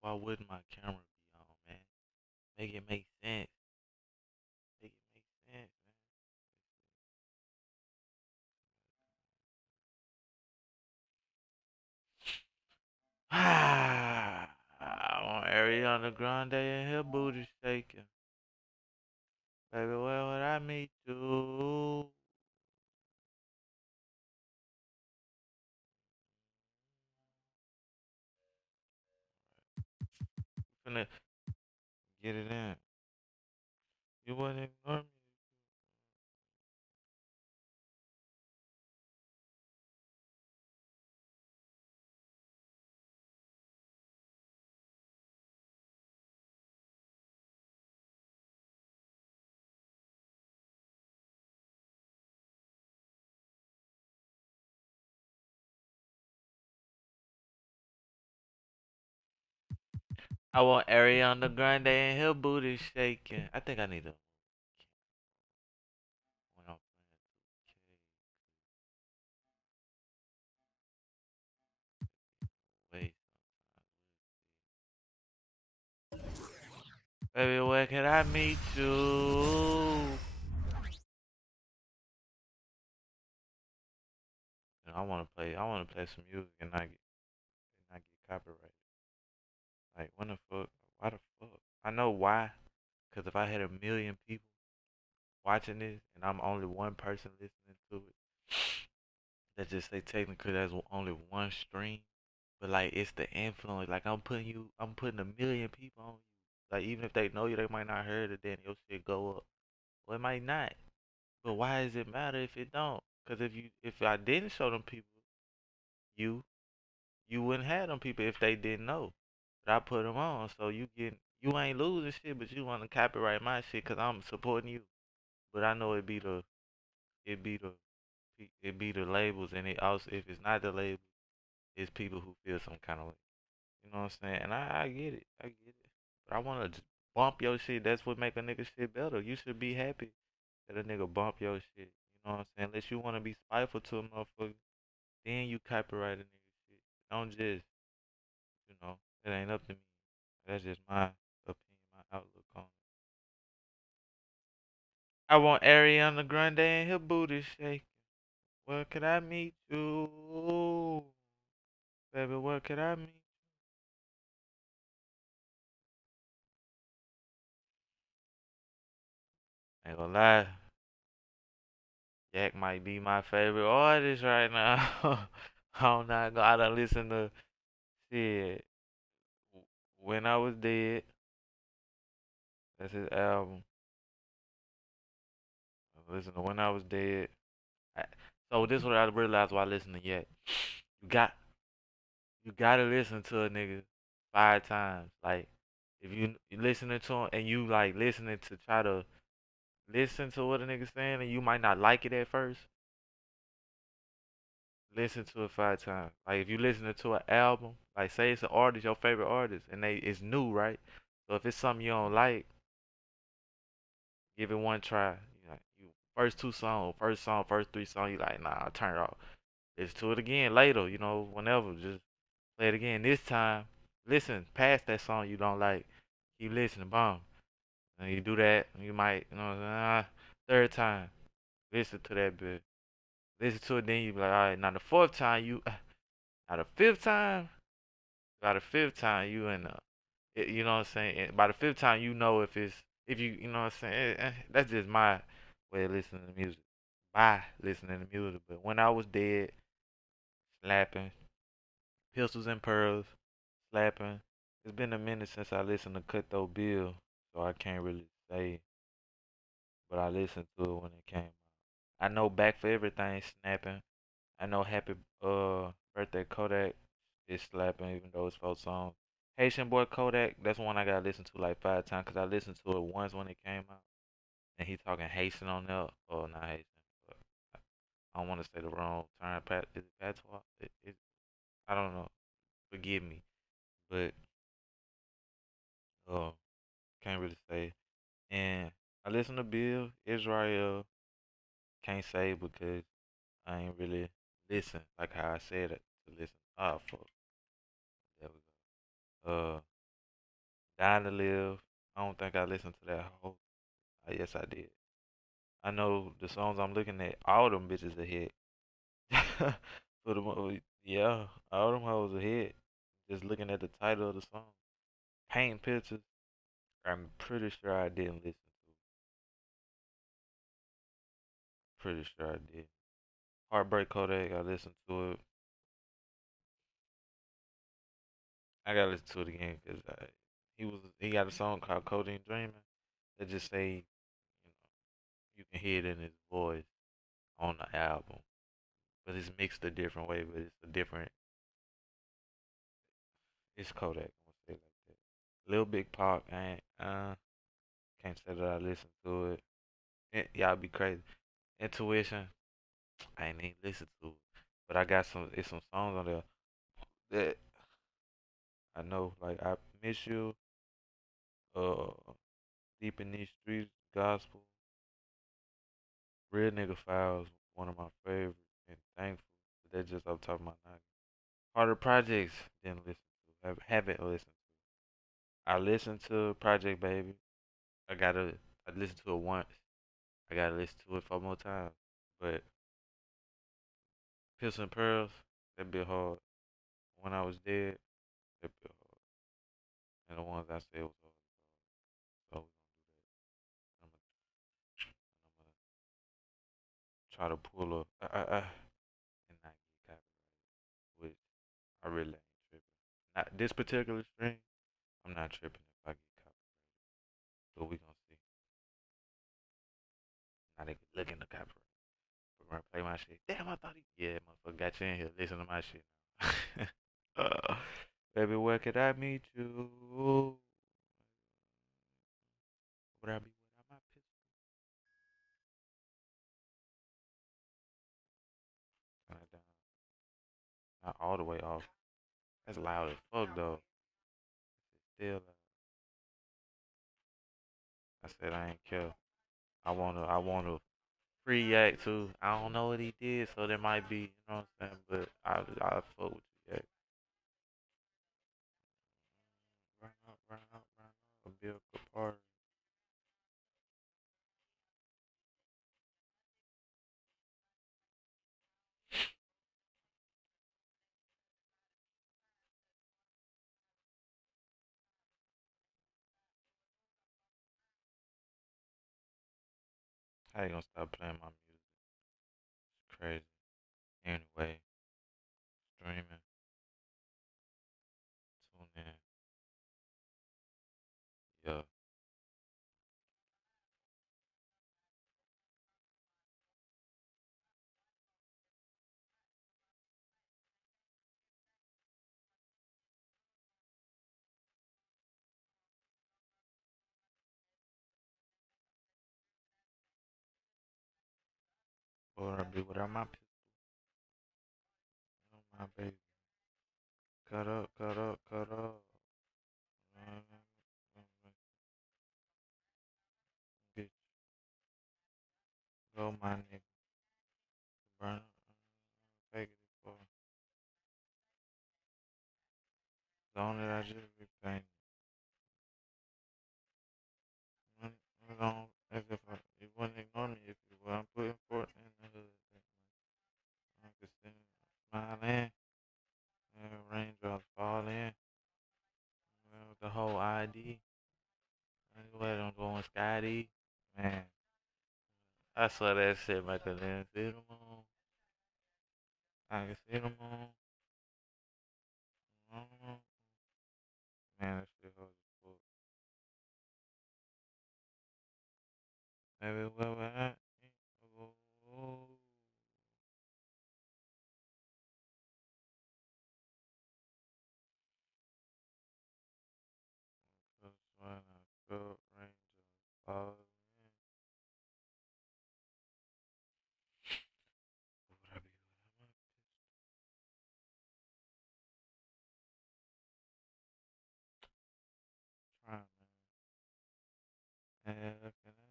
Why wouldn't my camera be on, man? Make it make sense. Make it make sense, man. I want Ariana Grande and her booty shaking. Baby, where would I meet you? Finna get it in. You wouldn't ignore me. I want Ariana Grande and her booty shaking. I think I need to when I'm playing 2K. Wait, baby, where can I meet you? I want to play. I want to play some music and not get copyrighted. Like when the fuck? Why the fuck? I know why. Cause if I had a million people watching this and I'm only one person listening to it, let's just say technically that's only one stream. But like it's the influence. Like I'm putting a million people on you. Like even if they know you, they might not heard it. Then your shit go up. Well, it might not. But why does it matter if it don't? Cause if I didn't show them people you, you wouldn't have them people if they didn't know. But I put them on, so you ain't losing shit, but you want to copyright my shit because I'm supporting you. But I know it be the it be the labels, and it also if it's not the label, it's people who feel some kind of way. You know what I'm saying? And I get it, I get it. But I want to bump your shit. That's what make a nigga shit better. You should be happy that a nigga bump your shit. You know what I'm saying? Unless you want to be spiteful to a motherfucker, then you copyright a nigga shit. Don't just, it ain't up to me. That's just my opinion, my outlook on it. I want Ariana Grande and her booty shake. Where could I meet you? Baby, where could I meet? Ain't gonna lie, Jack might be my favorite artist right now. I'm not gonna, I done listen to shit. When I Was Dead, that's his album. I listen to When I Was Dead. I, so this is what I realized while listening to Yak. You got you gotta listen to a nigga 5 times. Like if you listening to him and you like listening to try to listen to what a nigga saying and you might not like it at first, listen to it 5 times. Like if you listening to an album, like say it's an artist, your favorite artist, and it's new, right? So if it's something you don't like, give it one try. You first two songs, first song, first three songs, you like, nah, turn it off. Listen to it again later, whenever. Just play it again. This time, listen past that song you don't like. Keep listening, bomb. And you do that, you might, third time, listen to that bit. Listen to it, then you be like, all right, now the fourth time now the fifth time, by the fifth time you in you know what I'm saying? By the fifth time you know if you know what I'm saying? That's just my way of listening to music. By listening to music, but When I Was Dead, slapping, Pistols and Pearls, slapping. It's been a minute since I listened to Cutthroat Bill, so I can't really say, but I listened to it when it came out. I know Back for Everything snapping. I know Happy Birthday Kodak is slapping, even though it's 4 songs. Haitian Boy Kodak, that's one I gotta listen to like 5 times because I listened to it once when it came out, and he talking Haitian on there, or not Haitian, but I don't want to say the wrong term. Is it patois? I don't know. Forgive me, but uh, can't really say. And I listen to Bill Israel. Can't say because I ain't really listen like how I said it to listen. Oh fuck, there we go. Die to Live. I don't think I listened to that whole. Yes, I did. I know the songs I'm looking at. All them bitches a hit. For the yeah, all them hoes a hit. Just looking at the title of the song. Paint pictures. I'm pretty sure I didn't listen to. Pretty sure I did. Heartbreak Kodak. I listened to it. I gotta listen to it again because he got a song called Codeine Dreaming that just say you can hear it in his voice on the album, but it's mixed a different way. But it's a different. It's Kodak. I'm gonna say it like that. Lil Big Pop. I ain't, can't say that I listened to it. Y'all be crazy. Intuition. I ain't even listen to it, but I got some. It's some songs on there that I know. Like I Miss You. Uh, Deep in These Streets. Gospel. Real Nigga Files. One of my favorites. And Thankful. But that's just off the top of my noggin. Harder Projects. Didn't listen to. Haven't listened. I listened to Project Baby. I gotta. I listened to it once. I gotta listen to it 4 more times. But Pills and Pearls, that bit hard. When I Was Dead, that bit hard. And the ones I said was hard. So we gonna do that. I'm gonna try to pull and not get copyrighted. Which I really ain't tripping. Not this particular stream. I'm not tripping if I get copyrighted. But we gonna see. Now they can look in the copyright. We're gonna play my shit. Damn, I thought he. Yeah, motherfucker got you in here. Listen to my shit now. Baby, where could I meet you? Would I be without my pistol? Turn it down. Not all the way off. That's loud as fuck though. Still, I said I ain't care. I wanna free act too. I don't know what he did, so there might be, you know what I'm saying. But I fuck with you, yeah. Run up, run up, run up. A Bill Capari. How you gonna stop playing my music? It's crazy. Anyway, streaming, tune in, yeah. Or I be without my pistol, my baby. Cut up, cut up, cut up. Bitch, go my nigga. Burn up, take it for. Long that I just be paying. Long as if you wouldn't ignore me if you were. I'm putting forth in the hood. I could see smiling. Raindrops falling. With the whole ID. Anyway, I'm going Scotty. Man, I saw that shit back then. See the moon. I can see the moon. Mm. Man, that shit hard as fuck. Maybe where we're at. Oh, cause when I felt raindrops falling. Would I be trying, man? Hey, looking at me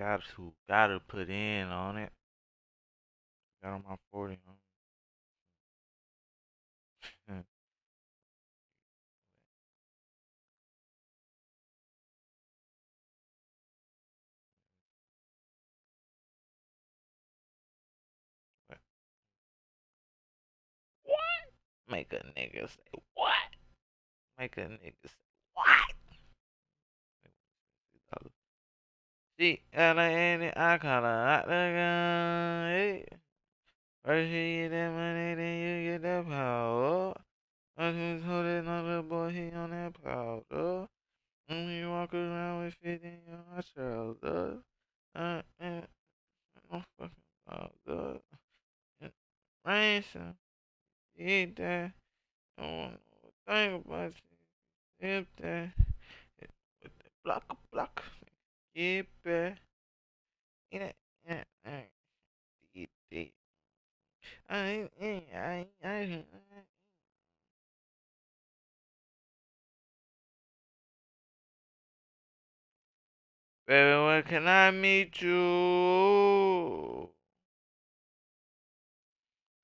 gotta put in on it. Got on my 40 on. Make a nigga say what? Make a nigga say what? See, I kinda like the gun. First you get that money, then you get that power. I just told that little boy he on that powder. When you walk around with 50 on my trousers. I'm fucking powder. Ransom, eat that. I don't want to think about you. If that. With the block. Get back. Eat it. Eat it. I, Baby, when can I meet you?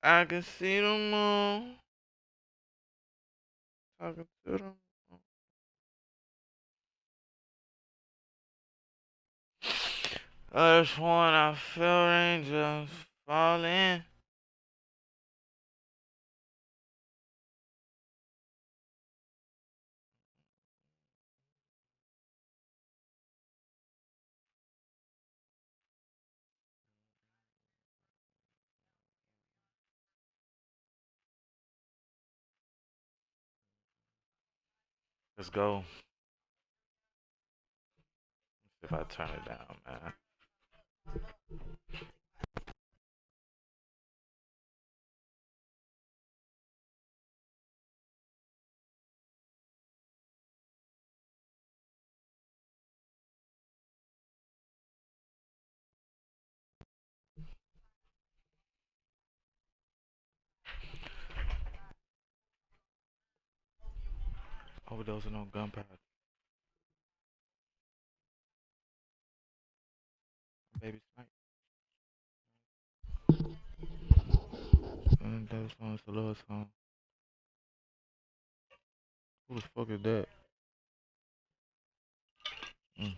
I can see the moon. Talking to the moon. I just wanna feel angels falling. Let's go. If I turn it down, man. Overdosing on gunpowder. Baby Snipe. And that song is a love song. Who the fuck is that? Mm.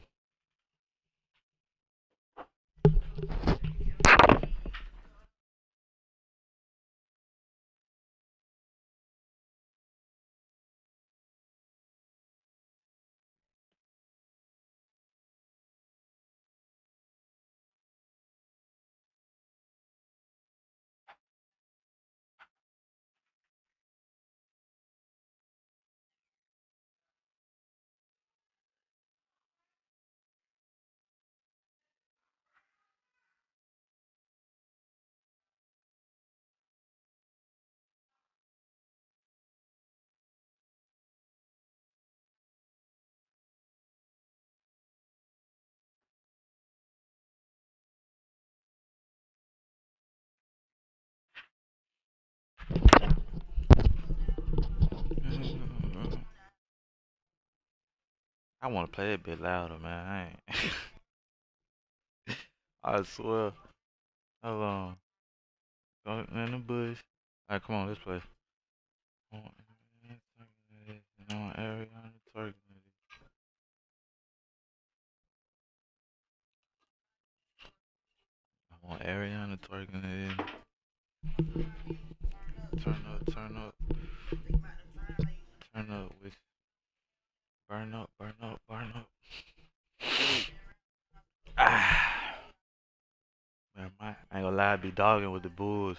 I wanna play it a bit louder, man. I ain't. I swear. Hold on. Go in the bush. Alright, come on, let's play. I want Ariana twerking it. I want Ariana twerking it. Turn up with burn up. Ah, man, I ain't gonna lie, I be dogging with the Bulls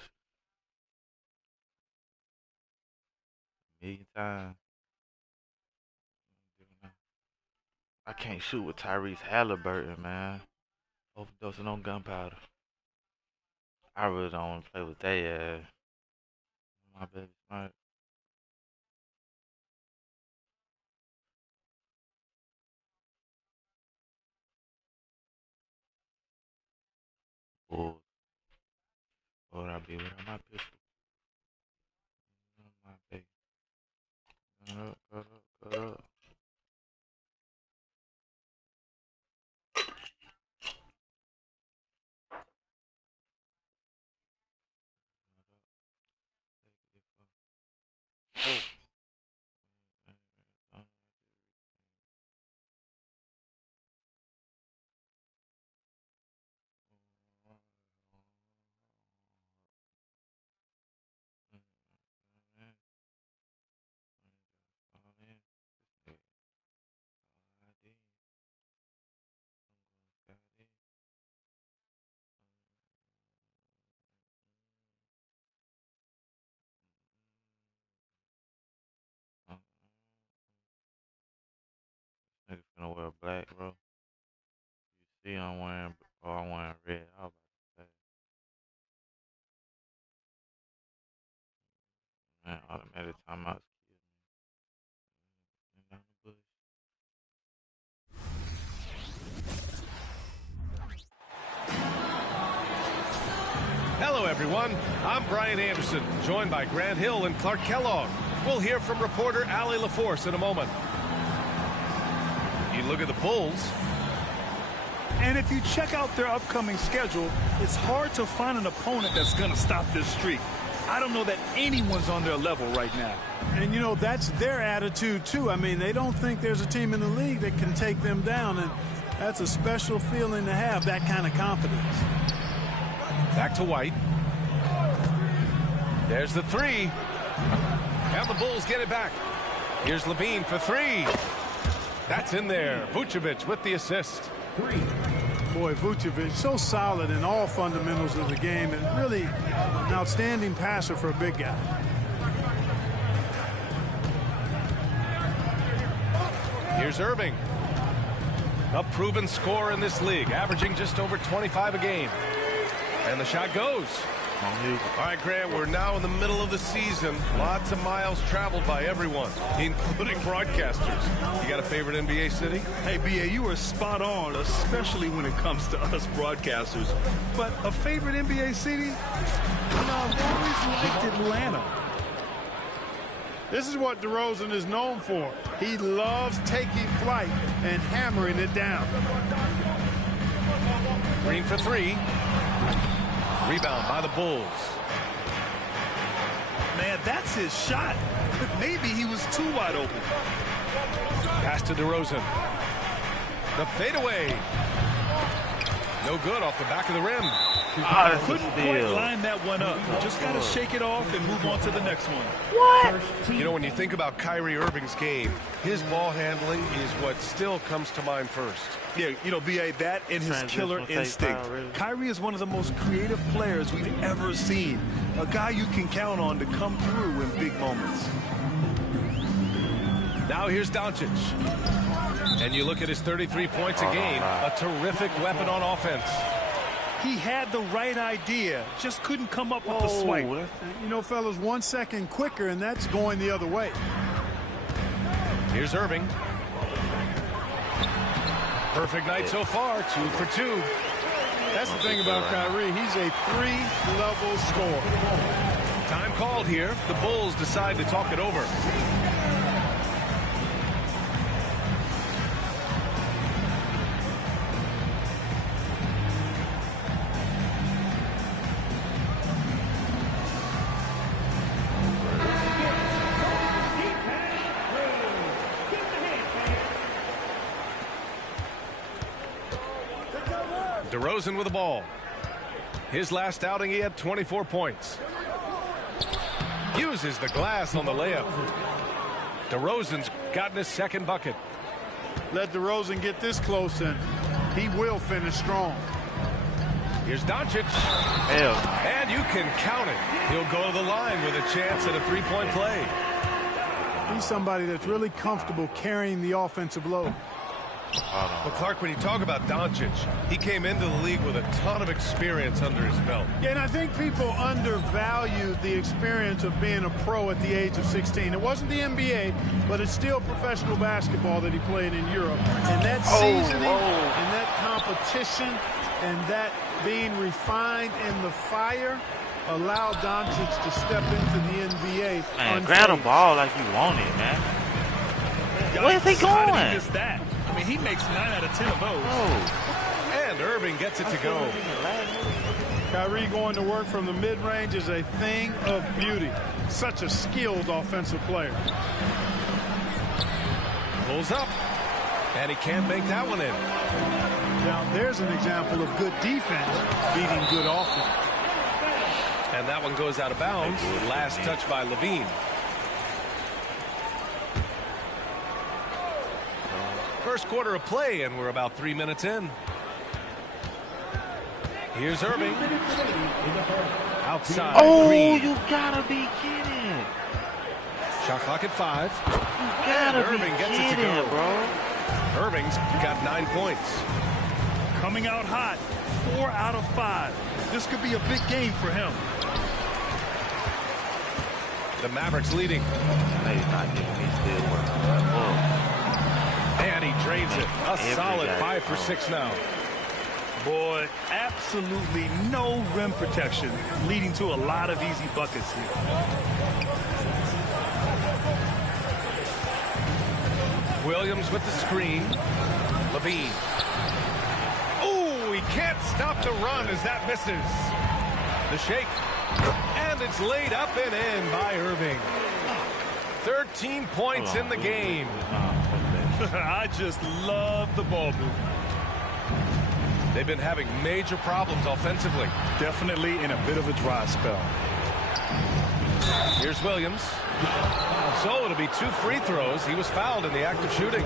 a million times. I can't shoot with Tyrese Halliburton, man. Overdosing on gunpowder. I really don't want to play with they ass. My baby smart. Bulls. What would I be without my pistol? My baby. Cut up. gonna wear black, bro. You see, I'm wearing red. I was about to say, man, automatic timeout. Down the bush. Hello, everyone. I'm Brian Anderson, joined by Grant Hill and Clark Kellogg. We'll hear from reporter Allie LaForce in a moment. You look at the Bulls. And if you check out their upcoming schedule, it's hard to find an opponent that's going to stop this streak. I don't know that anyone's on their level right now. And, you know, that's their attitude, too. I mean, they don't think there's a team in the league that can take them down, and that's a special feeling to have, that kind of confidence. Back to White. There's the three. And the Bulls get it back. Here's Levine for three. That's in there. Vucevic with the assist. Boy, Vucevic, so solid in all fundamentals of the game, and really an outstanding passer for a big guy. Here's Irving. A proven scorer in this league, averaging just over 25 a game. And the shot goes. All right, Grant, we're now in the middle of the season. Lots of miles traveled by everyone, including broadcasters. You got a favorite NBA city? Hey, B.A., you are spot on, especially when it comes to us broadcasters. But a favorite NBA city? You know, I've always liked Atlanta. This is what DeRozan is known for. He loves taking flight and hammering it down. Green for three. Rebound by the Bulls. Man, that's his shot. Maybe he was too wide open. Pass to DeRozan. The fadeaway. No good off the back of the rim. Couldn't quite line that one up. Just got to shake it off and move on to the next one. What? You know, when you think about Kyrie Irving's game, his ball handling is what still comes to mind first. Yeah, you know, B.A., that and his killer instinct. Kyrie is one of the most creative players we've ever seen. A guy you can count on to come through in big moments. Now here's Doncic. And you look at his 33 points a game, a terrific weapon on offense. He had the right idea, just couldn't come up with the swipe. You know, fellas, 1 second quicker, and that's going the other way. Here's Irving. Perfect night so far, 2 for 2. That's the thing about Kyrie. He's a three-level scorer. Time called here. The Bulls decide to talk it over. DeRozan with the ball. His last outing, he had 24 points. Uses the glass on the layup. DeRozan's gotten his second bucket. Let DeRozan get this close, and he will finish strong. Here's Doncic. And you can count it. He'll go to the line with a chance at a three-point play. He's somebody that's really comfortable carrying the offensive load. Well, Clark, when you talk about Doncic, he came into the league with a ton of experience under his belt. Yeah, and I think people undervalue the experience of being a pro at the age of 16. It wasn't the NBA, but it's still professional basketball that he played in Europe. And that seasoning and that competition and that being refined in the fire allowed Doncic to step into the NBA. Man, grab the ball like you want it, man. Where's he going? How did he miss that? I mean, he makes 9 out of 10 of those. And Irving gets it to go. Kyrie going to work from the mid-range is a thing of beauty. Such a skilled offensive player. Pulls up. And he can't make that one in. Now, there's an example of good defense beating good offense. And that one goes out of bounds. Last touch by Levine. First quarter of play, and we're about 3 minutes in. Here's Irving. Outside. Oh, Green. you gotta be kidding. Shot clock at 5. You gotta Irving be gets it to kidding, go. bro. Irving's got 9 points. Coming out hot, 4 out of 5. This could be a big game for him. The Mavericks leading. And he drains it. A solid 5 for 6 now. Boy, absolutely no rim protection, leading to a lot of easy buckets here. Williams with the screen. LaVine. Oh, he can't stop the run as that misses. The shake. And it's laid up and in by Irving. 13 points in the game. I just love the ball movement. They've been having major problems offensively. Definitely in a bit of a dry spell. Here's Williams. So it'll be 2 free throws. He was fouled in the act of shooting.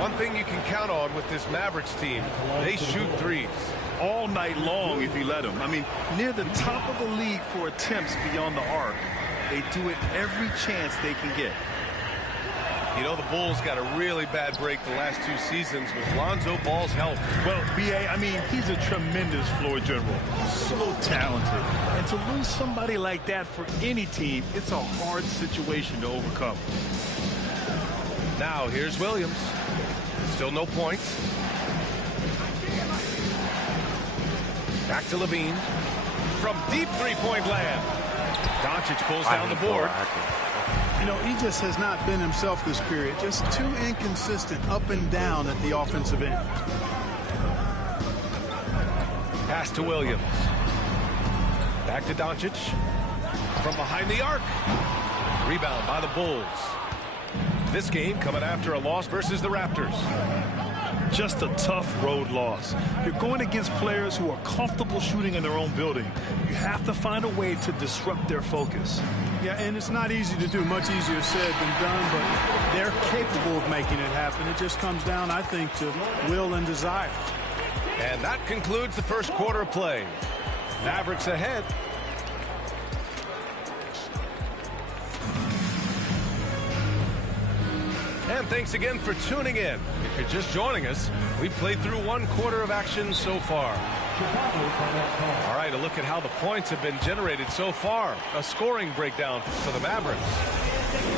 One thing you can count on with this Mavericks team, they shoot threes. All night long if you let them. I mean, near the top of the league for attempts beyond the arc. They do it every chance they can get. You know, the Bulls got a really bad break the last 2 seasons with Lonzo Ball's health. Well, B.A., I mean, he's a tremendous floor general. So talented. And to lose somebody like that for any team, it's a hard situation to overcome. Now, here's Williams. Still no points. Back to LaVine. From deep three-point land. Doncic pulls down the board. You know, he just has not been himself this period. Just too inconsistent up and down at the offensive end. Pass to Williams. Back to Doncic. From behind the arc. Rebound by the Bulls. This game coming after a loss versus the Raptors. Just a tough road loss. You're going against players who are comfortable shooting in their own building. You have to find a way to disrupt their focus. Yeah, and it's not easy to do. Much easier said than done, but they're capable of making it happen. It just comes down, I think, to will and desire. And that concludes the first quarter of play. Mavericks ahead. And thanks again for tuning in. If you're just joining us, we've played through 1 quarter of action so far. All right, a look at how the points have been generated so far. A scoring breakdown for the Mavericks.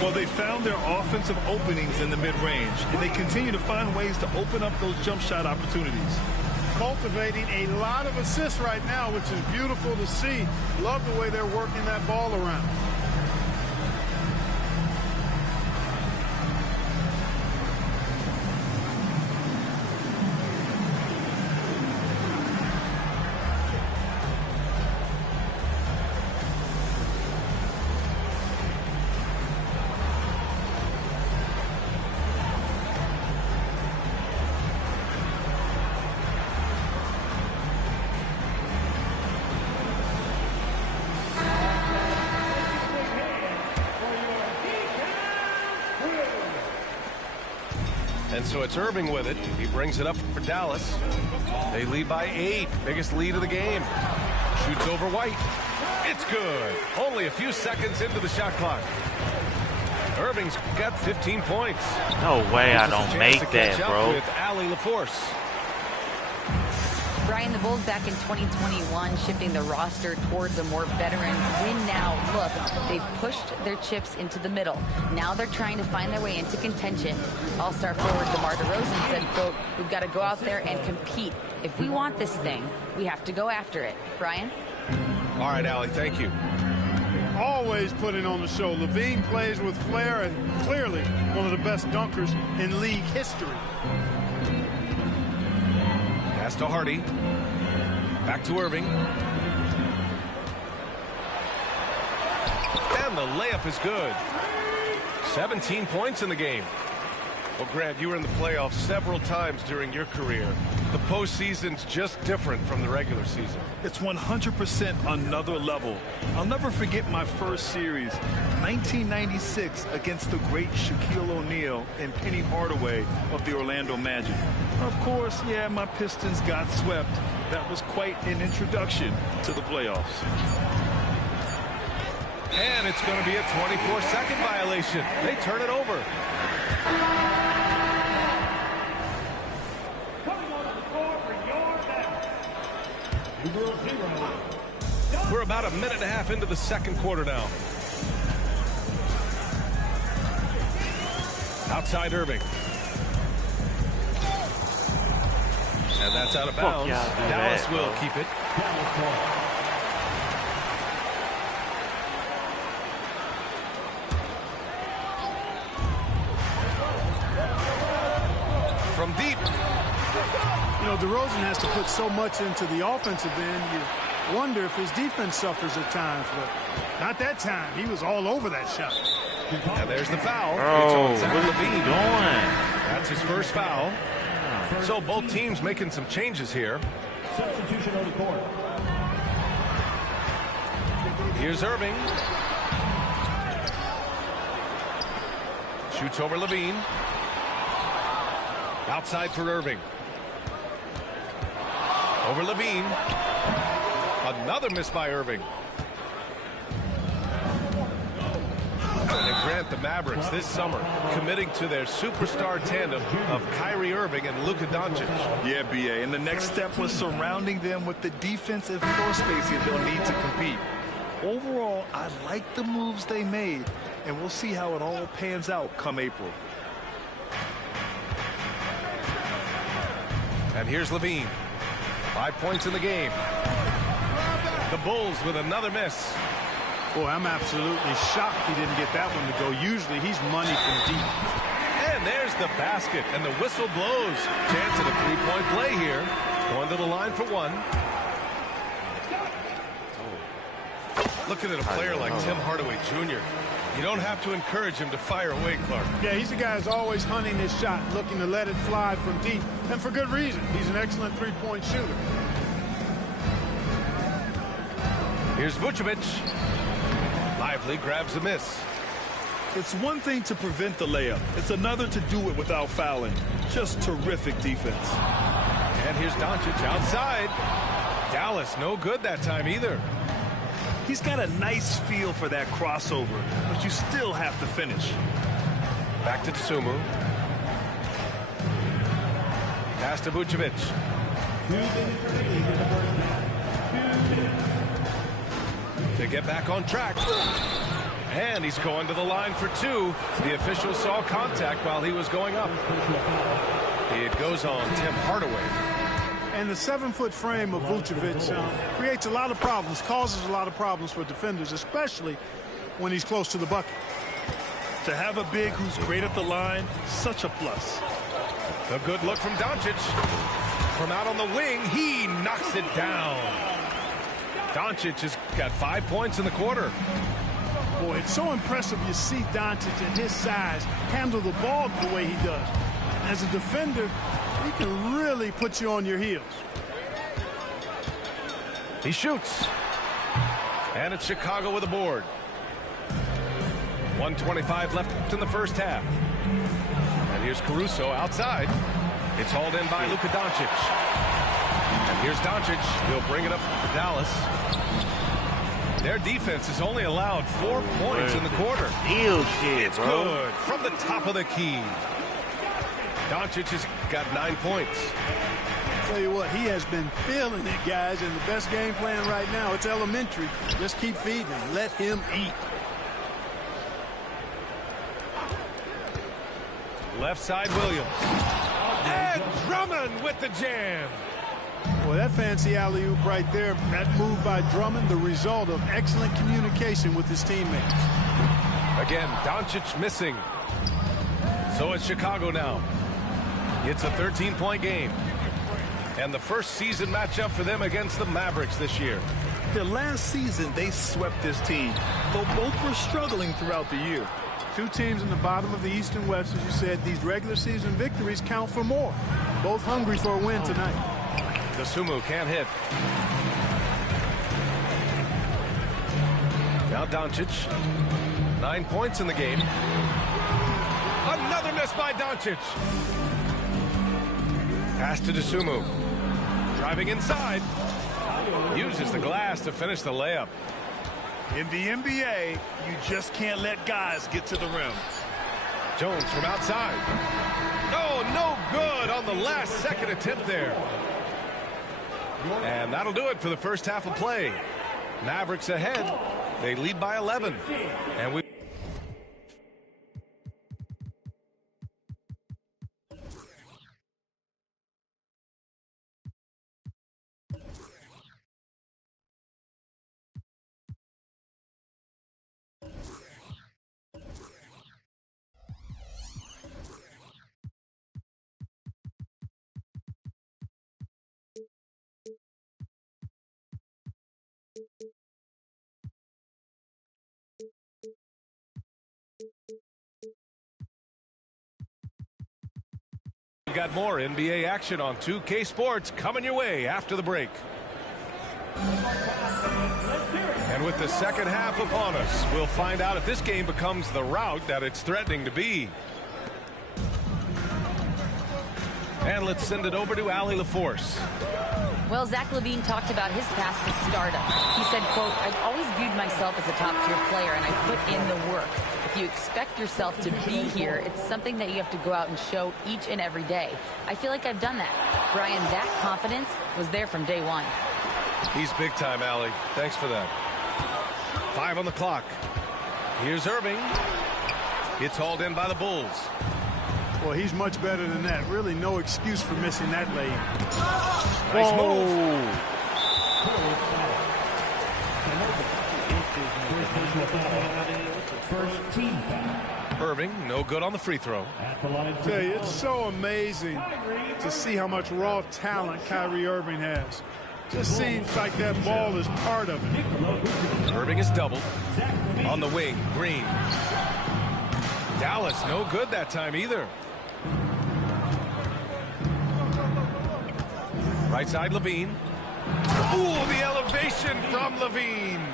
Well, they found their offensive openings in the mid-range, and they continue to find ways to open up those jump shot opportunities. Cultivating a lot of assists right now, which is beautiful to see. Love the way they're working that ball around. And so it's Irving with it. He brings it up for Dallas. They lead by 8. Biggest lead of the game. Shoots over White. It's good. Only a few seconds into the shot clock. Irving's got 15 points. No way I don't make that, bro. With Allie LaForce. Brian, the Bulls back in 2021 shifting the roster towards a more veteran win-now look. They've pushed their chips into the middle. Now they're trying to find their way into contention. All-star forward DeMar DeRozan said, quote, "We've got to go out there and compete. If we want this thing, we have to go after it." Brian? All right, Allie, thank you. Always putting on the show. LaVine plays with flair and clearly one of the best dunkers in league history. Pass to Hardy. Back to Irving. And the layup is good. 17 points in the game. Well, Grant, you were in the playoffs several times during your career. The postseason's just different from the regular season. It's 100% another level. I'll never forget my first series, 1996, against the great Shaquille O'Neal and Penny Hardaway of the Orlando Magic. Of course, yeah, my Pistons got swept. That was quite an introduction to the playoffs. And it's going to be a 24-second violation. They turn it over. We're about a minute and a half into the second quarter now. Outside Irving. And that's out of bounds. Dallas will keep it. From deep. You know, DeRozan has to put so much into the offensive end. You wonder if his defense suffers at times, but not that time. He was all over that shot. And there's the foul. Oh, it's on what Zach is he LaVine. doing? That's his first foul. So both teams making some changes here. Substitution on the court. Here's Irving. Shoots over LaVine. Outside for Irving. Over LaVine. Another miss by Irving. And Grant, the Mavericks this summer committing to their superstar tandem of Kyrie Irving and Luka Doncic. Yeah, BA. And the next step was surrounding them with the defensive floor spacing they'll need to compete. Overall, I like the moves they made, and we'll see how it all pans out come April. And here's LaVine. 5 points in the game. The Bulls with another miss. Boy, I'm absolutely shocked he didn't get that one to go. Usually he's money from deep. And there's the basket, and the whistle blows. Chance at a three-point play here. Going to the line for one. Looking at a player like Tim Hardaway Jr., you don't have to encourage him to fire away, Clark. Yeah, he's a guy who's always hunting his shot, looking to let it fly from deep, and for good reason. He's an excellent three-point shooter. Here's Vucevic. Lively grabs a miss. It's one thing to prevent the layup. It's another to do it without fouling. Just terrific defense. And here's Doncic outside. Dallas no good that time either. He's got a nice feel for that crossover, but you still have to finish. Back to Tsumu. Pass to Vucevic. To get back on track. And he's going to the line for two. The official saw contact while he was going up. It goes on Tim Hardaway. And the 7-foot frame of Vucevic creates a lot of problems, causes a lot of problems for defenders, especially when he's close to the bucket. To have a big who's great at the line, such a plus. A good look from Doncic. From out on the wing, he knocks it down. Doncic has got 5 points in the quarter. Boy, it's so impressive you see Doncic at his size handle the ball the way he does. As a defender, he can really put you on your heels. He shoots. And it's Chicago with a board. 1:25 left in the first half. And here's Caruso outside. It's hauled in by Luka Doncic. And here's Doncic. He'll bring it up for Dallas. Their defense has only allowed 4 points in the quarter. Deal shit, It's bro. good from the top of the key. Doncic has got 9 points. Tell you what, he has been feeling it, guys, and the best game plan right now, it's elementary. Just keep feeding him. Let him eat. Left side, Williams. And Drummond with the jam. Boy, that fancy alley-oop right there, that move by Drummond, the result of excellent communication with his teammates. Again, Doncic missing. So it's Chicago now. It's a 13-point game. And the first season matchup for them against the Mavericks this year. The last season, they swept this team, though both were struggling throughout the year. Two teams in the bottom of the East and West, as you said, these regular season victories count for more. Both hungry for a win tonight. Dosunmu can't hit. Now Doncic. 9 points in the game. Another miss by Doncic. Pass to Dosunmu. Driving inside. Uses the glass to finish the layup. In the NBA, you just can't let guys get to the rim. Jones from outside. Oh, no good on the last second attempt there. And that'll do it for the first half of play. Mavericks ahead. They lead by 11. And we got more NBA action on 2K Sports coming your way after the break. And with the second half upon us, we'll find out if this game becomes the rout that it's threatening to be. And let's send it over to Allie LaForce. Well, Zach LaVine talked about his path to stardom. He said, quote, "I've always viewed myself as a top-tier player, and I put in the work. If you expect yourself to be here, it's something that you have to go out and show each and every day. I feel like I've done that." Brian, that confidence was there from day one. He's big time, Allie. Thanks for that. 5 on the clock. Here's Irving. It's hauled in by the Bulls. Well, he's much better than that. Really no excuse for missing that lane. Nice move. First team foul. Irving, no good on the free throw. At the line. I tell you, it's so amazing to see how much raw talent Kyrie Irving has. Just seems like that ball is part of it. Irving is doubled. On the wing, Green. Dallas, no good that time either. Right side, Levine. Ooh, the elevation from Levine.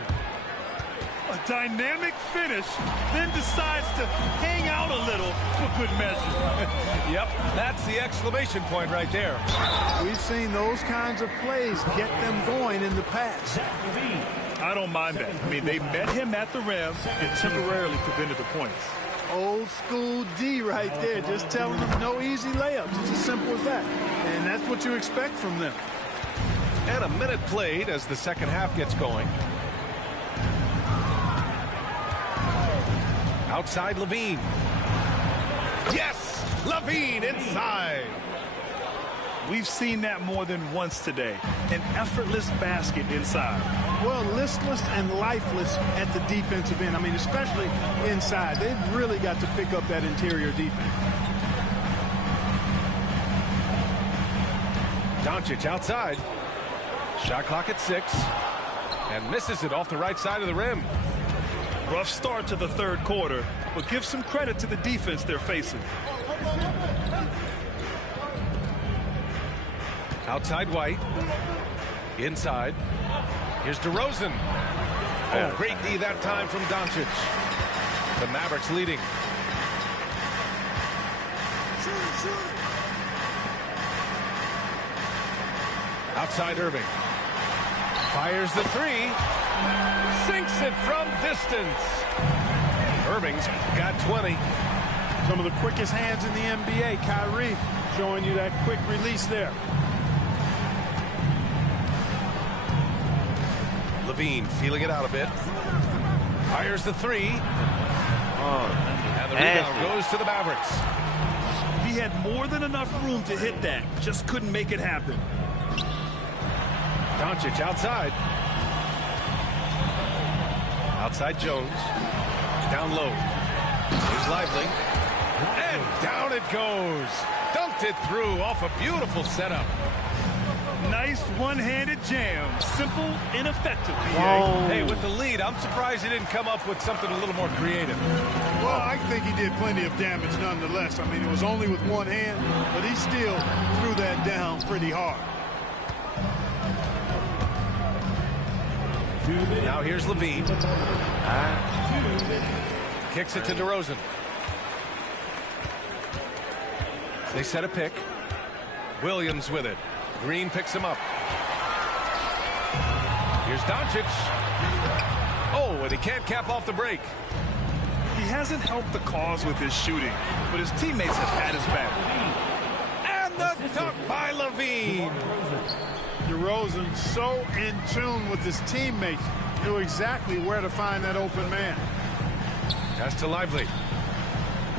A dynamic finish, then decides to hang out a little for good measure. Yep, that's the exclamation point right there. We've seen those kinds of plays get them going in the past. I don't mind that. I mean, they met him at the rim and temporarily prevented the points. Old school D right there, just telling them no easy layups. It's as simple as that. And that's what you expect from them. And a minute played as the second half gets going. Outside Levine. Yes! Levine inside. We've seen that more than once today. An effortless basket inside. Well, listless and lifeless at the defensive end. I mean, especially inside. They've really got to pick up that interior defense. Doncic outside. Shot clock at 6. And misses it off the right side of the rim. Rough start to the third quarter, but give some credit to the defense they're facing. Outside White. Inside. Here's DeRozan. Oh, great D that time from Doncic. The Mavericks leading. Outside Irving. Fires the 3. Sinks it from distance. Irving's got 20. Some of the quickest hands in the NBA. Kyrie showing you that quick release there. Levine feeling it out a bit. Fires the 3. And the rebound goes to the Mavericks. He had more than enough room to hit that. Just couldn't make it happen. Doncic outside. Outside Jones. Down low. Here's Lively. And down it goes. Dunked it through off a beautiful setup. Nice one-handed jam. Simple and effective. Hey, with the lead, I'm surprised he didn't come up with something a little more creative. Well, I think he did plenty of damage nonetheless. I mean, it was only with one hand, but he still threw that down pretty hard. Now here's Levine. Kicks it to DeRozan. They set a pick. Williams with it. Green picks him up. Here's Doncic. Oh, and he can't cap off the break. He hasn't helped the cause with his shooting, but his teammates have had his back. And the dunk by Levine. DeRozan so in tune with his teammates. knew exactly where to find that open man. Pass to Lively.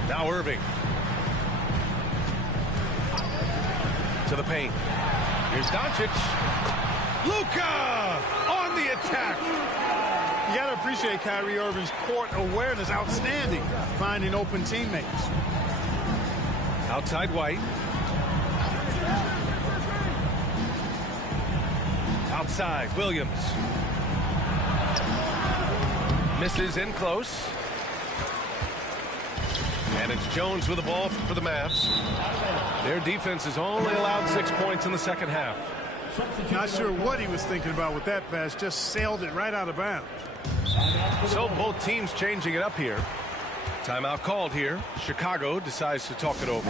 Now Irving. To the paint. Here's Doncic. Luka on the attack. You got to appreciate Kyrie Irving's court awareness. Outstanding. Finding open teammates. Outside White. Outside Williams. Misses in close. And it's Jones with the ball for the Mavs. Their defense has only allowed 6 points in the second half. Not sure what he was thinking about with that pass. Just sailed it right out of bounds. So both teams changing it up here. Timeout called here. Chicago decides to talk it over.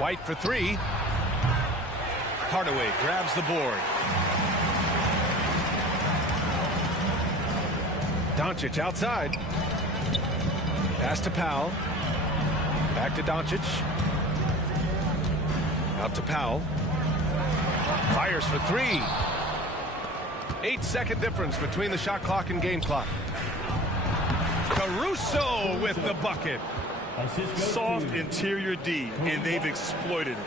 White for three. Hardaway grabs the board. Doncic outside. Pass to Powell. Back to Doncic. Out to Powell. Fires for three. 8-second difference between the shot clock and game clock. Caruso with the bucket. Soft interior D, and they've exploited it.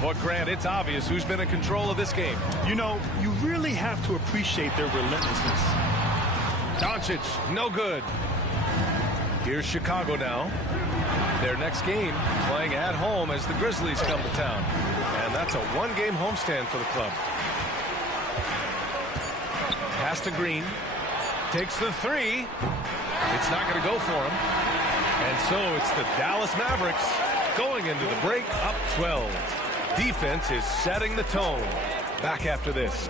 But Grant, it's obvious who's been in control of this game. You know, you really have to appreciate their relentlessness. Doncic, no good. Here's Chicago now. Their next game playing at home as the Grizzlies come to town. And that's a one-game homestand for the club. Pass to Green. Takes the three. It's not going to go for him. And so it's the Dallas Mavericks going into the break up 12. Defense is setting the tone. Back after this.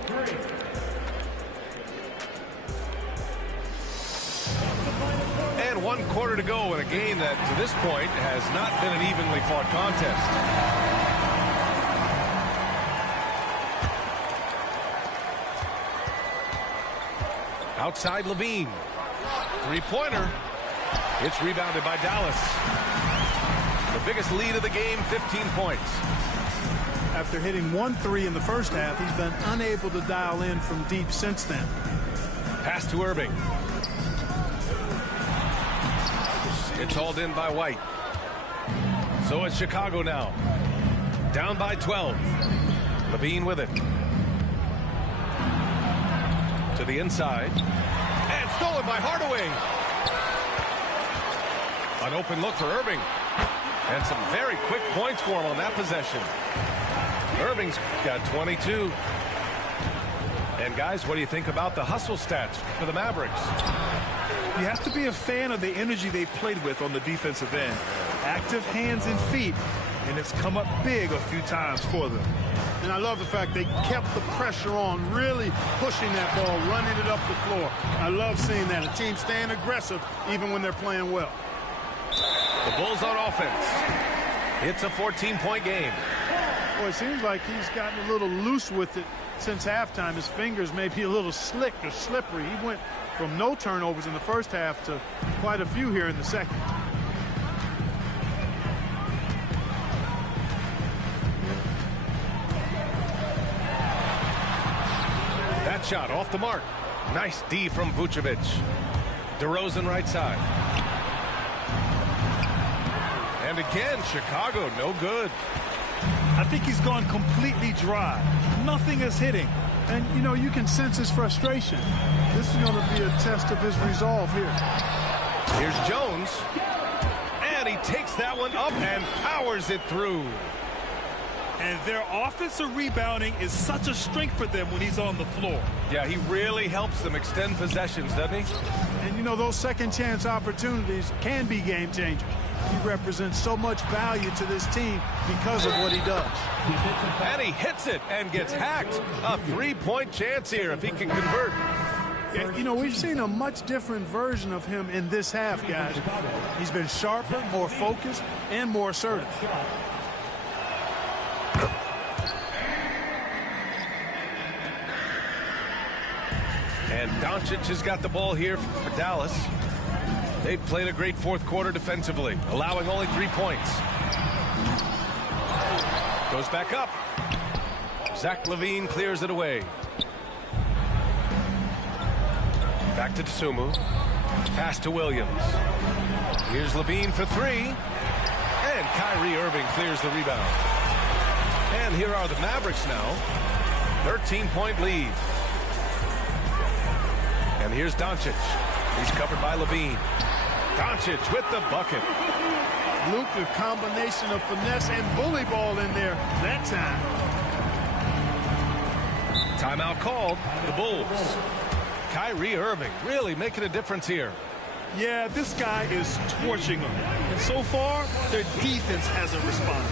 And 1 quarter to go in a game that to this point has not been an evenly fought contest. Outside Levine. Three-pointer. It's rebounded by Dallas. The biggest lead of the game, 15 points. After hitting 1 3 in the first half, he's been unable to dial in from deep since then. Pass to Irving. It's hauled in by White. So it's Chicago now. Down by 12. Levine with it. To the inside. And stolen by Hardaway. An open look for Irving. And some very quick points for him on that possession. Irving's got 22. And guys, what do you think about the hustle stats for the Mavericks? You have to be a fan of the energy they've played with on the defensive end. Active hands and feet, and it's come up big a few times for them. And I love the fact they kept the pressure on, really pushing that ball, running it up the floor. I love seeing that. A team staying aggressive even when they're playing well. The Bulls on offense. It's a 14-point game. Boy, it seems like he's gotten a little loose with it since halftime. His fingers may be a little slick or slippery. He went from no turnovers in the first half to quite a few here in the second. That shot off the mark. Nice D from Vucevic. DeRozan right side. And again, Chicago, no good. I think he's gone completely dry. Nothing is hitting. And, you know, you can sense his frustration. This is going to be a test of his resolve here. Here's Jones. And he takes that one up and powers it through. And their offensive rebounding is such a strength for them when he's on the floor. Yeah, he really helps them extend possessions, doesn't he? And, you know, those second chance opportunities can be game changers. He represents so much value to this team because of what he does. And he hits it and gets hacked. A three-point chance here if he can convert. Yeah, you know, we've seen a much different version of him in this half, guys. He's been sharper, more focused, and more assertive. And Doncic has got the ball here for Dallas. They played a great fourth quarter defensively, allowing only 3 points. Goes back up. Zach LaVine clears it away. Back to Dosunmu. Pass to Williams. Here's LaVine for three. And Kyrie Irving clears the rebound. And here are the Mavericks now. 13-point lead. And here's Doncic. He's covered by LaVine. Doncic with the bucket. Luke, a combination of finesse and bully ball in there that time. Timeout called. The Bulls. Kyrie Irving really making a difference here. Yeah, this guy is torching them. And so far, their defense hasn't responded.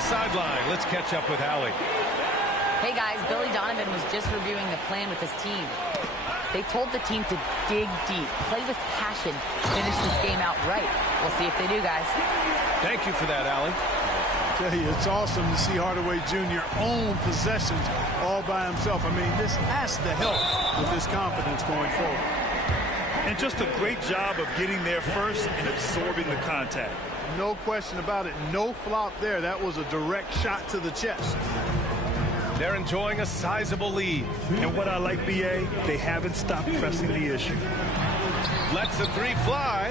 Sideline. Let's catch up with Allie. Hey guys, Billy Donovan was just reviewing the plan with his team. They told the team to dig deep, play with passion, finish this game out right. We'll see if they do, guys. Thank you for that, Allie. I tell you, it's awesome to see Hardaway Jr. own possessions all by himself. I mean, this has to help with his confidence going forward. And just a great job of getting there first and absorbing the contact. No question about it. No flop there. That was a direct shot to the chest. They're enjoying a sizable lead. And what I like, BA, they haven't stopped pressing the issue. Lets the three fly.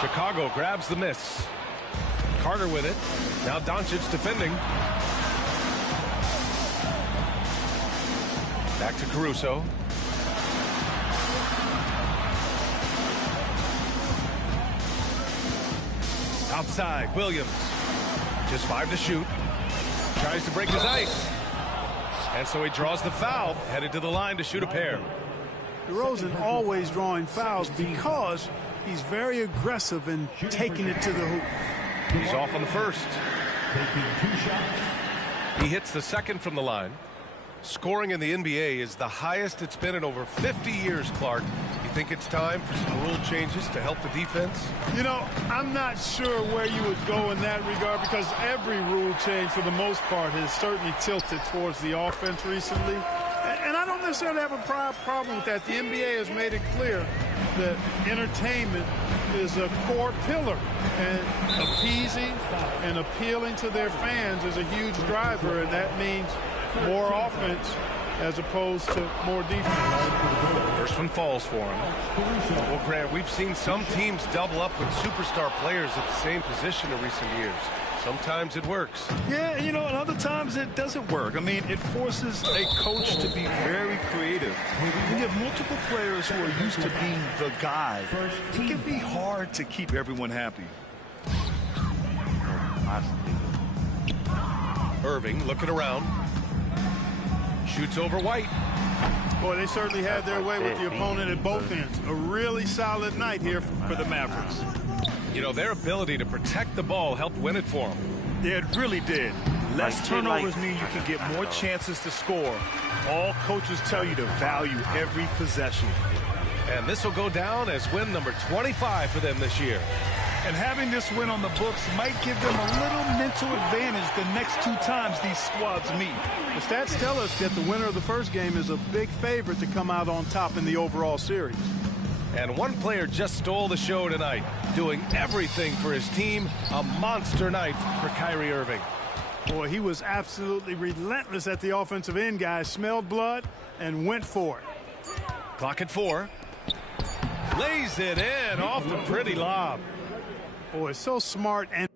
Chicago grabs the miss. Carter with it. Now Doncic defending. Back to Caruso. Outside, Williams. Just 5 to shoot. Tries to break his ice. And so he draws the foul, headed to the line to shoot a pair. DeRozan always drawing fouls because he's very aggressive in taking it to the hoop. He's off on the first. He hits the second from the line. Scoring in the NBA is the highest it's been in over 50 years, Clark. You think it's time for some rule changes to help the defense? You know, I'm not sure where you would go in that regard because every rule change, for the most part, has certainly tilted towards the offense recently. And I don't necessarily have a problem with that. The NBA has made it clear that entertainment is a core pillar, and appeasing and appealing to their fans is a huge driver, and that means more offense as opposed to more defense. First one falls for him. Well, Grant, we've seen some teams double up with superstar players at the same position in recent years. Sometimes it works. Yeah, you know, and other times it doesn't work. I mean, it forces a coach to be very creative. When you have multiple players who are used to being the guy, it can be hard to keep everyone happy. Irving looking around. Shoots over White. Boy, they certainly had their way with the opponent at both ends. A really solid night here for the Mavericks. You know, their ability to protect the ball helped win it for them. Yeah, it really did. Less turnovers mean you can get more chances to score. All coaches tell you to value every possession. And this will go down as win number 25 for them this year. And having this win on the books might give them a little mental advantage the next 2 times these squads meet. The stats tell us that the winner of the first game is a big favorite to come out on top in the overall series. And one player just stole the show tonight, doing everything for his team. A monster night for Kyrie Irving. Boy, he was absolutely relentless at the offensive end, guys. Smelled blood and went for it. Clock at 4. Lays it in off the pretty lob. Boy, so smart and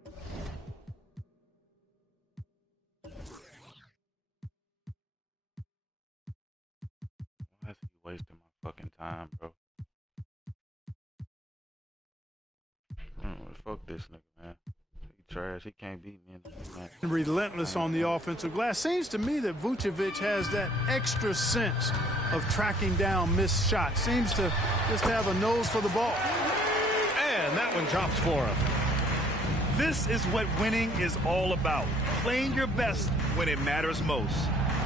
Why is he wasting my fucking time, bro? Fuck this nigga, man. He trash. He can't beat me, man. relentless on the offensive glass. Seems to me that Vucevic has that extra sense of tracking down missed shots. Seems to just have a nose for the ball. And that one drops for him. This is what winning is all about. Playing your best when it matters most.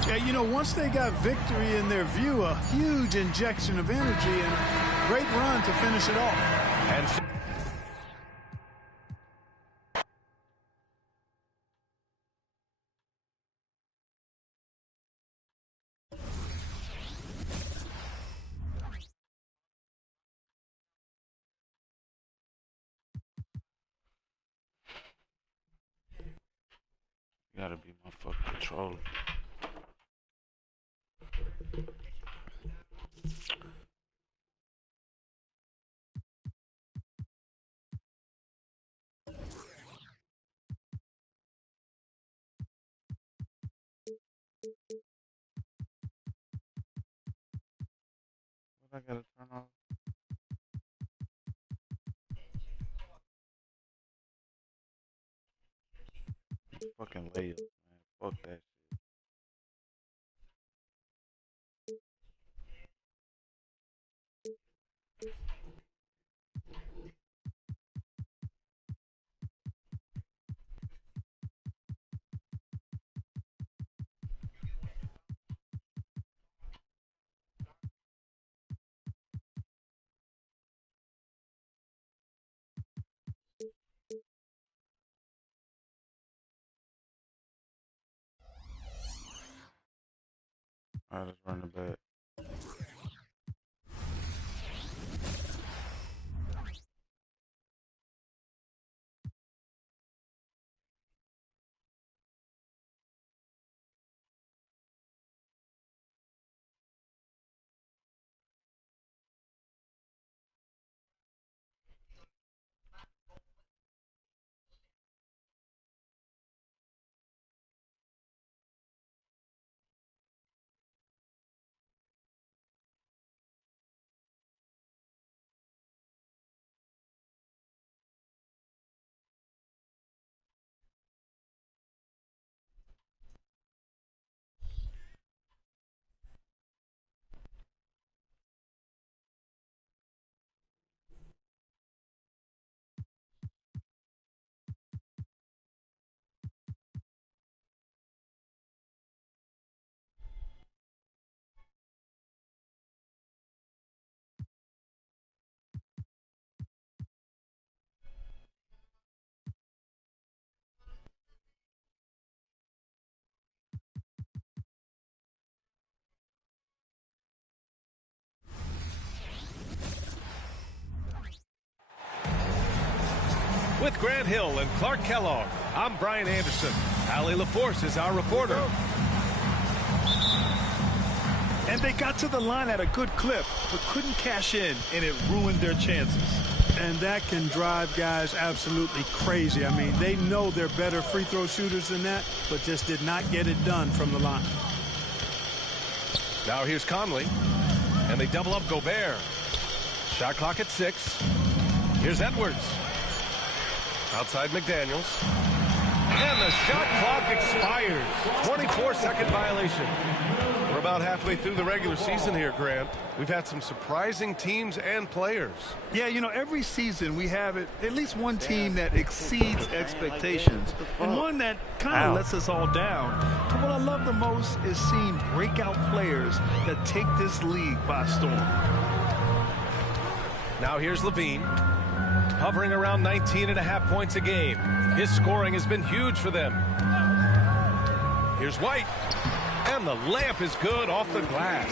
Yeah, you know, once they got victory in their view, a huge injection of energy and a great run to finish it off. And You gotta be my fucking controller. What I gotta turn off? Fucking layup, man. Fuck that shit. Alright, let's run it back. with Grant Hill and Clark Kellogg, I'm Brian Anderson. Allie LaForce is our reporter. And they got to the line at a good clip, but couldn't cash in, and it ruined their chances. And that can drive guys absolutely crazy. I mean, they know they're better free throw shooters than that, but just did not get it done from the line. Now here's Conley, and they double up Gobert. Shot clock at 6. Here's Edwards. Outside McDaniels. And the shot clock expires. 24-second violation. We're about halfway through the regular season here, Grant. We've had some surprising teams and players. Yeah, you know, every season we have at least one team that exceeds expectations and one that kind of lets us all down. But what I love the most is seeing breakout players that take this league by storm. Now here's Levine, hovering around 19.5 points a game. His scoring has been huge for them. Here's White, and the layup is good off the glass.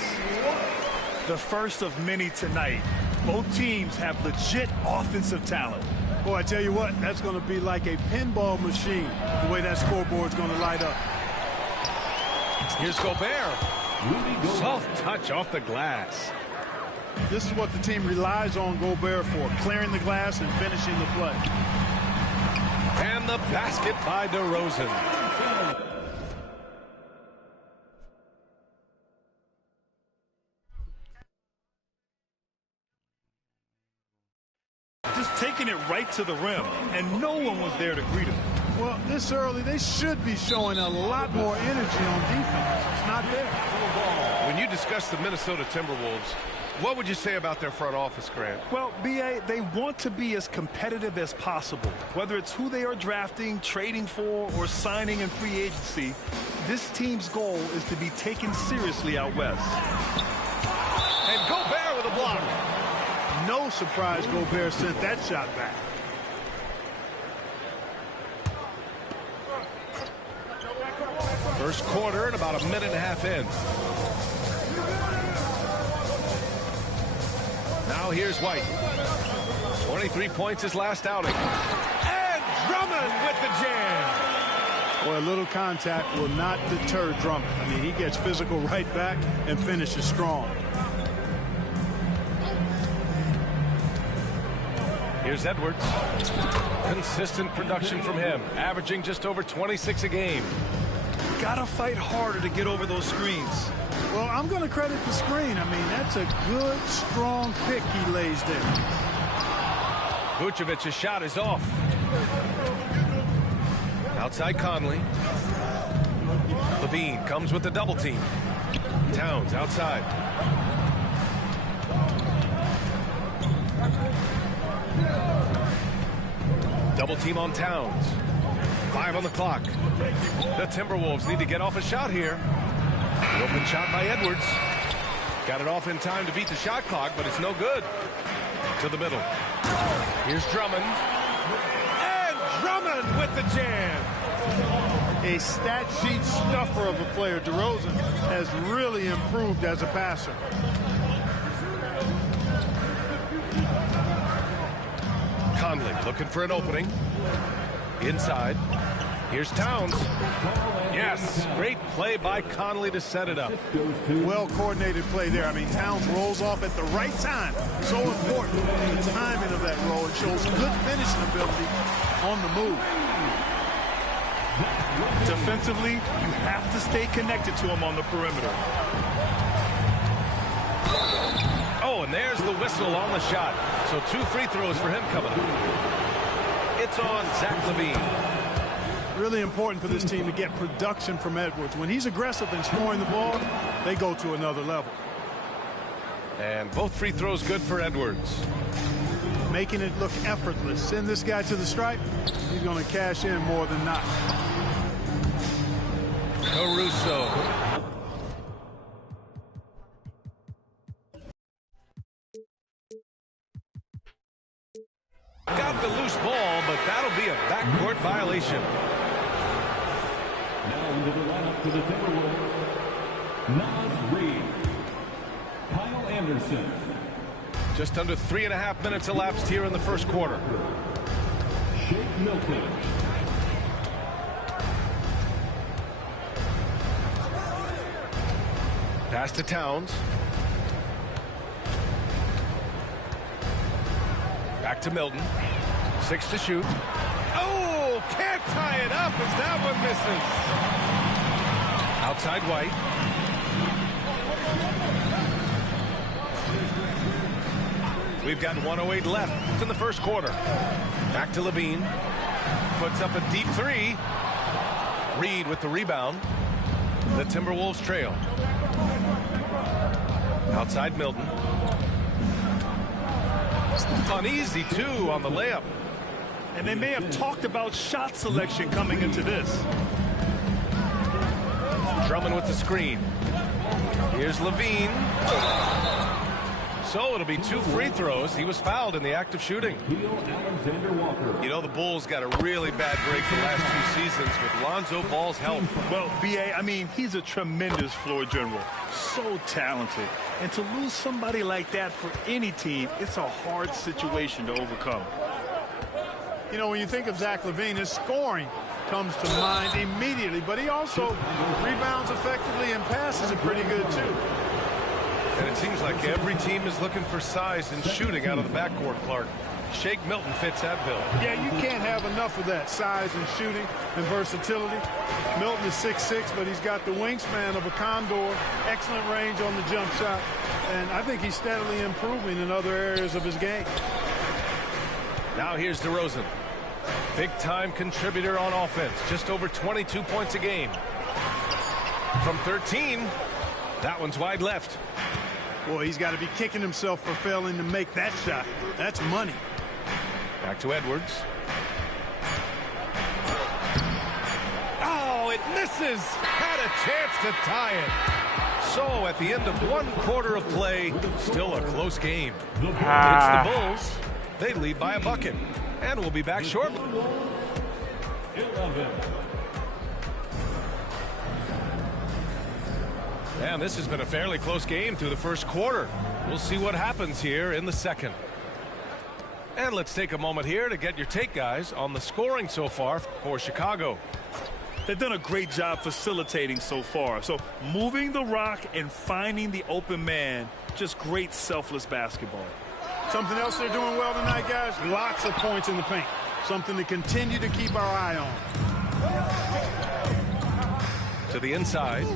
The first of many tonight. Both teams have legit offensive talent. Boy, I tell you what, that's going to be like a pinball machine, the way that scoreboard's going to light up. Here's Gobert. Soft touch off the glass. This is what the team relies on Gobert for, clearing the glass and finishing the play. And the basket by DeRozan. Just taking it right to the rim, and no one was there to greet him. Well, this early, they should be showing a lot more energy on defense. It's not there. When you discuss the Minnesota Timberwolves, what would you say about their front office, Grant? Well, B.A., they want to be as competitive as possible. Whether it's who they are drafting, trading for, or signing in free agency, this team's goal is to be taken seriously out west. And Gobert with a block. No surprise Gobert sent that shot back. First quarter and about a minute and a half in. Now here's White. 23 points his last outing. And Drummond with the jam. Boy, a little contact will not deter Drummond. I mean, he gets physical right back and finishes strong. Here's Edwards. Consistent production from him, averaging just over 26 a game. Gotta fight harder to get over those screens. Well, I'm going to credit the screen. I mean, that's a good, strong pick he lays there. Vucevic's shot is off. Outside Conley. Levine comes with the double team. Towns outside. Double team on Towns. 5 on the clock. The Timberwolves need to get off a shot here. The open shot by Edwards. Got it off in time to beat the shot clock, but it's no good. To the middle. Here's Drummond. And Drummond with the jam. A stat sheet stuffer of a player. DeRozan has really improved as a passer. Conley looking for an opening. Inside. Here's Towns. Yes, great play by Conley to set it up. Well-coordinated play there. I mean, Towns rolls off at the right time. So important, the timing of that roll. It shows good finishing ability on the move. Defensively, you have to stay connected to him on the perimeter. Oh, and there's the whistle on the shot. So 2 free throws for him coming up. It's on Zach LaVine. Really important for this team to get production from Edwards. When he's aggressive and scoring the ball, they go to another level. And both free throws good for Edwards. Making it look effortless. Send this guy to the stripe. He's going to cash in more than not. Caruso. Got the loose ball, but that'll be a backcourt violation. Now into the lineup for the Timberwolves, Naz Reid, Kyle Anderson. Just under 3.5 minutes elapsed here in the first quarter. Shake Milton. Pass to Towns. Back to Milton. 6 to shoot. Oh, can't tie it up as that one misses. Outside White. We've got 1:08 left in the first quarter. Back to Levine. Puts up a deep three. Reed with the rebound. The Timberwolves trail. Outside Milton. Uneasy, too, on the layup. And they may have talked about shot selection coming into this. Drummond with the screen. Here's Levine. So it'll be 2 free throws. He was fouled in the act of shooting. You know, the Bulls got a really bad break the last 2 seasons with Lonzo Ball's help. Well, B.A., I mean, he's a tremendous floor general. So talented. And to lose somebody like that for any team, it's a hard situation to overcome. You know, when you think of Zach LaVine, his scoring comes to mind immediately, but he also rebounds effectively and passes it pretty good, too. And it seems like every team is looking for size and shooting out of the backcourt, Clark. Shake Milton fits that bill. Yeah, you can't have enough of that size and shooting and versatility. Milton is 6'6", but he's got the wingspan of a condor, excellent range on the jump shot, and I think he's steadily improving in other areas of his game. Now here's DeRozan. Big-time contributor on offense, just over 22 points a game. From 13, that one's wide left. Boy, he's got to be kicking himself for failing to make that shot. That's money. Back to Edwards. Oh, it misses. Had a chance to tie it. So at the end of 1 quarter of play, still a close game. It's the Bulls. They lead by a bucket. And we'll be back shortly. And this has been a fairly close game through the first quarter. We'll see what happens here in the second. And let's take a moment here to get your take, guys, on the scoring so far for Chicago. They've done a great job facilitating so far. So moving the rock and finding the open man, just great selfless basketball. Something else they're doing well tonight, guys, lots of points in the paint. Something to continue to keep our eye on. To the inside.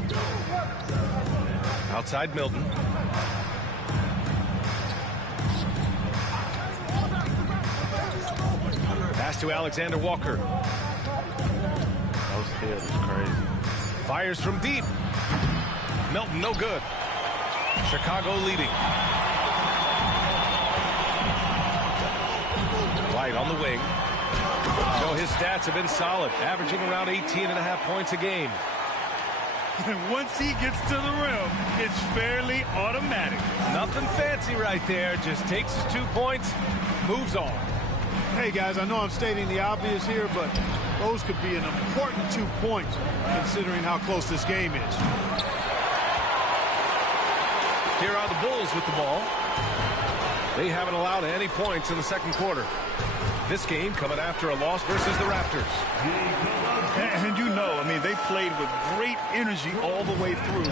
Outside Milton. Pass to Alexander Walker. No steal is crazy. Fires from deep. Milton no good. Chicago leading. White on the wing. So his stats have been solid, averaging around 18.5 points a game. And once he gets to the rim, it's fairly automatic. Nothing fancy right there. Just takes his 2 points, moves on. Hey, guys, I know I'm stating the obvious here, but those could be an important 2 points considering how close this game is. Here are the Bulls with the ball. They haven't allowed any points in the second quarter. This game coming after a loss versus the Raptors. And you know, I mean, they played with great energy all the way through.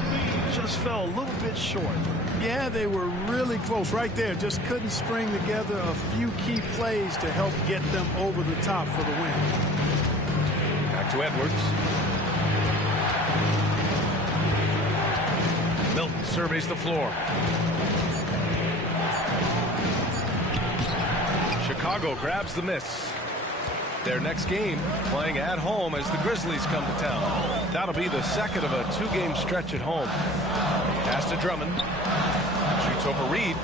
Just fell a little bit short. Yeah, they were really close right there. Just couldn't string together a few key plays to help get them over the top for the win. Back to Edwards. Milton surveys the floor. Chicago grabs the miss. Their next game playing at home as the Grizzlies come to town. That'll be the second of a 2-game stretch at home. Pass to Drummond. Shoots over Reed.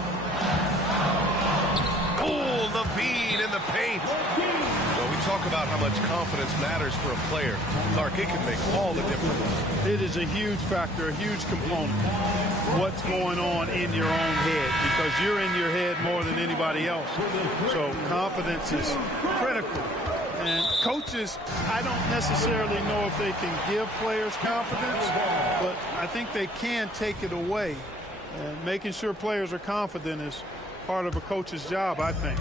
Oh, Levine in the paint. Well, we talk about how much confidence matters for a player. Clark, it can make all the difference. It is a huge factor, a huge component. What's going on in your own head, because you're in your head more than anybody else. So confidence is critical. And coaches, I don't necessarily know if they can give players confidence, but I think they can take it away. And making sure players are confident is part of a coach's job, I think.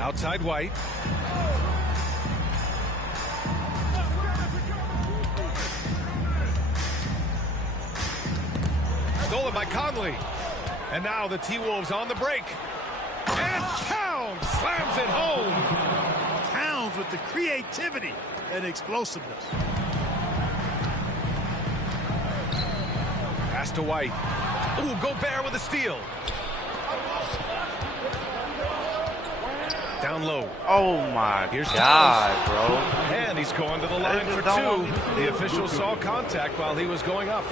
Outside White. Stolen by Conley. And now the T-Wolves on the break. And Towns slams it home. Towns with the creativity and explosiveness. Pass to White. Ooh, Gobert with a steal. Down low. Oh my Here's God, bro. And he's going to the line for two. The official saw contact while he was going up.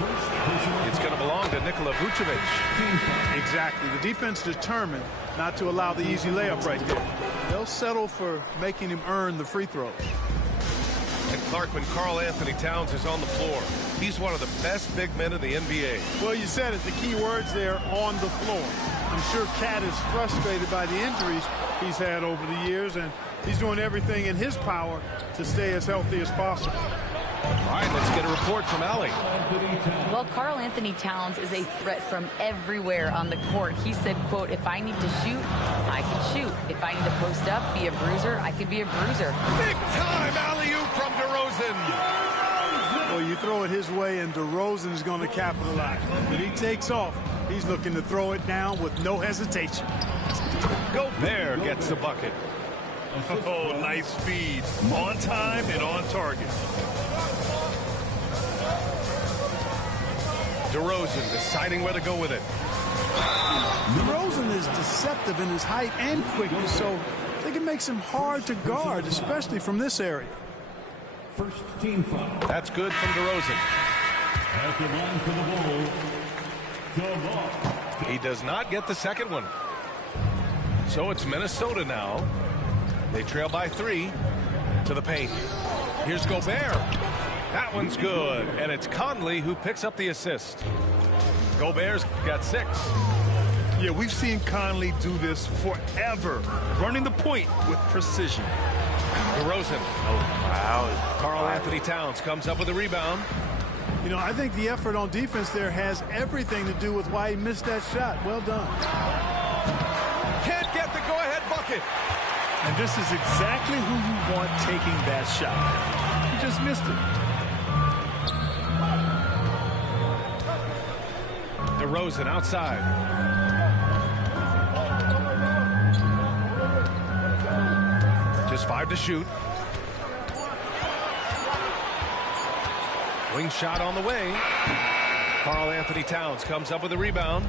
It's going to belong to Nikola Vucevic. Exactly. The defense determined not to allow the easy layup right there. They'll settle for making him earn the free throws. And Clark, when Karl Anthony Towns is on the floor, he's one of the best big men in the NBA. Well, you said it. The key words there, on the floor. I'm sure Cat is frustrated by the injuries he's had over the years, and he's doing everything in his power to stay as healthy as possible. All right, let's get a report from Allie. Well, Karl Anthony Towns is a threat from everywhere on the court. He said, quote, if I need to shoot, I can shoot. If I need to post up, be a bruiser, I can be a bruiser. Big time alley-oop from DeRozan. Well, you throw it his way, and DeRozan is going to capitalize. When he takes off, he's looking to throw it down with no hesitation. Gobert gets the bucket. Oh, nice feed. On time and on target. DeRozan deciding where to go with it. DeRozan is deceptive in his height and quickness, so I think it makes him hard to guard, especially from this area. First team foul. That's good from DeRozan. At the line for the Bulls, Jamal. He does not get the second one. So it's Minnesota now. They trail by 3 to the paint. Here's Gobert. That one's good. And it's Conley who picks up the assist. Gobert's got 6. Yeah, we've seen Conley do this forever, running the point with precision. DeRozan. Oh, wow. Karl Anthony Towns comes up with a rebound. You know, I think the effort on defense there has everything to do with why he missed that shot. Well done. Can't get the go-ahead bucket. And this is exactly who you want taking that shot. He just missed it. DeRozan outside. Just 5 to shoot. Wing shot on the way. Karl Anthony Towns comes up with a rebound.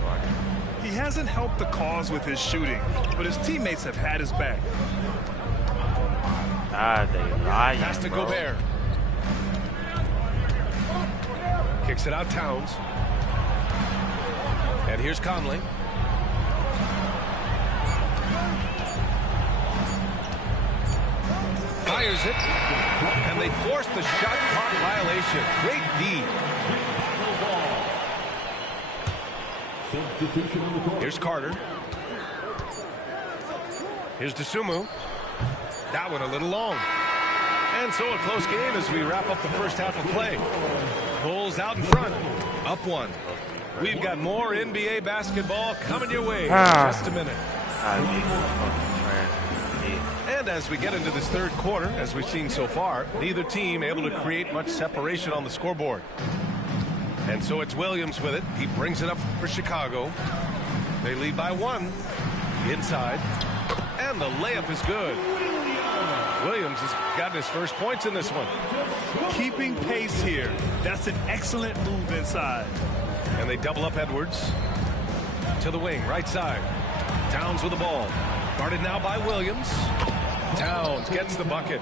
He hasn't helped the cause with his shooting, but his teammates have had his back. God, they lying, Pass to bro. Gobert. Kicks it out Towns. And here's Conley. Fires it. And they force the shot clock violation. Great D. Here's Carter. Here's DeSumo. That one a little long. And so a close game as we wrap up the first half of play. Bulls out in front. Up 1. We've got more NBA basketball coming your way in just a minute. And as we get into this third quarter, as we've seen so far, neither team able to create much separation on the scoreboard. And so it's Williams with it. He brings it up for Chicago. They lead by 1. Inside. And the layup is good. Williams has gotten his first points in this one. Keeping pace here. That's an excellent move inside. And they double up Edwards. To the wing, right side. Towns with the ball. Guarded now by Williams. Towns gets the bucket.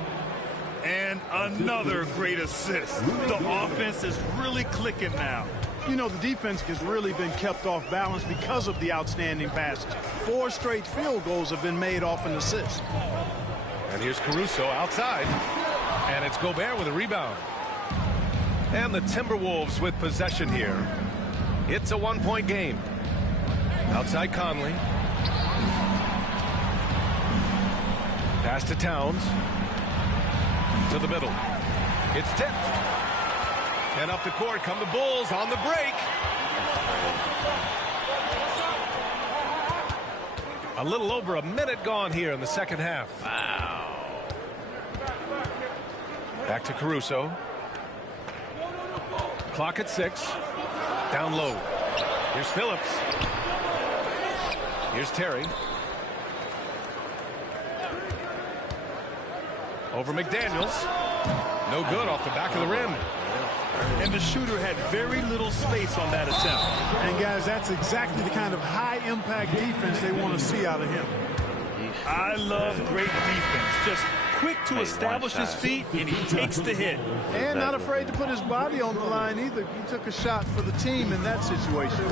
And another great assist. The offense is really clicking now. You know, the defense has really been kept off balance because of the outstanding passes. 4 straight field goals have been made off an assist. And here's Caruso outside. And it's Gobert with a rebound. And the Timberwolves with possession here. It's a 1-point game. Outside Conley. Pass to Towns. To the middle. It's tipped. And up the court come the Bulls on the break. A little over a minute gone here in the second half. Wow. Back to Caruso. Clock at 6. Down low. Here's Phillips. Here's Terry. Over McDaniels. No good off the back of the rim. And the shooter had very little space on that attempt. And guys, that's exactly the kind of high-impact defense they want to see out of him. I love great defense. Just quick to establish his feet, and he takes the hit. And not afraid to put his body on the line either. He took a shot for the team in that situation.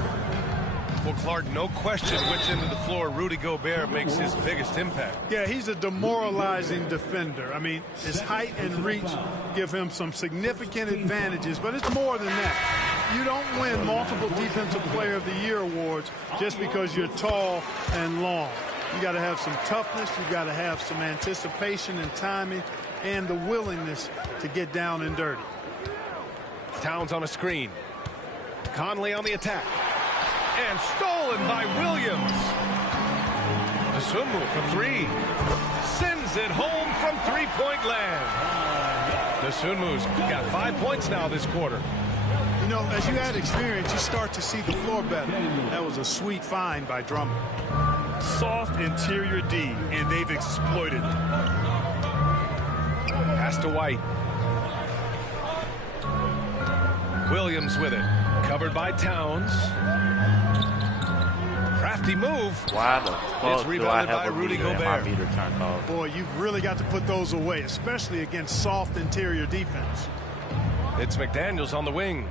Well, Clark, no question which end of the floor Rudy Gobert makes his biggest impact. Yeah, he's a demoralizing defender. I mean, his height and reach give him some significant advantages, but it's more than that. You don't win multiple Defensive Player of the Year awards just because you're tall and long. You got to have some toughness. You got to have some anticipation and timing and the willingness to get down and dirty. Towns on a screen. Conley on the attack. And stolen by Williams. Dosunmu for three. Sends it home from three-point land. Dosunmu's got 5 points now this quarter. You know, as you add experience, you start to see the floor better. That was a sweet find by Drummond. Soft interior D, and they've exploited it. Pass to White. Williams with it. Covered by Towns. Crafty move. Why the fuck do I have a Rudy Gobert? Meter turned off? Boy, you've really got to put those away, especially against soft interior defense. It's McDaniels on the wing.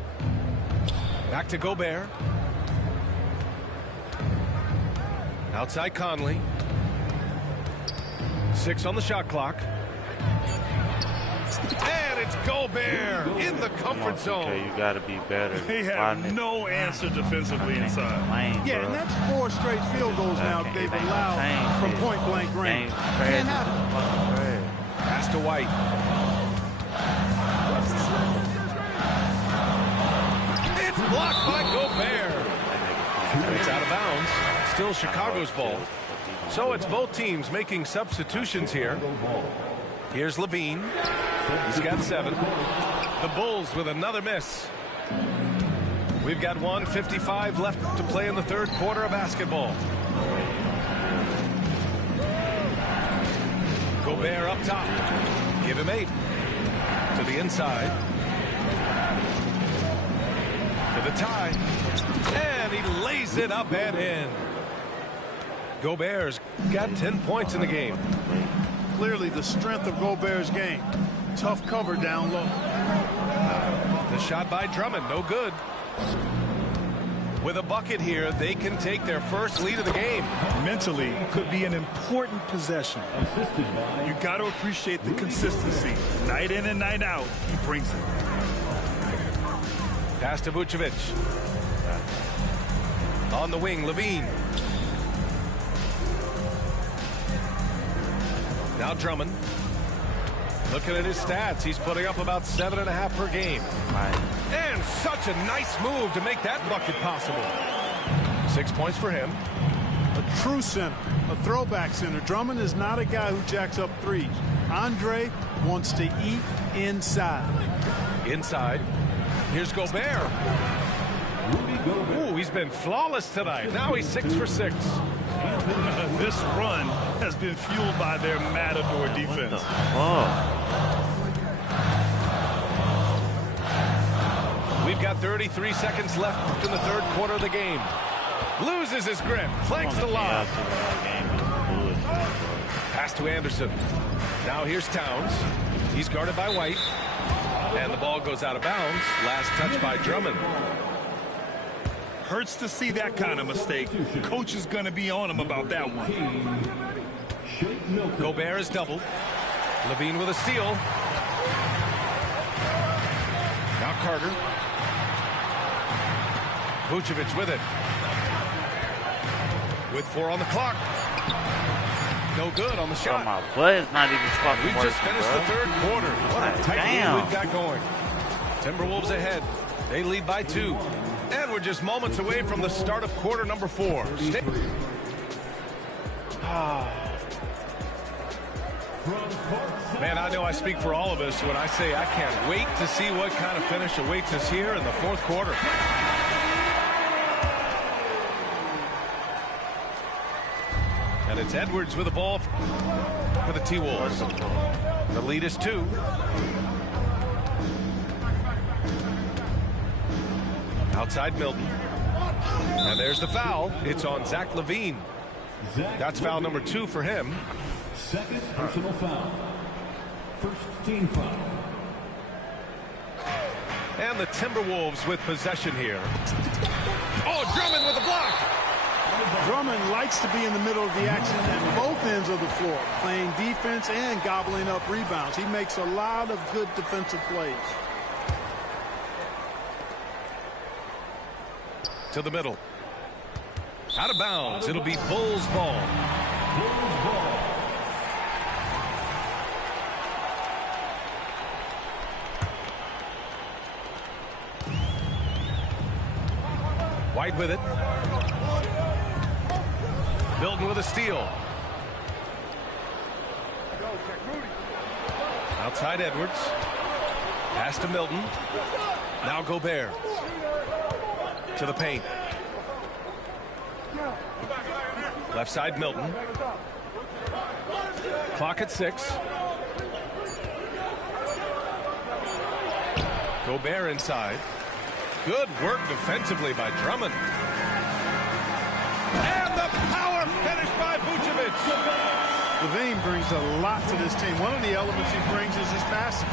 Back to Gobert. Outside Conley. 6 on the shot clock. And it's Gobert in the comfort zone. Okay, you got to be better. They have no answer defensively inside. Yeah, and that's 4 straight field goals now they've allowed from point-blank range. Can't happen. Pass to White. It's blocked by Gobert. It's out of bounds. Still Chicago's ball. So it's both teams making substitutions here. Here's Levine. He's got 7. The Bulls with another miss. We've got 1:55 left to play in the third quarter of basketball. Gobert up top. Give him 8. To the inside. To the tie. And he lays it up and in. Gobert's got 10 points in the game. Clearly the strength of Gobert's game. Tough cover down low. The shot by Drummond, no good. With a bucket here, they can take their first lead of the game. Mentally, could be an important possession. You got to appreciate the consistency. Night in and night out, he brings it. Pass to Vucevic. On the wing, Levine. Now Drummond. Looking at his stats, he's putting up about 7.5 per game. And such a nice move to make that bucket possible. 6 points for him. A true center, a throwback center. Drummond is not a guy who jacks up threes. Andre wants to eat inside. Inside. Here's Gobert. Ooh, he's been flawless tonight. Now he's 6 for 6. This run has been fueled by their Matador defense. We've got 33 seconds left in the third quarter of the game. Loses his grip. Flanks the lob. Pass to Anderson. Now here's Towns. He's guarded by White. And the ball goes out of bounds. Last touch by Drummond. Hurts to see that kind of mistake. Coach is going to be on him about that one. Gobert is doubled. Levine with a steal. Now Carter. Vucevic with it. With 4 on the clock. No good on the shot. My butt is not even fucking We just working, finished bro. the third quarter. What a tight game Damn. we've got going. Timberwolves ahead. They lead by 2. And we're just moments away from the start of quarter number 4. Man, I know I speak for all of us when I say I can't wait to see what kind of finish awaits us here in the fourth quarter. It's Edwards with the ball for the T-Wolves. The lead is 2. Outside Milton. And there's the foul. It's on Zach LaVine. That's foul number 2 for him. Second personal foul. First team foul. And the Timberwolves with possession here. Oh, Drummond with a block. Drummond likes to be in the middle of the action at both ends of the floor, playing defense and gobbling up rebounds. He makes a lot of good defensive plays. To the middle. Out of bounds. It'll be Bulls ball. Bulls ball. White with it. Milton with a steal. Outside Edwards. Pass to Milton. Now Gobert. To the paint. Left side Milton. Clock at 6. Gobert inside. Good work defensively by Drummond. And the power finish by Vucevic. LaVine brings a lot to this team. One of the elements he brings is his passing.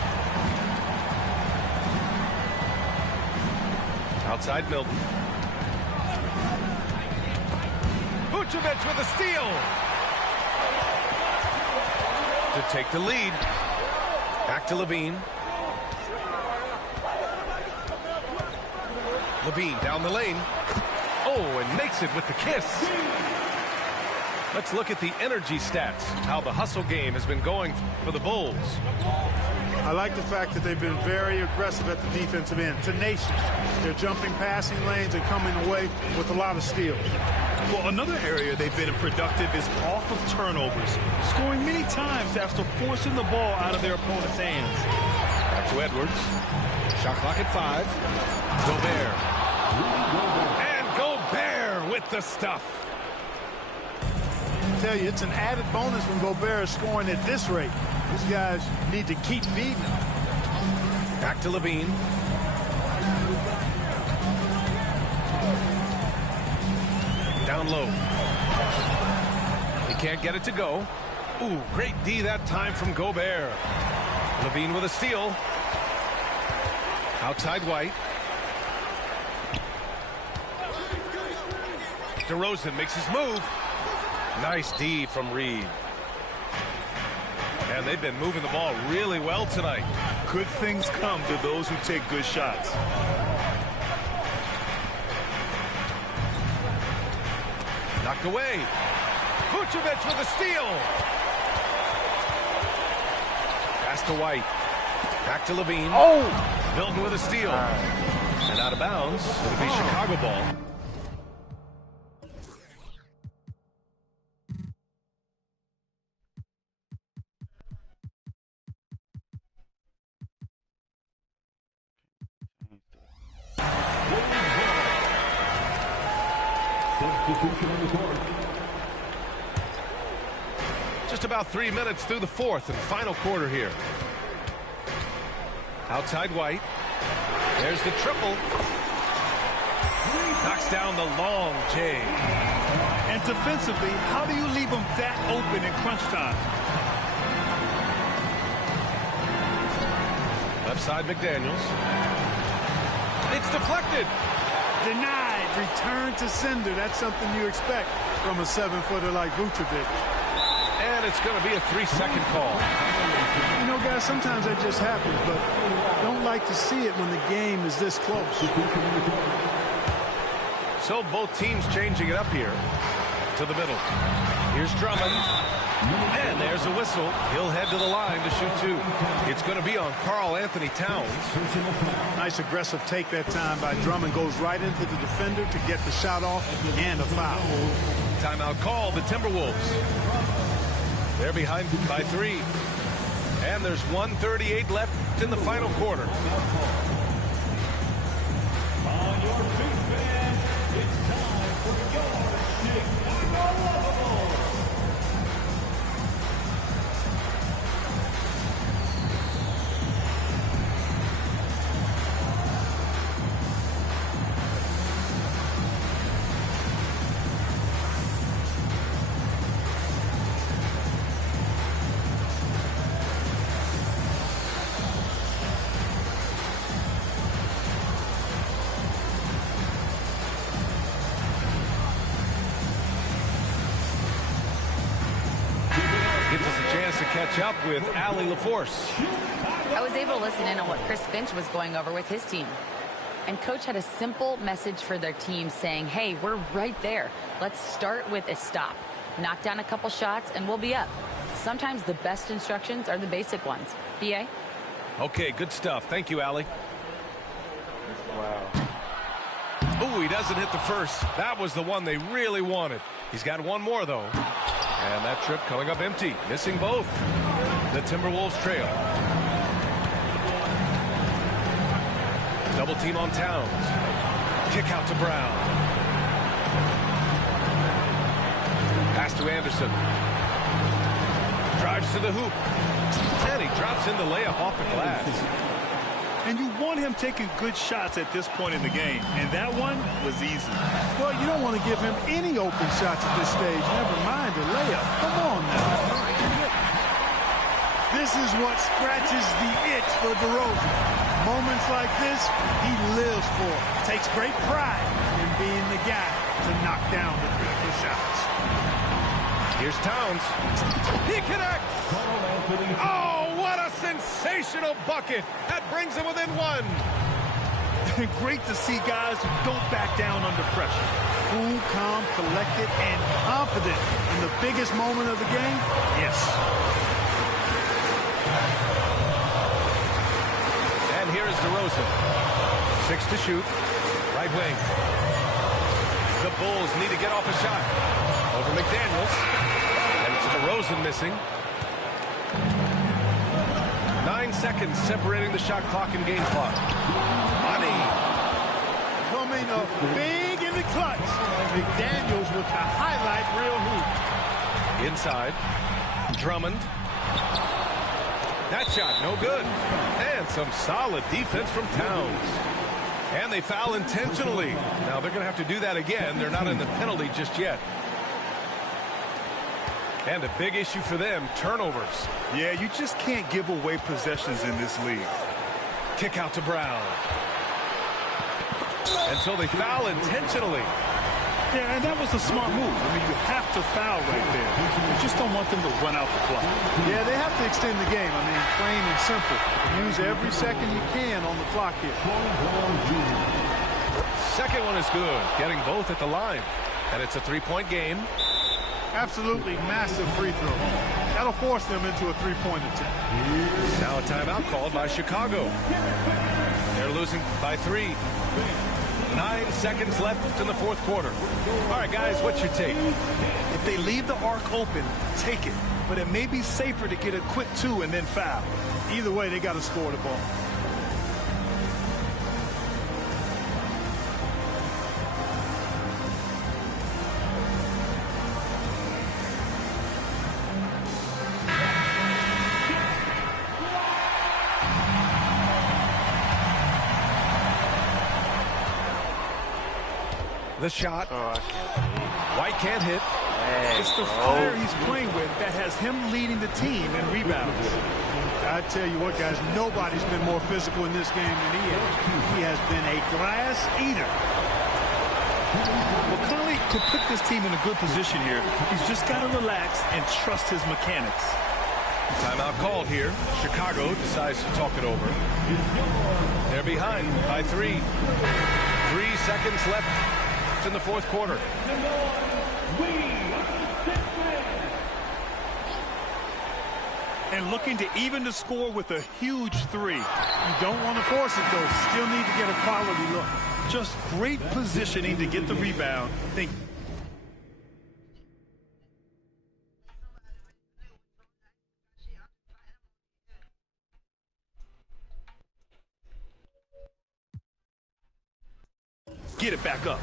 Outside Milton. Vucevic with a steal. To take the lead. Back to LaVine. LaVine down the lane. Oh, and makes it with the kiss. Let's look at the energy stats. How the hustle game has been going for the Bulls. I like the fact that they've been very aggressive at the defensive end. Tenacious. They're jumping passing lanes and coming away with a lot of steals. Well, another area they've been productive is off of turnovers, scoring many times after forcing the ball out of their opponent's hands. Back to Edwards. Shot clock at 5. Gobert. And Gobert with the stuff. I tell you, it's an added bonus when Gobert is scoring at this rate. These guys need to keep feeding him. Back to LaVine. Down low. He can't get it to go. Ooh, great D that time from Gobert. LaVine with a steal. Outside White. DeRozan makes his move. Nice D from Reed. And they've been moving the ball really well tonight. Good things come to those who take good shots. Knocked away. Vucevic with a steal. Pass to White. Back to LaVine. Oh! Milton with a steal. And out of bounds. It'll be Chicago ball. Substitution on the court. Just about 3 minutes through the fourth and final quarter here. Outside White. There's the triple. Knocks down the long J. And defensively, how do you leave them that open in crunch time? Left side McDaniels. It's deflected. Denied. Return to sender. That's something you expect from a 7-footer like Vucevic. And it's going to be a 3-second call. You know, guys, sometimes that just happens, but don't like to see it when the game is this close. So both teams changing it up here to the middle. Here's Drummond. And there's a whistle. He'll head to the line to shoot 2. It's going to be on Karl-Anthony Towns. Nice aggressive take that time by Drummond. Goes right into the defender to get the shot off and a foul. Timeout call, the Timberwolves. They're behind by 3. And there's 1:38 left in the final quarter. On your feet, fans, it's time for your Chicago Bulls. chance to catch up with Allie LaForce. I was able to listen in on what Chris Finch was going over with his team. And Coach had a simple message for their team saying, hey, we're right there. Let's start with a stop. Knock down a couple shots and we'll be up. Sometimes the best instructions are the basic ones. BA? Okay, good stuff. Thank you, Allie. Wow. Oh, he doesn't hit the first. That was the one they really wanted. He's got one more, though. And that trip coming up empty. Missing both. The Timberwolves trail. Double team on Towns. Kick out to Brown. Pass to Anderson. Drives to the hoop. And he drops in the layup off the glass. And you want him taking good shots at this point in the game. And that one was easy. Well, you don't want to give him any open shots at this stage. Never mind a layup. Come on now. This is what scratches the itch for DeRozan. Moments like this, he lives for. Takes great pride in being the guy to knock down the critical shots. Here's Towns. He connects. Oh, what a sensational bucket. That brings him within one. Great to see guys who don't back down under pressure. Cool, calm, collected, and confident in the biggest moment of the game. Yes. And here is DeRozan. 6 to shoot. Right wing. The Bulls need to get off a shot. Over McDaniels. And it's DeRozan missing. 9 seconds separating the shot clock and game clock. Money. Coming up big in the clutch. McDaniels with the highlight reel hoop. Inside. Drummond. That shot no good. And some solid defense from Towns. And they foul intentionally. Now they're going to have to do that again. They're not in the penalty just yet. And a big issue for them, turnovers. Yeah, you just can't give away possessions in this league. Kick out to Brown. And so they foul intentionally. Yeah, and that was a smart move. I mean, you have to foul right there. You just don't want them to run out the clock. Yeah, they have to extend the game. I mean, plain and simple. Use every second you can on the clock here. Second one is good, getting both at the line. And it's a three-point game. Absolutely massive free throw. That'll force them into a three-point attempt. Now a timeout called by Chicago. They're losing by 3. 9 seconds left in the fourth quarter. All right, guys, what's your take? If they leave the arc open, take it. But it may be safer to get a quick 2 and then foul. Either way, they got to score the ball. The shot. Oh, I can't believe White can't hit. it. It's the fire he's playing with that has him leading the team in rebounds. I tell you what, guys, nobody's been more physical in this game than he has. He has been a glass eater. Well, Conley could put this team in a good position here. He's just got to relax and trust his mechanics. Timeout called here. Chicago decides to talk it over. They're behind by 3. 3 seconds left in the fourth quarter. And looking to even the score with a huge 3. You don't want to force it, though. Still need to get a quality look. Just great positioning to get the rebound. Get it back up.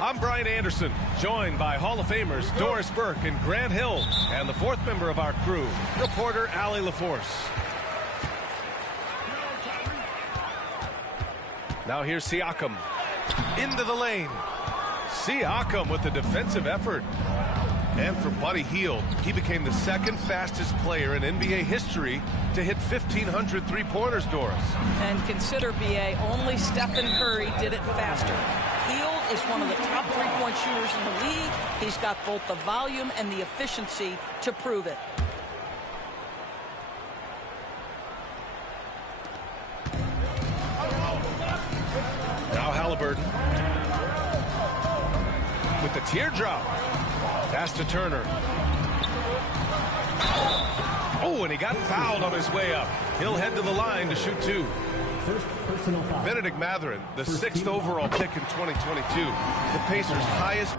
I'm Brian Anderson, joined by Hall of Famers Doris Burke and Grant Hill, and the fourth member of our crew, reporter Allie LaForce. Now here's Siakam. Into the lane. Siakam with the defensive effort. And for Buddy Hield, he became the second fastest player in NBA history to hit 1,500 three-pointers, Doris. And consider, BA, only Stephen Curry did it faster. Hield is one of the top three-point shooters in the league. He's got both the volume and the efficiency to prove it. Now Halliburton. With the teardrop. Pass to Turner. Oh, and he got fouled on his way up. He'll head to the line to shoot two. First personal foul. Benedict Mathurin, the sixth overall pick in 2022. The Pacers' highest.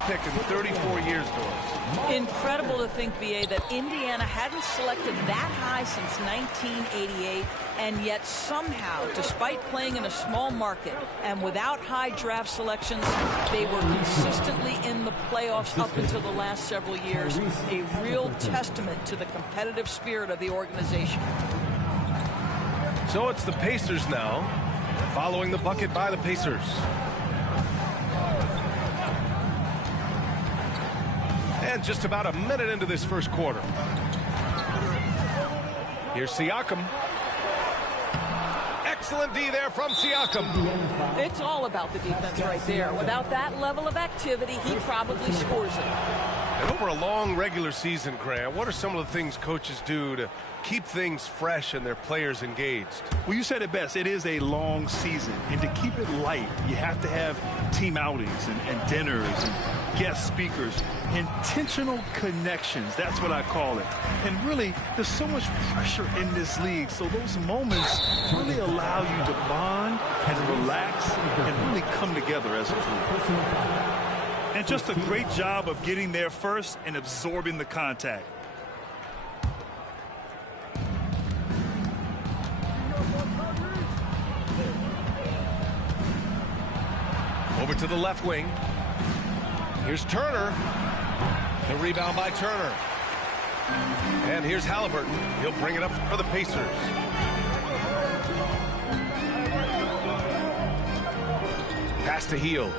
Pick in 34 years, Doris. Incredible to think, BA, that Indiana hadn't selected that high since 1988, and yet somehow, despite playing in a small market and without high draft selections, they were consistently in the playoffs up until the last several years. A real testament to the competitive spirit of the organization. So it's the Pacers now, following the bucket by the Pacers. And just about a minute into this first quarter. Here's Siakam. Excellent D there from Siakam. It's all about the defense right there. Without that level of activity, he probably scores it. And over a long regular season, Grant, what are some of the things coaches do to keep things fresh and their players engaged? Well, you said it best. It is a long season. And to keep it light, you have to have team outings and dinners and guest speakers. Intentional connections, that's what I call it. And really, there's so much pressure in this league. So those moments really allow you to bond and relax and really come together as a group. And just a great job of getting there first and absorbing the contact. Over to the left wing. Here's Turner. The rebound by Turner. And here's Halliburton. He'll bring it up for the Pacers. Pass to Hield.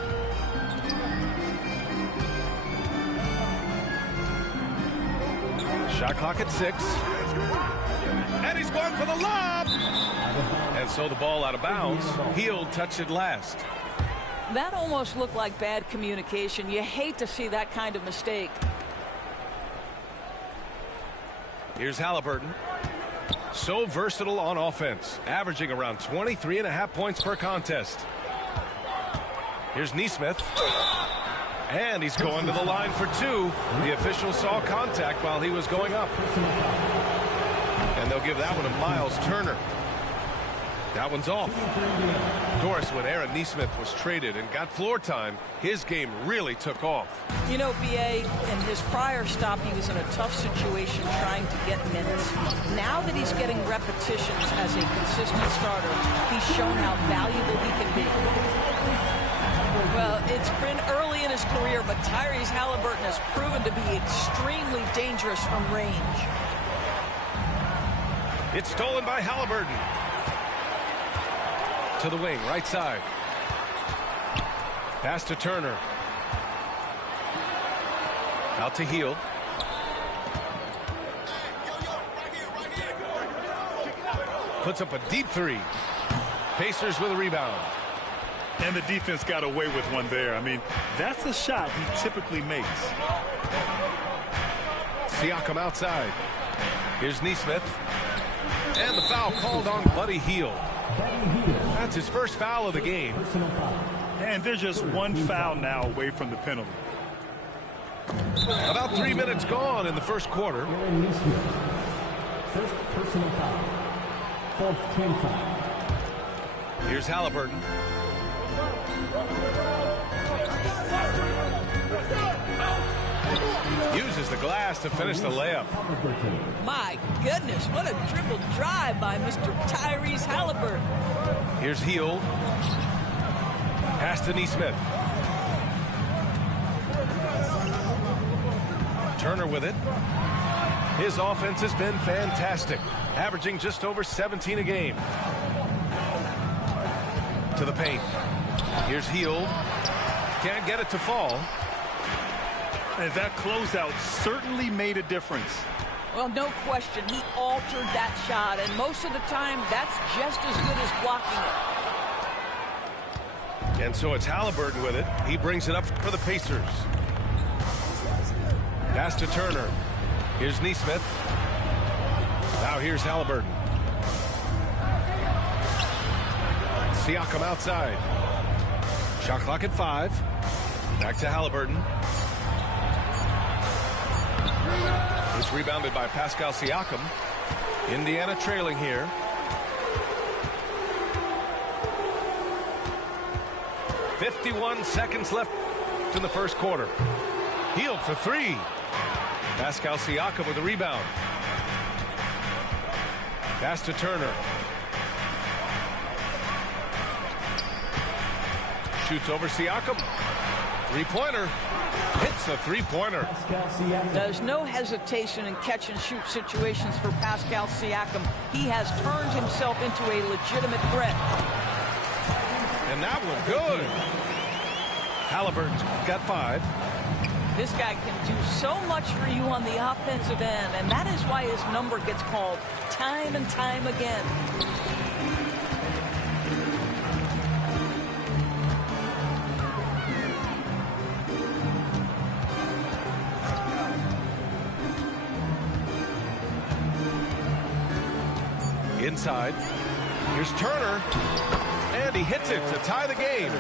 Shot clock at 6. And he's going for the lob. And so the ball out of bounds. Hield touched it last. That almost looked like bad communication. You hate to see that kind of mistake. Here's Halliburton. So versatile on offense, averaging around 23.5 points per contest. Here's Nesmith. And he's going to the line for two. The official saw contact while he was going up. And they'll give that one to Miles Turner. That one's off. Doris, when Aaron Nesmith was traded and got floor time, his game really took off. You know, BA, in his prior stop, he was in a tough situation trying to get minutes. Now that he's getting repetitions as a consistent starter, he's shown how valuable he can be. Well, it's been early in his career, but Tyrese Halliburton has proven to be extremely dangerous from range. It's stolen by Halliburton. To the wing, right side. Pass to Turner. Out to Hield. Puts up a deep three. Pacers with a rebound. And the defense got away with one there. I mean, that's the shot he typically makes. Siakam outside. Here's Nesmith. And the foul called on Buddy Hield. That's his first foul of the game. And they're just one foul now away from the penalty. About 3 minutes gone in the first quarter. First personal foul. Fourth team foul. Here's Halliburton. Uses the glass to finish the layup. My goodness, what a dribble drive by Mr. Tyrese Halliburton. Here's Hield. Pass to Nesmith. Turner with it. His offense has been fantastic, averaging just over 17 a game. To the paint. Here's Hield. Can't get it to fall. And that closeout certainly made a difference. Well, no question, he altered that shot, and most of the time, that's just as good as blocking it. And so it's Halliburton with it. He brings it up for the Pacers. Pass to Turner. Here's Nesmith. Now here's Halliburton. Siakam outside. Shot clock at 5. Back to Halliburton. It's rebounded by Pascal Siakam. Indiana trailing here. .51 seconds left in the first quarter. Hield for 3. Pascal Siakam with the rebound. Pass to Turner. Shoots over Siakam. Three-pointer. Hits the three-pointer. There's no hesitation in catch-and-shoot situations for Pascal Siakam. He has turned himself into a legitimate threat. And that one good. Halliburton's got 5. This guy can do so much for you on the offensive end, and that is why his number gets called time and time again. Inside. Here's Turner. And he hits it to tie the game.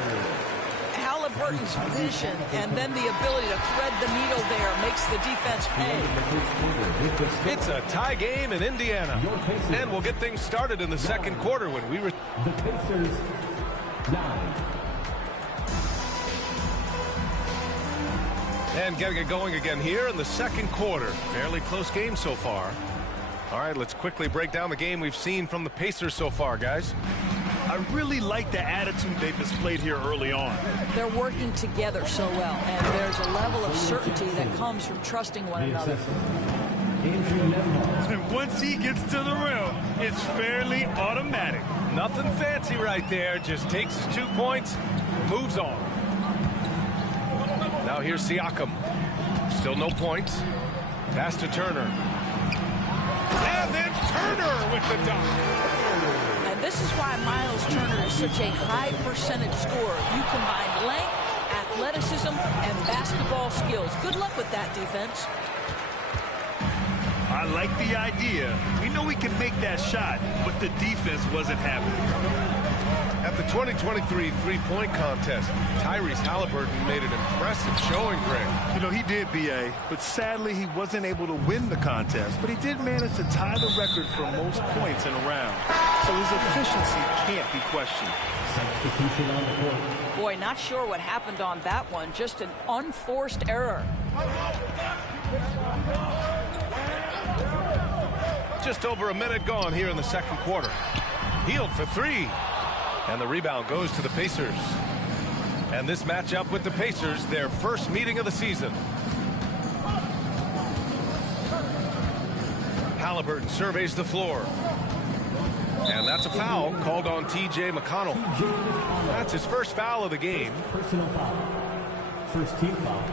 Halliburton's vision and then the ability to thread the needle there makes the defense pay. It's a tie game in Indiana. And we'll get things started in the second quarter when we The Pacers 9. And getting it going again here in the second quarter. Fairly close game so far. All right, let's quickly break down the game we've seen from the Pacers so far, guys. I really like the attitude they displayed here early on. They're working together so well, and there's a level of certainty that comes from trusting one another. And once he gets to the rim, it's fairly automatic. Nothing fancy right there. Just takes his 2 points, moves on. Now here's Siakam. Still no points. Pass to Turner. And then Turner with the dunk. And this is why Miles Turner is such a high percentage scorer. You combine length, athleticism, and basketball skills. Good luck with that defense. I like the idea. We know we can make that shot, but the defense wasn't having it. At the 2023 three-point contest, Tyrese Halliburton made an impressive showing, Greg. You know, he did, B.A., but sadly he wasn't able to win the contest, but he did manage to tie the record for most points in a round. So his efficiency can't be questioned. Substitution on the court. Boy, not sure what happened on that one. Just an unforced error. Just over a minute gone here in the second quarter. Hield for 3. And the rebound goes to the Pacers. And this matchup with the Pacers, their first meeting of the season. Halliburton surveys the floor. And that's a foul called on T.J. McConnell. That's his first foul of the game. Personal foul. First team foul.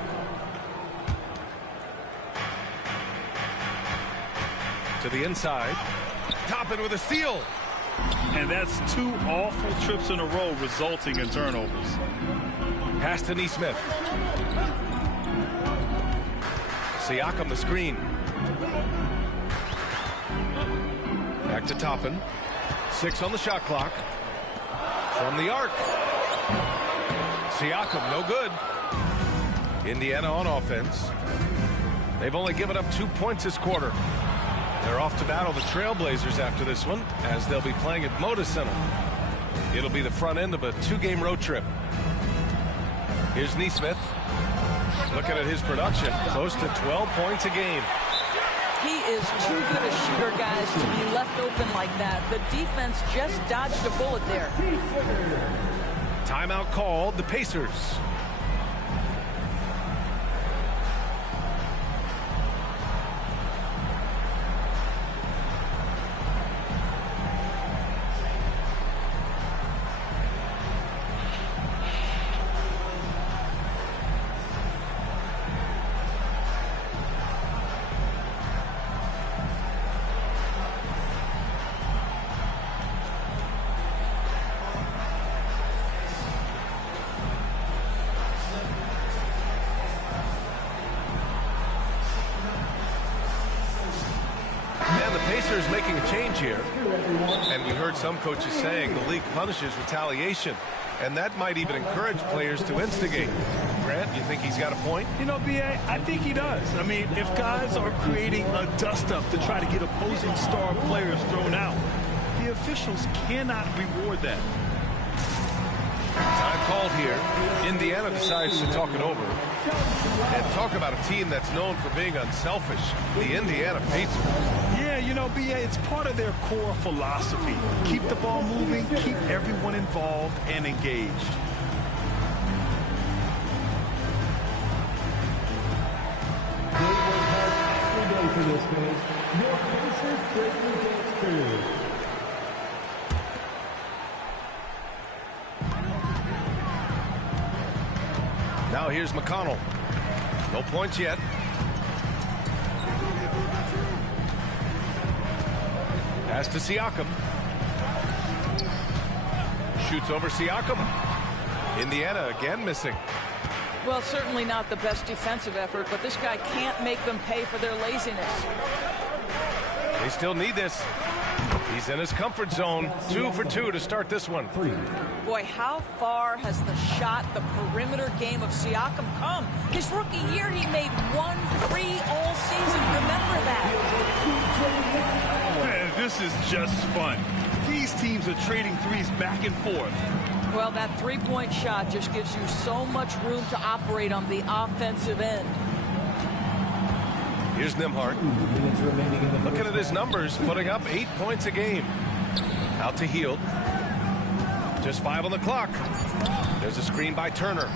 To the inside. Toppin with a steal. And that's 2 awful trips in a row resulting in turnovers. Pass to Nesmith. Siakam the screen. Back to Toppin. 6 on the shot clock. From the arc. Siakam, no good. Indiana on offense. They've only given up 2 points this quarter. They're off to battle the Trailblazers after this one, as they'll be playing at Moda Center. It'll be the front end of a 2-game road trip. Here's Nesmith. Looking at his production, close to 12 points a game. He is too good a shooter, guys, to be left open like that. The defense just dodged a bullet there. Timeout called, the Pacers. Pacers making a change here, and we heard some coaches saying the league punishes retaliation, and that might even encourage players to instigate. Grant, you think he's got a point? You know, B.A., I think he does. I mean, if guys are creating a dust-up to try to get opposing star players thrown out, the officials cannot reward that. Time called here. Indiana decides to talk it over. And talk about a team that's known for being unselfish, the Indiana Pacers. Yeah, you know, B.A., it's part of their core philosophy. Keep the ball moving, keep everyone involved and engaged. Now here's McConnell. No points yet. Pass to Siakam. Shoots over Siakam. Indiana again missing. Well, certainly not the best defensive effort, but this guy can't make them pay for their laziness. They still need this. He's in his comfort zone. 2 for 2 to start this one. Boy, how far has the shot, the perimeter game of Siakam come? His rookie year, he made 1 3 all season. Remember that. Man, this is just fun. These teams are trading threes back and forth. Well, that three-point shot just gives you so much room to operate on the offensive end. Here's Nembhard. Looking at his numbers, putting up 8 points a game. Out to Hield. Just 5 on the clock. There's a screen by Turner.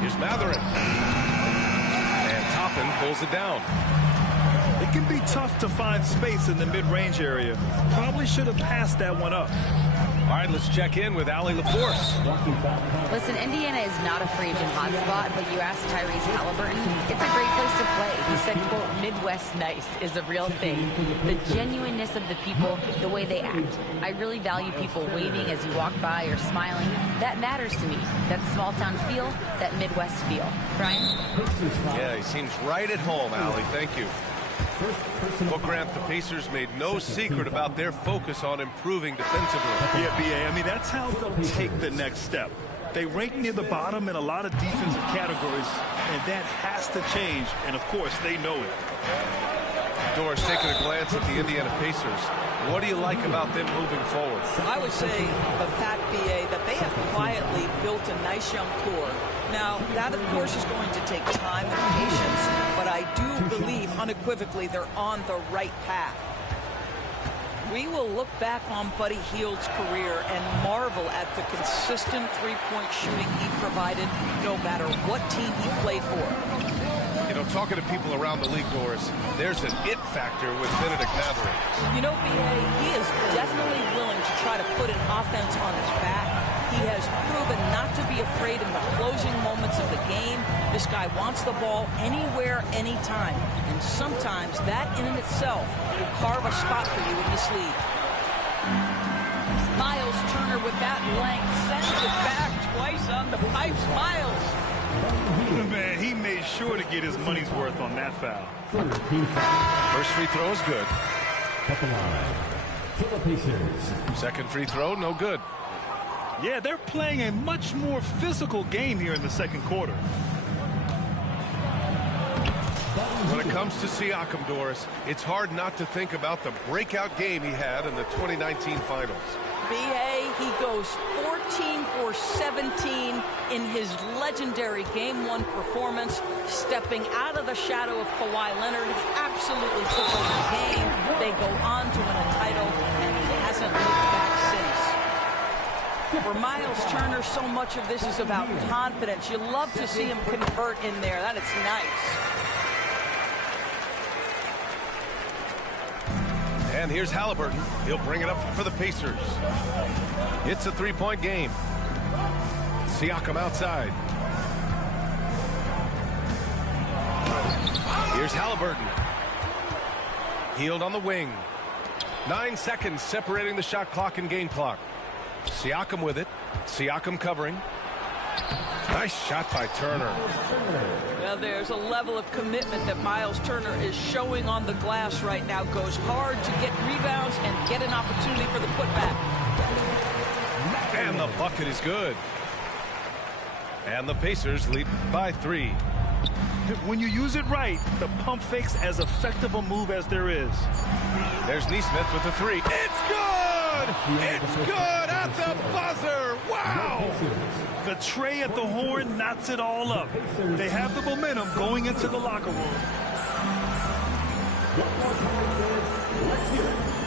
Here's Mathurin. And Toppin pulls it down. It can be tough to find space in the mid-range area. Probably should have passed that one up. All right, let's check in with Allie LaForce. Listen, Indiana is not a free agent hotspot, but you asked Tyrese Halliburton, it's a great place to play. He said, quote, Midwest nice is a real thing. The genuineness of the people, the way they act. I really value people waving as you walk by or smiling. That matters to me. That small town feel, that Midwest feel. Brian? Yeah, he seems right at home, Allie. Thank you. Well, Grant, the Pacers made no secret about their focus on improving defensively. Yeah, B.A., I mean, that's how they'll take the next step. They rank near the bottom in a lot of defensive categories, and that has to change, and of course, they know it. Doris, taking a glance at the Indiana Pacers, what do you like about them moving forward? I would say the fact, B.A., that they have quietly built a nice young core. Now, that, of course, is going to take time and patience, but I do believe unequivocally they're on the right path. We will look back on Buddy Hield's career and marvel at the consistent three-point shooting he provided no matter what team he played for. You know, talking to people around the league, Doris, there's an it factor with Benedict Mathurin. You know, B.A., he is definitely willing to try to put an offense on his back. He has proven not to be afraid in the closing moments of the game. This guy wants the ball anywhere, anytime. And sometimes that in and itself will carve a spot for you in this league. Miles Turner with that length sends it back twice on the pipes. Miles. Man, he made sure to get his money's worth on that foul. First free throw is good. Second free throw, no good. Yeah, they're playing a much more physical game here in the second quarter. When it comes to Siakam, Doris, it's hard not to think about the breakout game he had in the 2019 finals. BA. He goes 14 for 17 in his legendary Game 1 performance, stepping out of the shadow of Kawhi Leonard. He absolutely took over the game. They go on to win a title, and he hasn't looked back since. For Miles Turner, so much of this is about confidence. You love to see him convert in there. That is nice. And here's Halliburton. He'll bring it up for the Pacers. It's a three-point game. Siakam outside. Here's Halliburton. Hield on the wing. 9 seconds separating the shot clock and game clock. Siakam with it. Siakam covering. Nice shot by Turner. Well, there's a level of commitment that Miles Turner is showing on the glass right now. Goes hard to get rebounds and get an opportunity for the putback. And the bucket is good. And the Pacers lead by 3. When you use it right, the pump fake's as effective a move as there is. There's Nesmith with the 3. It's good! It's good at the buzzer! Wow! The tray at the horn knots it all up. They have the momentum going into the locker room.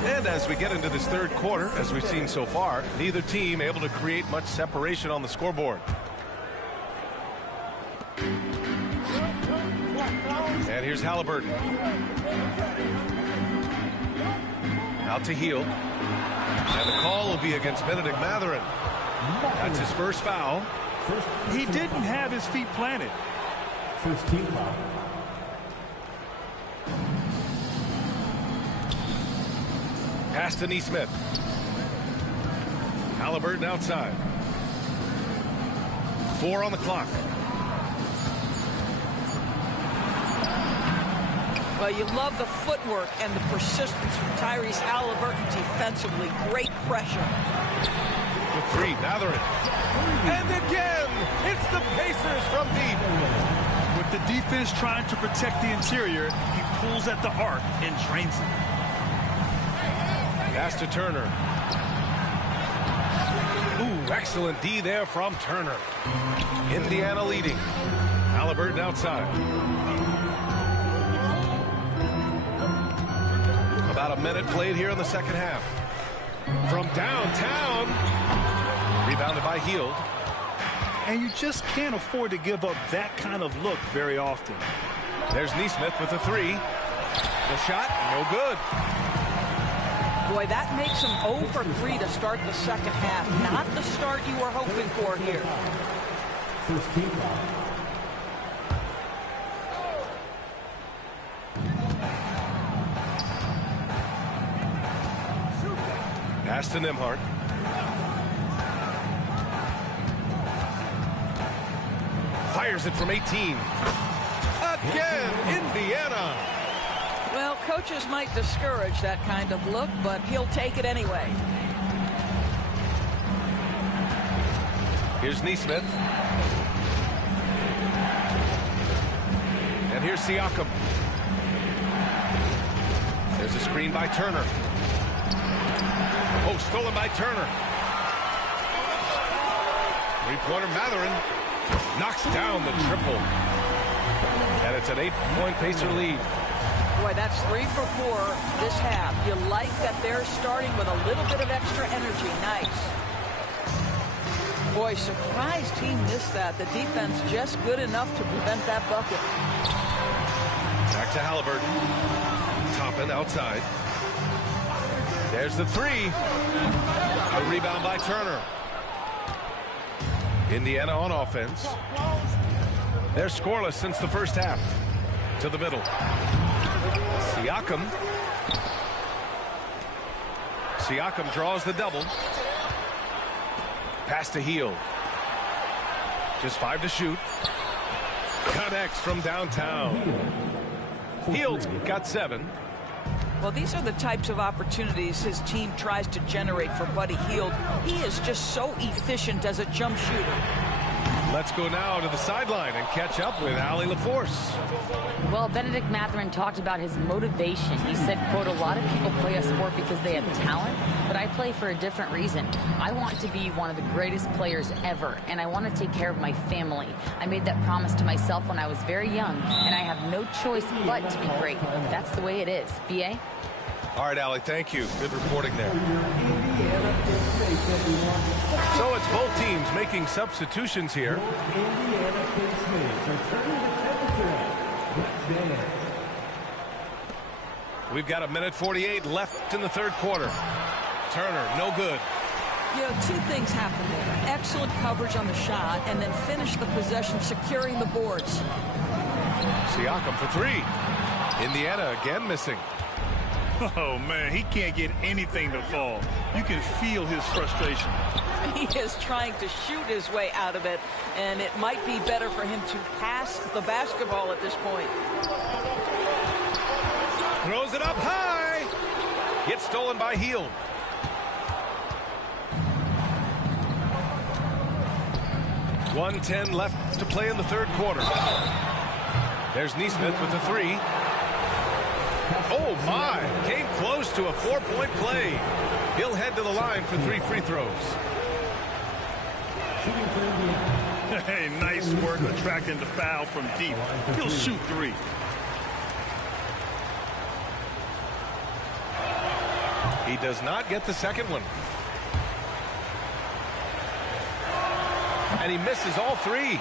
And as we get into this third quarter, as we've seen so far, neither team able to create much separation on the scoreboard. And here's Halliburton. Out to Hield. And the call will be against Benedict Mathurin. That's his first foul. He didn't have his feet planted. First team foul. Pass to Nesmith. Halliburton outside. 4 on the clock. Well, you love the footwork and the persistence from Tyrese Halliburton defensively. Great pressure. The 3, Mathurin. And again, it's the Pacers from deep. With the defense trying to protect the interior, he pulls at the arc and drains it. Pass to Turner. Ooh, excellent D there from Turner. Indiana leading. Halliburton outside. About a minute played here in the second half. From downtown. Rebounded by Hield. And you just can't afford to give up that kind of look very often. There's Nesmith with the 3. The shot, no good. Boy, that makes him 0 for 3 to start the second half. Not the start you were hoping for here. First team foul. Pass to Nembhard. Fires it from 18. Again, Indiana. Well, coaches might discourage that kind of look, but he'll take it anyway. Here's Nesmith. And here's Siakam. There's a screen by Turner. Oh, stolen by Turner. Three-pointer Mathurin knocks down the triple. And it's an 8-point Pacer lead. Boy, that's 3 for 4 this half. You like that they're starting with a little bit of extra energy. Nice. Boy, surprised he missed that. The defense just good enough to prevent that bucket. Back to Halliburton. Toppin outside. There's the 3. A rebound by Turner. Indiana on offense. They're scoreless since the first half. To the middle. Siakam. Siakam draws the double. Pass to Hield. Just 5 to shoot. Connects from downtown. Hield's got 7. Well, these are the types of opportunities his team tries to generate for Buddy Hield. He is just so efficient as a jump shooter. Let's go now to the sideline and catch up with Allie LaForce. Well, Benedict Mathurin talked about his motivation. He said, quote, "A lot of people play a sport because they have talent, but I play for a different reason. I want to be one of the greatest players ever, and I want to take care of my family. I made that promise to myself when I was very young, and I have no choice but to be great. That's the way it is." B.A.? All right, Allie, thank you. Good reporting there. So it's both teams making substitutions here. We've got 1:48 left in the third quarter. Turner, no good. You know, two things happened there. Excellent coverage on the shot, and then finish the possession securing the boards. Siakam for three. Indiana again missing. Oh, man, he can't get anything to fall. You can feel his frustration. He is trying to shoot his way out of it, and it might be better for him to pass the basketball at this point. Throws it up high. Gets stolen by Hield. .110 left to play in the third quarter. There's Nesmith with the three. Oh, my. Came close to a 4-point play. He'll head to the line for 3 free throws. Hey, nice work attracting the foul from deep. He'll shoot 3. He does not get the second one. And he misses all 3.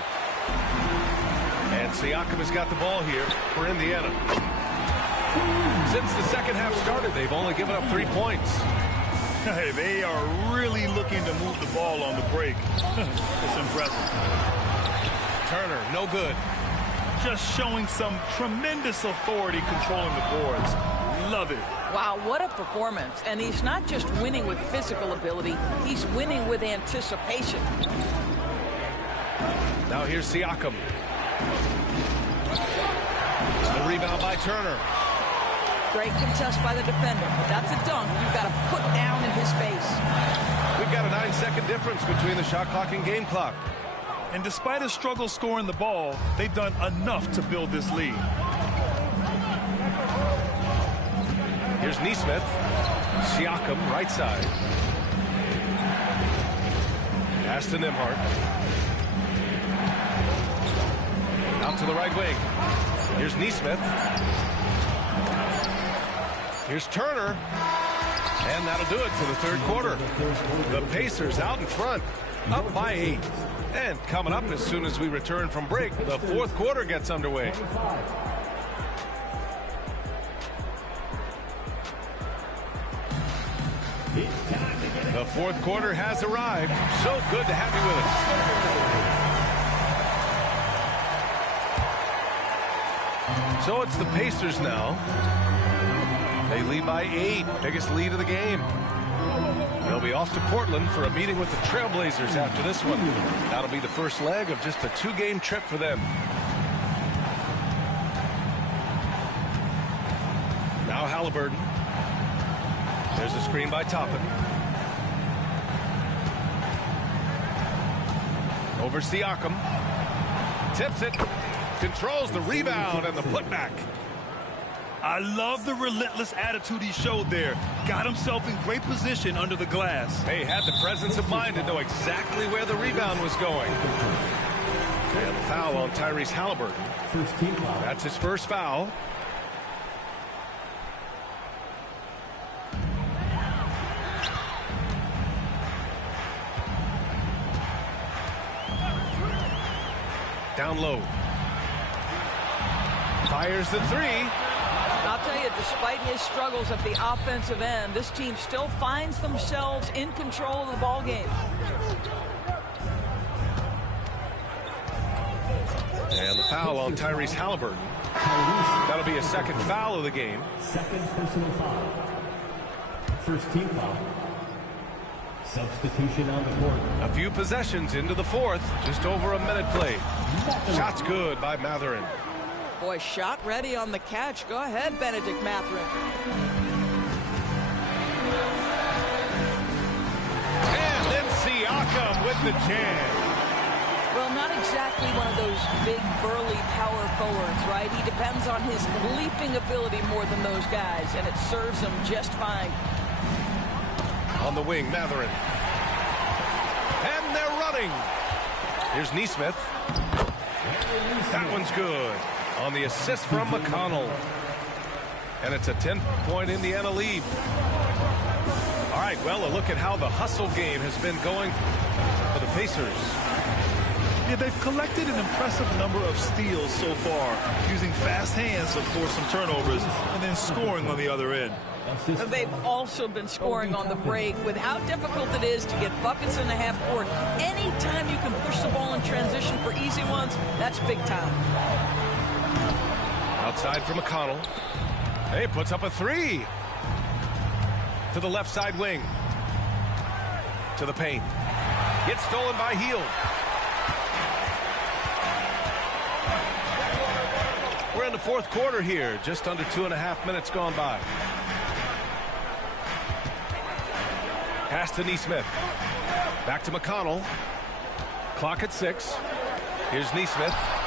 And Siakam has got the ball here for Indiana. Since the second half started, they've only given up 3 points. Hey, they are really looking to move the ball on the break. It's impressive. Turner, no good. Just showing some tremendous authority controlling the boards. Love it. Wow, what a performance. And he's not just winning with physical ability, he's winning with anticipation. Now here's Siakam. The rebound by Turner. Great contest by the defender. That's a dunk you've got to put down in his face. We've got a 9-second difference between the shot clock and game clock. And despite a struggle scoring the ball, they've done enough to build this lead. Here's Nesmith. Siakam, right side. Pass to Nembhard. Out to the right wing. Here's Nesmith. Here's Turner. And that'll do it for the third quarter. The Pacers out in front, up by 8. And coming up as soon as we return from break, the fourth quarter gets underway. The fourth quarter has arrived. So good to have you with us. So it's the Pacers now. They lead by 8, biggest lead of the game. They'll be off to Portland for a meeting with the Trailblazers after this one. That'll be the first leg of just a 2-game trip for them. Now Halliburton. There's a screen by Toppin. Over Siakam. Tips it. Controls the rebound and the putback. I love the relentless attitude he showed there. Got himself in great position under the glass. He had the presence of mind to know exactly where the rebound was going. And the foul on Tyrese Halliburton. That's his first foul. Down low. Fires the three. I'll tell you, despite his struggles at the offensive end, this team still finds themselves in control of the ball game. And the foul on Tyrese Halliburton. That'll be a second foul of the game. Second personal foul. First team foul. Substitution on the court. A few possessions into the fourth. Just over a minute played. Shot's good by Mathurin. Boy, shot ready on the catch. Go ahead, Benedict Mathurin. And then Siakam with the jam. Well, not exactly one of those big, burly power forwards, right? He depends on his leaping ability more than those guys, and it serves him just fine. On the wing, Mathurin. And they're running. Here's Neesmith. That one's good. On the assist from McConnell. And it's a 10-point Indiana lead. All right, well, a look at how the hustle game has been going for the Pacers. Yeah, they've collected an impressive number of steals so far, using fast hands to force some turnovers and then scoring on the other end. They've also been scoring on the break with how difficult it is to get buckets in the half court. Anytime you can push the ball in transition for easy ones, that's big time. Outside for McConnell. He puts up a three. To the left side wing. To the paint. Gets stolen by Hield. We're in the fourth quarter here. Just under 2.5 minutes gone by. Pass to Neesmith. Back to McConnell. Clock at 6. Here's Neesmith.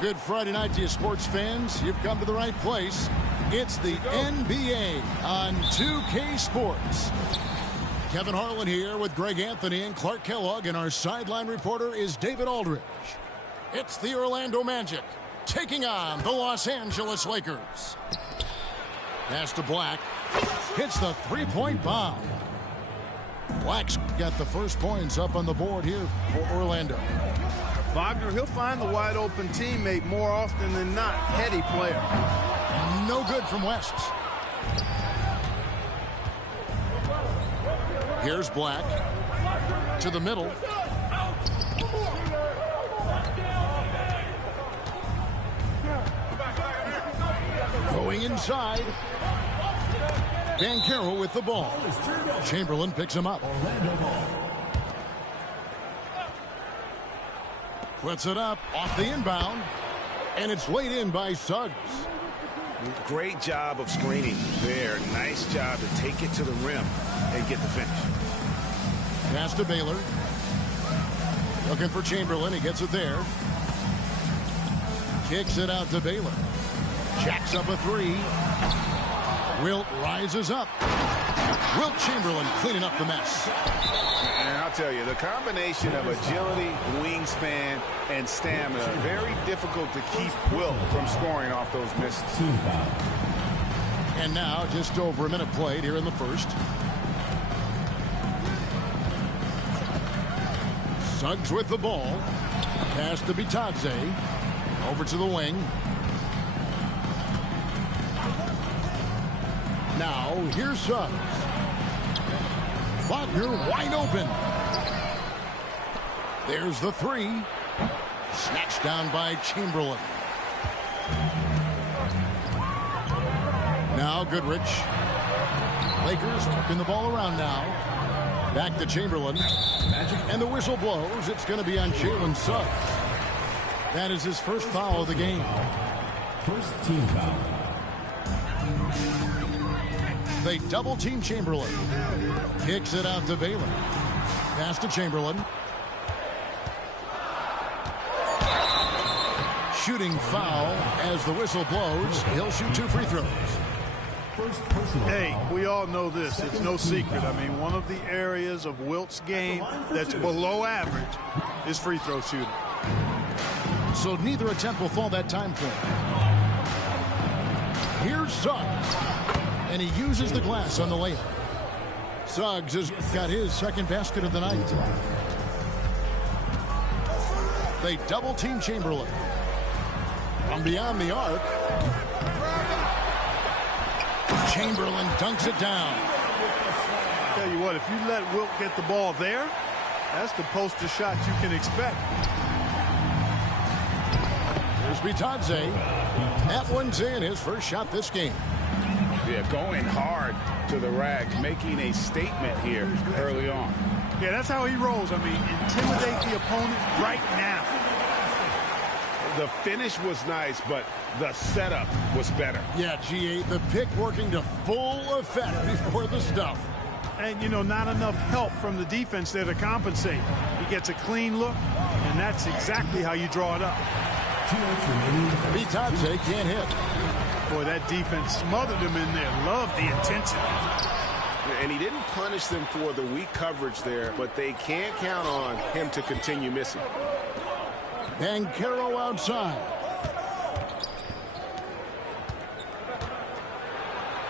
Good Friday night to you, sports fans. You've come to the right place. It's the NBA on 2K Sports. Kevin Harlan here with Greg Anthony and Clark Kellogg, and our sideline reporter is David Aldridge. It's the Orlando Magic taking on the Los Angeles Lakers. Pass to Black. Hits the three-point bomb. Black's got the first points up on the board here for Orlando. Wagner, he'll find the wide-open teammate more often than not. Heady player. No good from West. Here's Black. To the middle. Going inside. Banchero with the ball. Chamberlain picks him up. Puts it up off the inbound. And it's laid in by Suggs. Great job of screening there. Nice job to take it to the rim and get the finish. Pass to Baylor. Looking for Chamberlain. He gets it there. Kicks it out to Baylor. Jacks up a three. Wilt rises up. Wilt Chamberlain cleaning up the mess. And I'll tell you, the combination of agility, wingspan, and stamina, very difficult to keep Wilt from scoring off those misses. And now just over a minute played here in the first. Suggs with the ball. Pass to Bitadze. Over to the wing. Now, here's Suggs. Wagner wide open. There's the three. Snatched down by Chamberlain. Now, Goodrich. Lakers working the ball around now. Back to Chamberlain. And the whistle blows. It's going to be on Jalen Suggs. That is his first foul of the game. First team foul. They double-team Chamberlain. Kicks it out to Baylor. Pass to Chamberlain. Shooting foul as the whistle blows. He'll shoot 2 free throws. Hey, we all know this. It's no secret. I mean, one of the areas of Wilt's game that's below average is free throw shooting. So neither attempt will fall that time for him. Here's Suggs. And he uses the glass on the layup. Suggs has got his second basket of the night. They double-team Chamberlain. From beyond the arc. Chamberlain dunks it down. Tell you what, if you let Wilt get the ball there, that's the poster shot you can expect. Here's Bitadze. That one's in, his first shot this game. Yeah, going hard to the rack, making a statement here early on. Yeah, that's how he rolls. I mean, intimidate the opponent right now. The finish was nice, but the setup was better. Yeah, G8, the pick working to full effect before the stuff. And, you know, not enough help from the defense there to compensate. He gets a clean look, and that's exactly how you draw it up. Bitadze can't hit. Boy, that defense smothered him in there. Love the intensity. And he didn't punish them for the weak coverage there, but they can't count on him to continue missing. Banchero outside.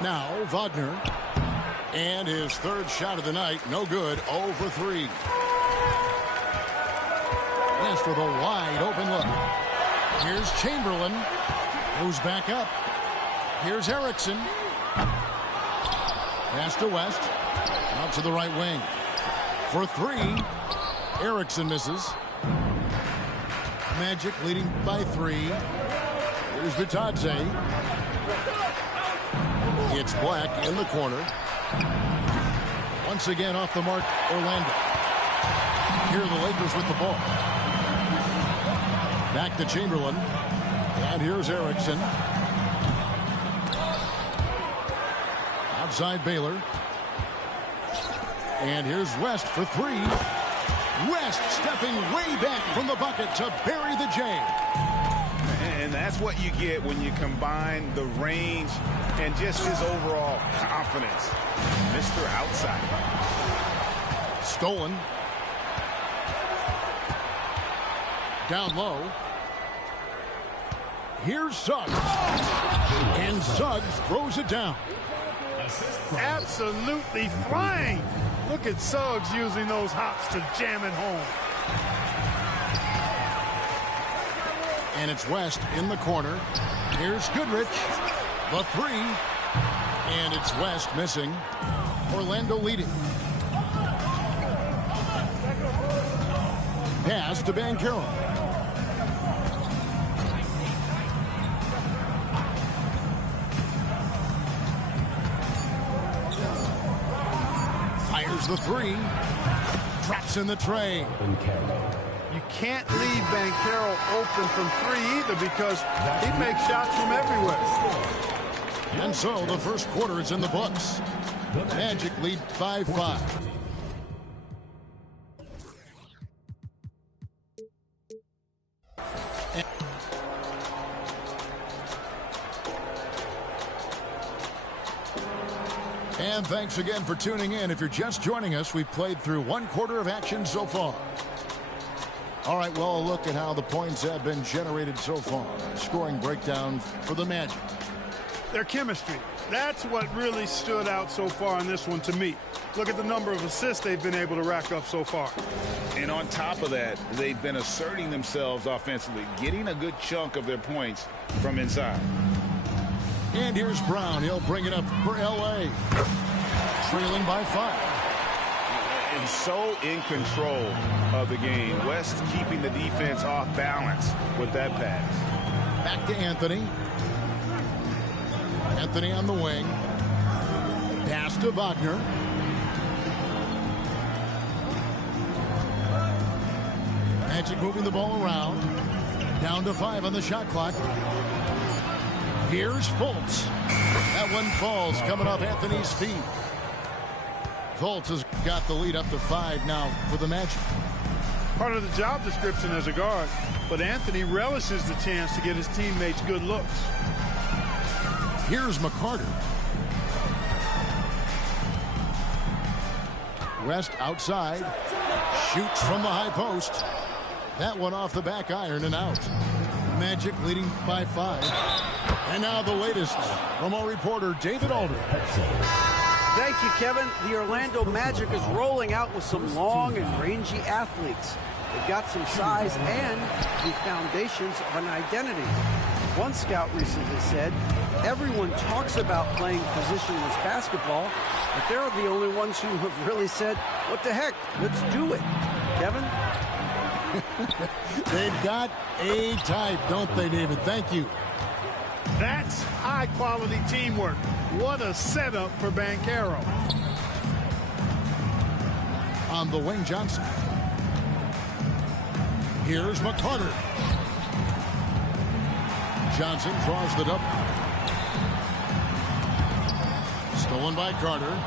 Now Wagner. And his third shot of the night. No good. 0 for 3. West with a wide open look. Here's Chamberlain. Goes back up. Here's Erickson. Pass to West. Out to the right wing. For 3. Erickson misses. Magic leading by 3. Here's Bitadze. It's Black in the corner. Once again off the mark, Orlando. Here are the Lakers with the ball. Back to Chamberlain. And here's Erickson. Outside Baylor. And here's West for 3. West stepping way back from the bucket to bury the J. And that's what you get when you combine the range and just his overall confidence. Mr. Outside. Stolen. Down low. Here's Suggs. And Suggs throws it down. Absolutely flying. Look at Suggs using those hops to jam it home. And it's West in the corner. Here's Goodrich. The three. And it's West missing. Orlando leading. Pass to Banchero. Fires the three. Drops in the tray. You can't leave Banchero open from three either because he makes shots from everywhere. And so the first quarter is in the books. Magic lead 5-5. And thanks again for tuning in. If you're just joining us, we've played through one quarter of action so far. All right, well, a look at how the points have been generated so far. Scoring breakdown for the Magic. Their chemistry. That's what really stood out so far in this one to me. Look at the number of assists they've been able to rack up so far. And on top of that, they've been asserting themselves offensively, getting a good chunk of their points from inside. And here's Brown. He'll bring it up for L.A. Trailing by 5. And so in control of the game. West keeping the defense off balance with that pass. Back to Anthony. Anthony on the wing. Pass to Wagner. Magic moving the ball around. Down to 5 on the shot clock. Here's Fultz. That one falls coming off Anthony's feet. Fultz has got the lead up to 5 now for the Magic. Part of the job description as a guard, but Anthony relishes the chance to get his teammates good looks. Here's McCarter. West outside. Shoots from the high post. That one off the back iron and out. Magic leading by 5. And now the latest from our reporter, David Alder. Thank you, Kevin. The Orlando Magic is rolling out with some long and rangy athletes. They've got some size and the foundations of an identity. One scout recently said, everyone talks about playing positionless basketball, but they're the only ones who have really said, what the heck, let's do it. Kevin? They've got a type, don't they, David? Thank you. That's high-quality teamwork. What a setup for Banchero. On the wing, Johnson. Here's McCarter. Johnson draws the double. Stolen by Carter.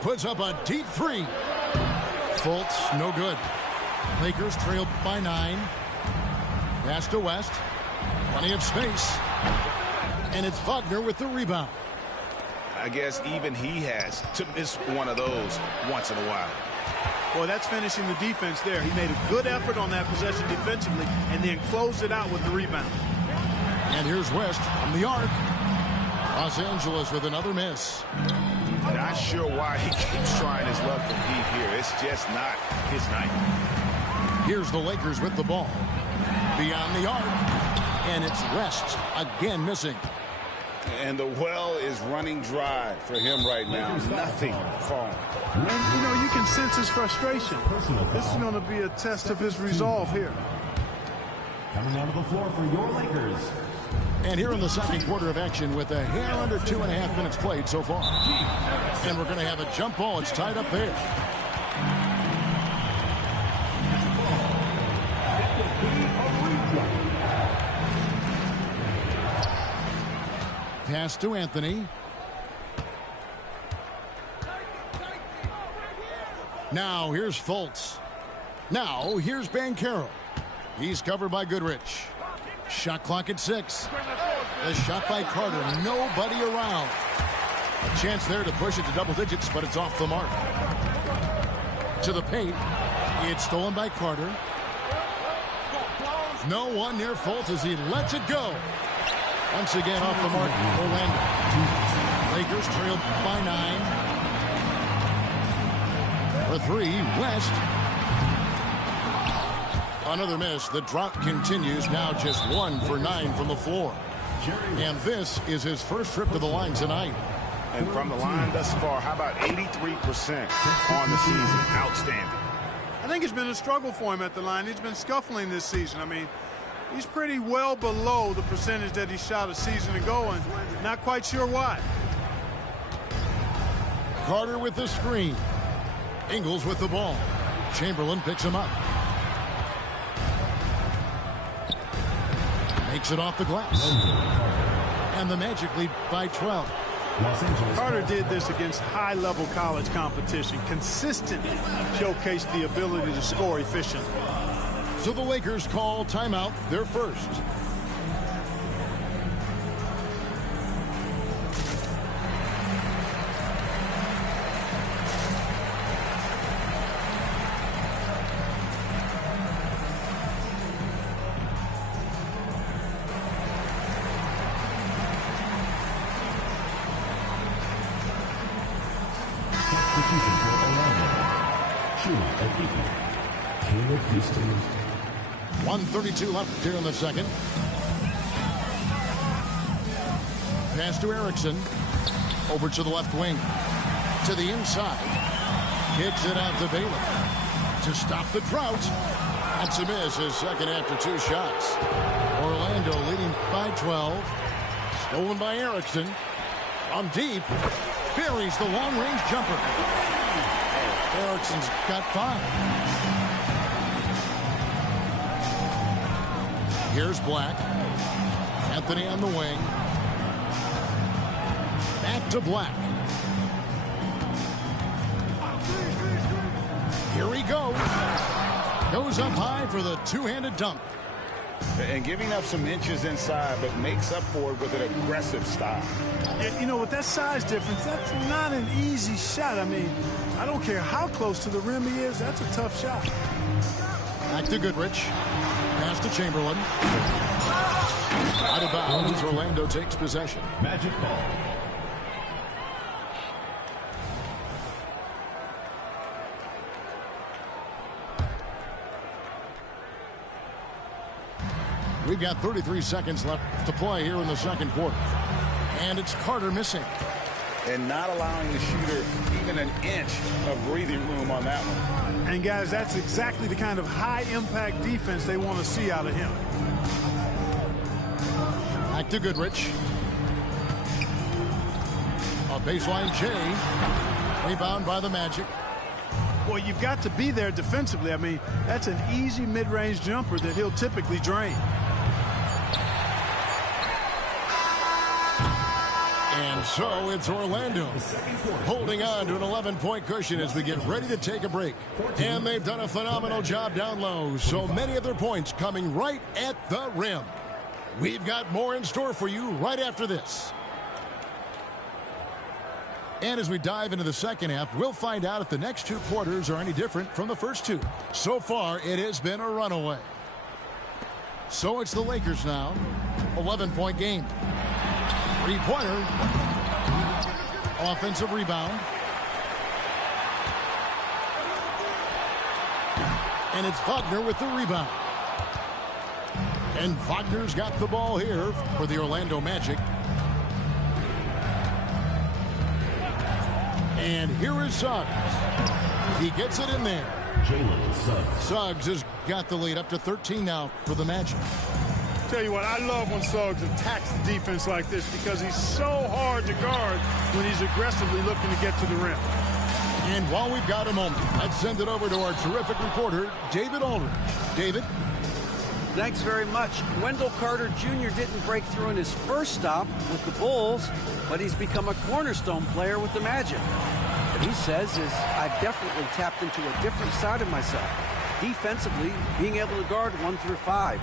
Puts up a deep 3. Fultz, no good. Lakers trailed by 9. Pass to West. Plenty of space. And it's Wagner with the rebound. I guess even he has to miss one of those once in a while. Well, that's finishing the defense there. He made a good effort on that possession defensively and then closed it out with the rebound. And here's West from the arc. Los Angeles with another miss. Not sure why he keeps trying his luck from deep here. It's just not his night. Here's the Lakers with the ball. Beyond the arc. And it's West again missing. And the well is running dry for him right now. Nothing falling. And, you know, you can sense his frustration. This is going to be a test of his resolve here. Coming out of the floor for your Lakers. And here in the second quarter of action with a hair under 2.5 minutes played so far. And we're going to have a jump ball. It's tied up there. Pass to Anthony. Now here's Fultz. Now here's Banchero. He's covered by Goodrich. Shot clock at 6. The shot by Carter. Nobody around. A chance there to push it to double digits, but it's off the mark. To the paint. It's stolen by Carter. No one near fault as he lets it go. Once again off the mark, Orlando. Lakers trail by 9. For 3, West. Another miss. The drought continues. Now just 1 for 9 from the floor. And this is his first trip to the line tonight. And from the line thus far, how about 83% on the season? Outstanding. I think it's been a struggle for him at the line. He's been scuffling this season. I mean, he's pretty well below the percentage that he shot a season ago, and not quite sure why. Carter with the screen. Ingles with the ball. Chamberlain picks him up. Makes it off the glass. And the Magic lead by 12. Carter did this against high-level college competition. Consistently showcased the ability to score efficiently. So the Lakers call timeout, their first. Substitution for Orlando. Chuma Okeke. Caleb Houston. 1:32 left here in the second. Pass to Erickson. Over to the left wing. To the inside. Kicks it out to Baylor. To stop the drought. That's a miss. His second after 2 shots. Orlando leading by 12. Stolen by Erickson. On deep. Buries the long-range jumper. Erickson's got 5. Here's Black. Anthony on the wing. Back to Black. Here he goes. Goes up high for the two-handed dunk. And giving up some inches inside, but makes up for it with an aggressive style. Yeah, you know, with that size difference, that's not an easy shot. I mean, I don't care how close to the rim he is. That's a tough shot. Back to Goodrich. Pass to Chamberlain. Out of bounds. Orlando takes possession. Magic ball. We've got 33 seconds left to play here in the second quarter. And it's Carter missing. And not allowing the shooter even an inch of breathing room on that one. And, guys, that's exactly the kind of high-impact defense they want to see out of him. Back to Goodrich. A baseline J. Rebound by the Magic. Well, you've got to be there defensively. I mean, that's an easy mid-range jumper that he'll typically drain. And so it's Orlando holding on to an 11-point cushion as we get ready to take a break. And they've done a phenomenal job down low. So many of their points coming right at the rim. We've got more in store for you right after this. And as we dive into the second half, we'll find out if the next 2 quarters are any different from the first 2. So far, it has been a runaway. So it's the Lakers now. 11-point game. 3-pointer. Offensive rebound. And it's Wagner with the rebound. And Wagner's got the ball here for the Orlando Magic. And here is Suggs. He gets it in there. Jalen Suggs. Suggs has got the lead up to 13 now for the Magic. Tell you what, I love when Suggs attacks the defense like this because he's so hard to guard when he's aggressively looking to get to the rim. And while we've got a moment, let's send it over to our terrific reporter, David Aldridge. David? Thanks very much. Wendell Carter Jr. didn't break through in his first stop with the Bulls, but he's become a cornerstone player with the Magic. What he says is, I've definitely tapped into a different side of myself. defensively, being able to guard 1 through 5.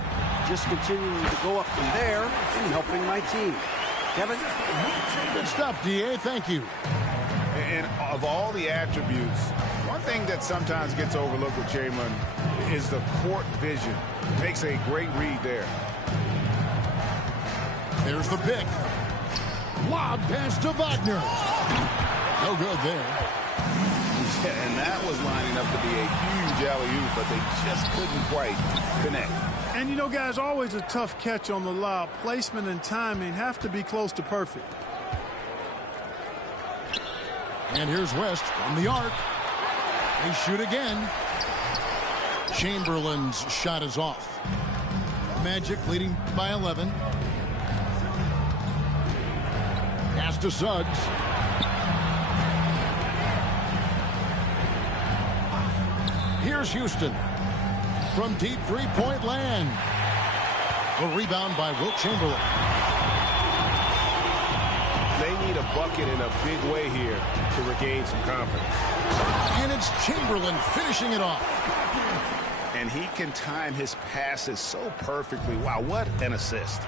Just continuing to go up from there and helping my team. Kevin? Good stuff, DA. Thank you. And of all the attributes, one thing that sometimes gets overlooked with Chamberlain is the court vision. Makes a great read there. There's the pick. Lob pass to Wagner. No good there. Yeah, and that was lining up to be a huge alley-oop, but they just couldn't quite connect. And you know, guys, always a tough catch on the lob. Placement and timing have to be close to perfect. And here's West from the arc. They shoot again. Chamberlain's shot is off. Magic leading by 11. Pass to Suggs. Here's Houston from deep three-point land. A rebound by Wilt Chamberlain. They need a bucket in a big way here to regain some confidence. And it's Chamberlain finishing it off. And he can time his passes so perfectly. Wow, what an assist.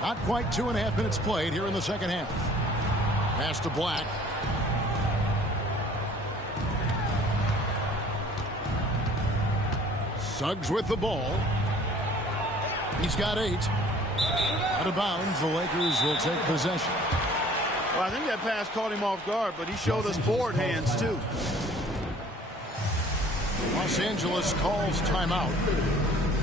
Not quite 2.5 minutes played here in the second half. Pass to Black. Suggs with the ball. He's got 8. Out of bounds, the Lakers will take possession. Well, I think that pass caught him off guard, but he showed us board hands, too. Los Angeles calls timeout.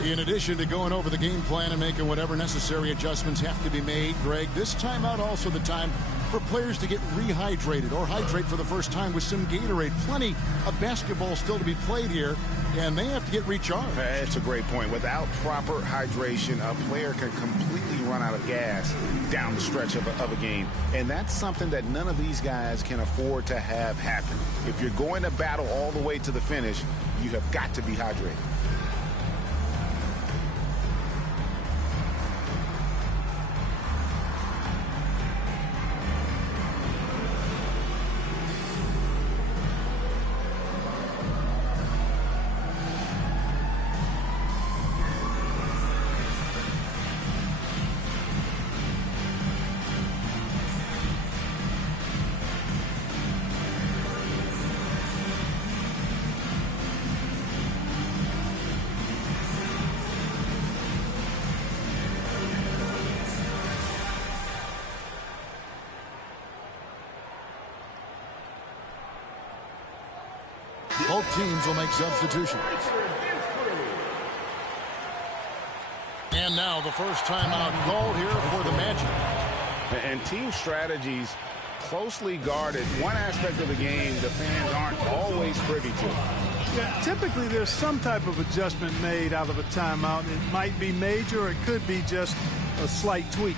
In addition to going over the game plan and making whatever necessary adjustments have to be made, Greg, this timeout also the time for players to get rehydrated or hydrate for the first time with some Gatorade. Plenty of basketball still to be played here, and they have to get recharged. That's a great point. Without proper hydration, a player can completely run out of gas down the stretch of a game. And that's something that none of these guys can afford to have happen. If you're going to battle all the way to the finish, you have got to be hydrated. Both teams will make substitutions. And now the first timeout called here for the Magic. And team strategies closely guarded. One aspect of the game the fans aren't always privy to. Yeah, typically there's some type of adjustment made out of a timeout. It might be major, or it could be just a slight tweak.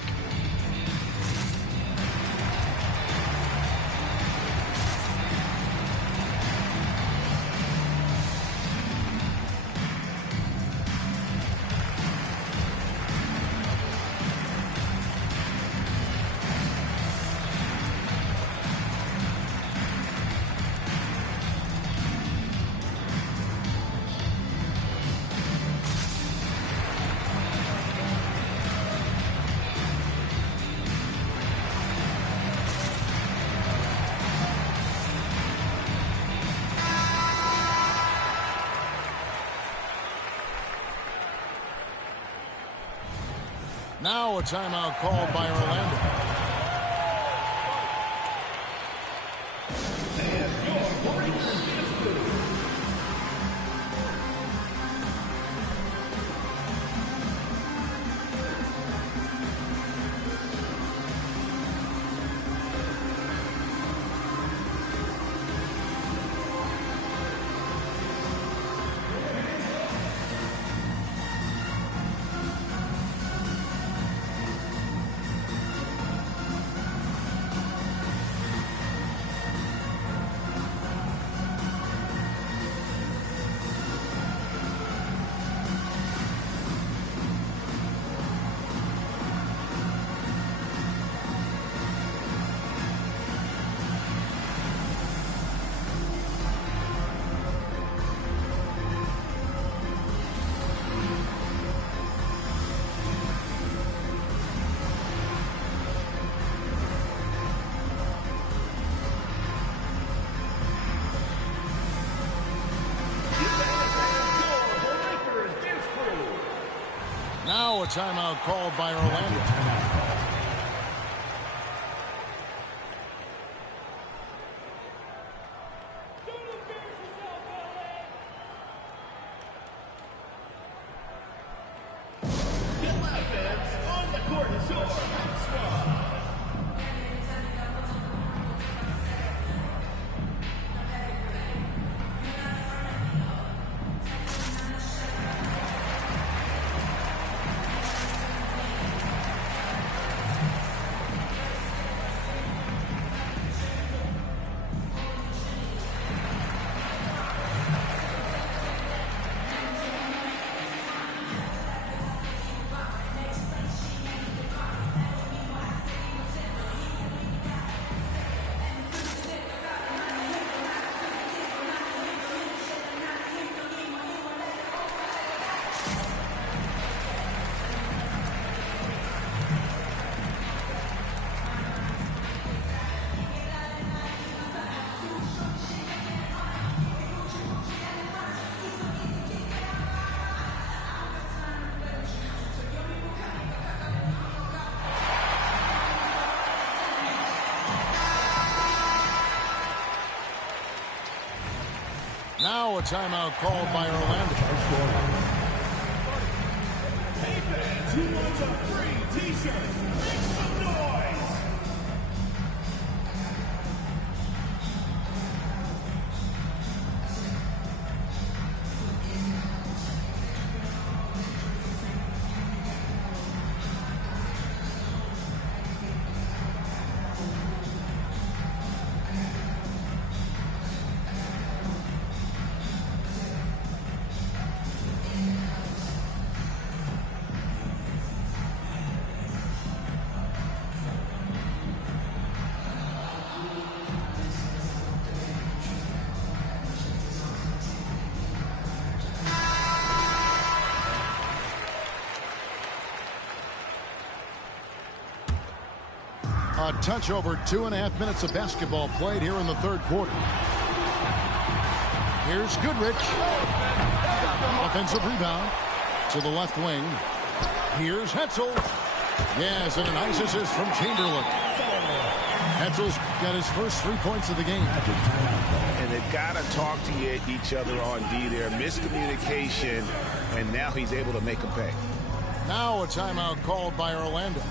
Now a timeout called by Orlando. a timeout called by Orlando. Now a timeout called by Orlando. Hey fans, who wants a free t-shirt? Make some noise! A touch over 2.5 minutes of basketball played here in the third quarter. Here's Goodrich. Offensive rebound to the left wing. Here's Hetzel. Yes, and a nice assist from Chamberlain. Hetzel's got his first 3 points of the game. And they've got to talk to each other on D there. Miscommunication, and now he's able to make a pay. Now a timeout called by Orlando.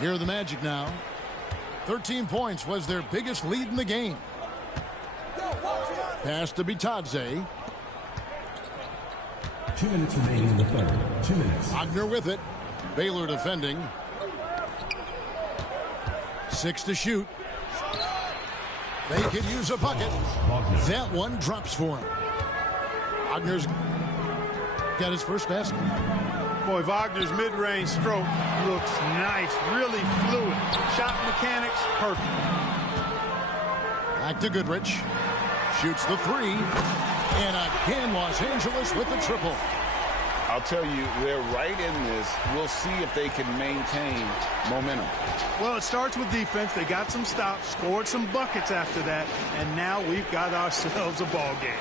Here are the Magic now. 13 points was their biggest lead in the game. Pass to Bitadze. 2 minutes remaining in the third. 2 minutes. Wagner with it. Baylor defending. 6 to shoot. They could use a bucket. That one drops for him. Wagner's got his first basket. Boy, Wagner's mid-range stroke looks nice, really fluid. Shot mechanics, perfect. Back to Goodrich. Shoots the three. And again, Los Angeles with the triple. I'll tell you, they're right in this. We'll see if they can maintain momentum. Well, it starts with defense. They got some stops, scored some buckets after that, and now we've got ourselves a ball game.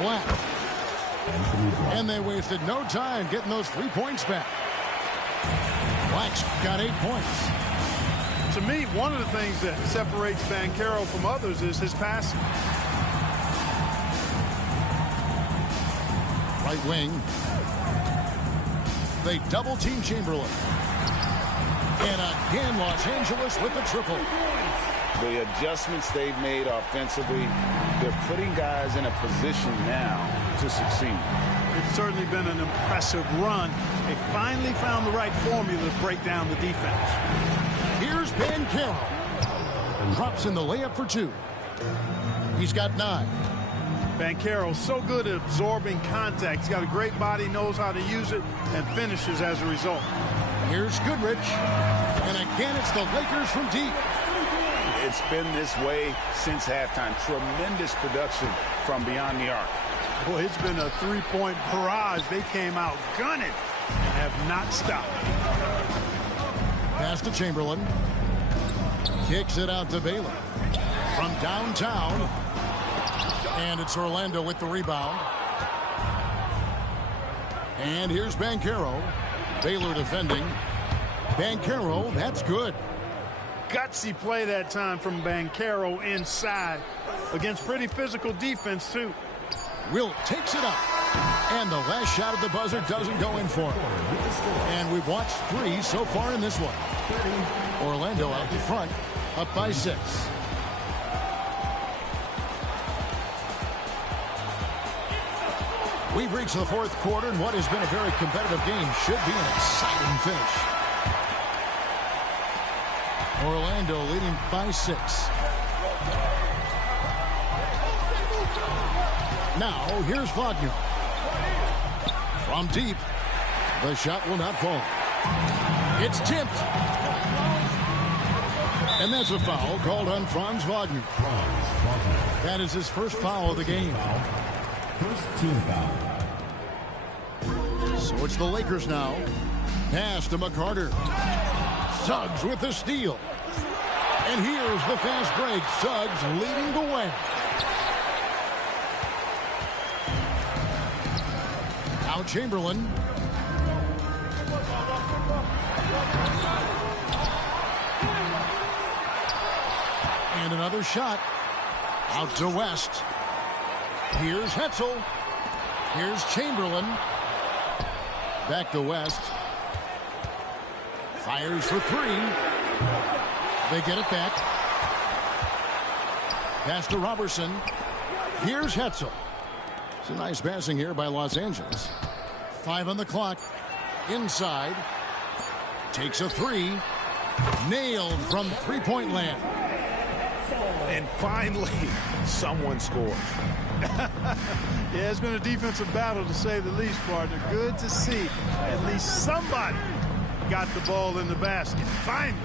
Black. And they wasted no time getting those 3 points back. Black's got 8 points. To me, one of the things that separates Banchero from others is his passing. Right wing. They double team Chamberlain. And again, Los Angeles with the triple. The adjustments they've made offensively, they're putting guys in a position now to succeed. It's certainly been an impressive run. They finally found the right formula to break down the defense. Here's Banchero. Drops in the layup for 2. He's got 9. Banchero so good at absorbing contact. He's got a great body, knows how to use it, and finishes as a result. Here's Goodrich. And again, it's the Lakers from deep. It's been this way since halftime. Tremendous production from beyond the arc. Boy, it's been a three-point barrage. They came out gunning and have not stopped. Pass to Chamberlain. Kicks it out to Baylor. From downtown. And it's Orlando with the rebound. And here's Banchero. Baylor defending. Banchero, that's good. Gutsy play that time from Banchero inside against pretty physical defense, too. Wilt takes it up. And the last shot at the buzzer doesn't go in for him. And we've watched 3 so far in this one. Orlando out in front, up by 6. We've reached the 4th quarter, and what has been a very competitive game should be an exciting finish. Orlando leading by 6. Now, here's Wagner. From deep, the shot will not fall. It's tipped. And that's a foul called on Franz Wagner. That is his first foul of the game. First team foul. So it's the Lakers now. Pass to McCarter. Suggs with the steal. And here's the fast break. Suggs leading the way. Now Chamberlain. And another shot. Out to West. Here's Hetzel. Here's Chamberlain. Back to West. Fires for 3. They get it back. Pass to Robertson. Here's Hetzel. It's a nice passing here by Los Angeles. 5 on the clock. Inside. Takes a 3. Nailed from three-point land. And finally, someone scores. Yeah, it's been a defensive battle, to say the least, partner. Good to see at least somebody got the ball in the basket. Finally.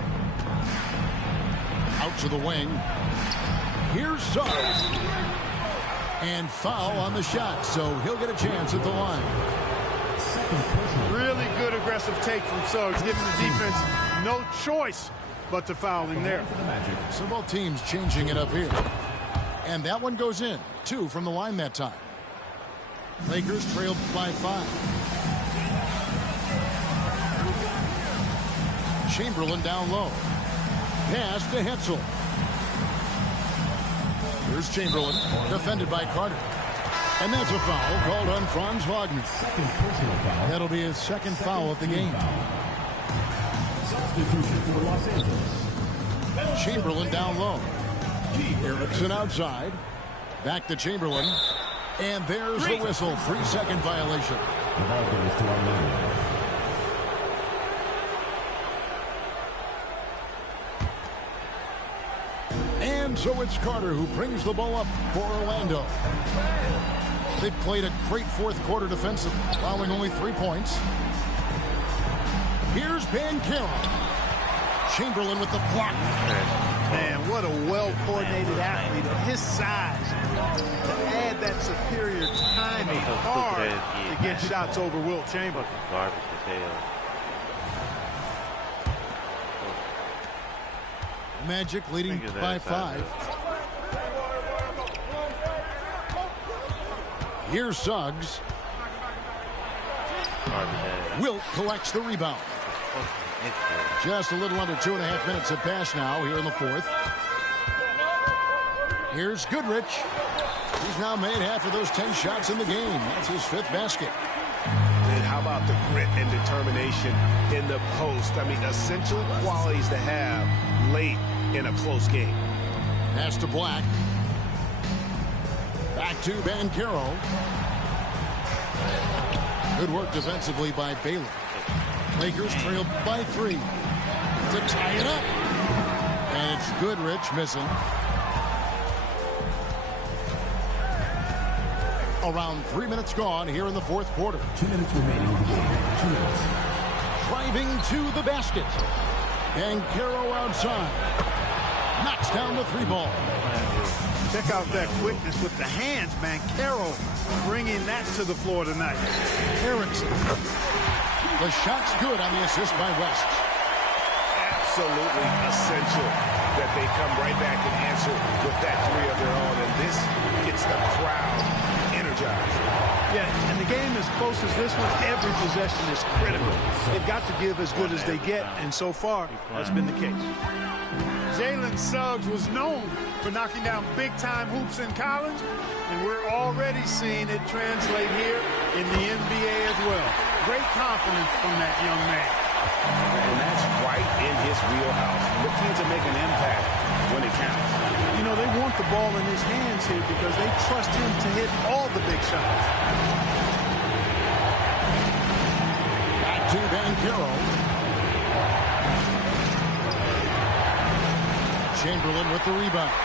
Out to the wing. Here's Suggs. And foul on the shot, so he'll get a chance at the line. Really good aggressive take from Suggs, giving the defense no choice but to foul him there. So both teams changing it up here. And that one goes in. 2 from the line that time. Lakers trailed by 5. Chamberlain down low. Pass to Hetzel. Here's Chamberlain, defended by Carter. And that's a foul called on Franz Wagner. That'll be his second foul of the game. Chamberlain down low. Erickson outside. Back to Chamberlain. And there's the whistle. 3-second violation. The ball goes to Orlando. And so it's Carter who brings the ball up for Orlando. They played a great 4th quarter defensively, allowing only 3 points. Here's Banchero. Chamberlain with the block. Man, what a well-coordinated athlete of his size. To add that superior timing, hard to get shots over Wilt Chamberlain. Garbage as hell. Magic leading by 5. Here's Suggs. Wilt collects the rebound. Just a little under 2.5 minutes have passed now here in the 4th. Here's Goodrich. He's now made half of those 10 shots in the game. That's his 5th basket. And how about the grit and determination in the post? I mean, essential qualities to have late in a close game. Pass to Black. Back to Banchero. Good work defensively by Baylor. Lakers trailed by 3 to tie it up. And it's Goodrich missing. Around 3 minutes gone here in the 4th quarter. 2 minutes remaining in the game. 2 minutes. Driving to the basket. Banchero outside. Knocks down the 3 ball. Check out that quickness with the hands, man. Banchero bringing that to the floor tonight. Erickson. The shot's good on the assist by West. absolutely essential that they come right back and answer with that three of their own, and this gets the crowd energized. Yeah, and the game as close as this one, every possession is critical. They've got to give as good as they get, and so far, that's been the case. Jalen Suggs was known for knocking down big-time hoops in college, and we're already seeing it translate here in the NBA as well. Great confidence from that young man. And that's right in his wheelhouse, looking to make an impact when it counts. You know, they want the ball in his hands here because they trust him to hit all the big shots. Back to Banchero. Chamberlain with the rebound.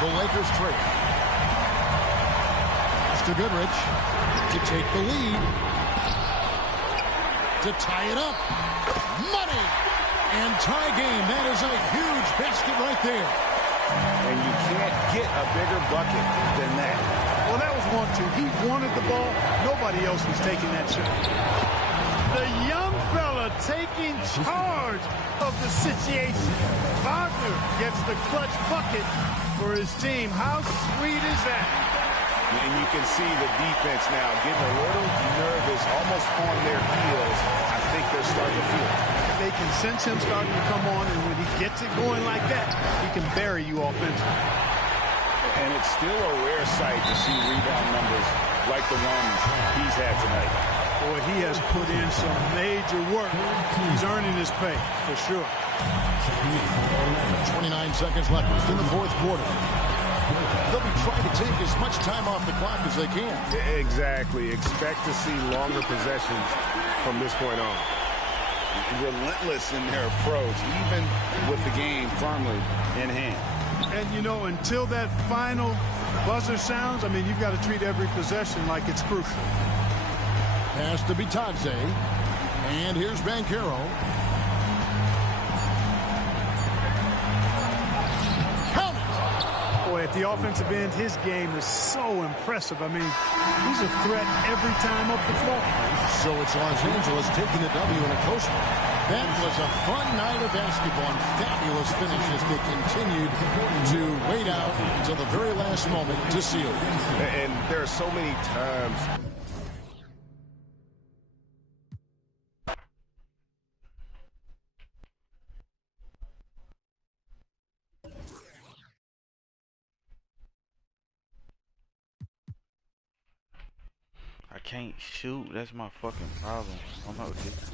The Lakers trail. Pass to Goodrich to take the lead. To tie it up. Money! And tie game. That is a huge basket right there. And you can't get a bigger bucket than that. Well, that was 1-2. He wanted the ball. Nobody else was taking that shot. The young fella taking charge of the situation. Wagner gets the clutch bucket for his team. How sweet is that? And you can see the defense now getting a little nervous, almost on their heels. I think they're starting to feel it. They can sense him starting to come on, and when he gets it going like that, he can bury you offensively. And it's still a rare sight to see rebound numbers like the ones he's had tonight. Boy, he has put in some major work. He's earning his pay, for sure. 29 seconds left in the fourth quarter. They'll be trying to take as much time off the clock as they can. Exactly. Expect to see longer possessions from this point on. Relentless in their approach, even with the game firmly in hand. And, you know, until that final buzzer sounds, I mean, you've got to treat every possession like it's crucial. Pass to Bitadze. And here's Banchero. Count it! Boy, at the offensive end, his game is so impressive. I mean, he's a threat every time up the floor. So it's Los Angeles taking the W in a close one. That was a fun night of basketball and fabulous finish as they continued to wait out until the very last moment to seal it. And there are so many times. I can't shoot. That's my fucking problem. I'm not with this.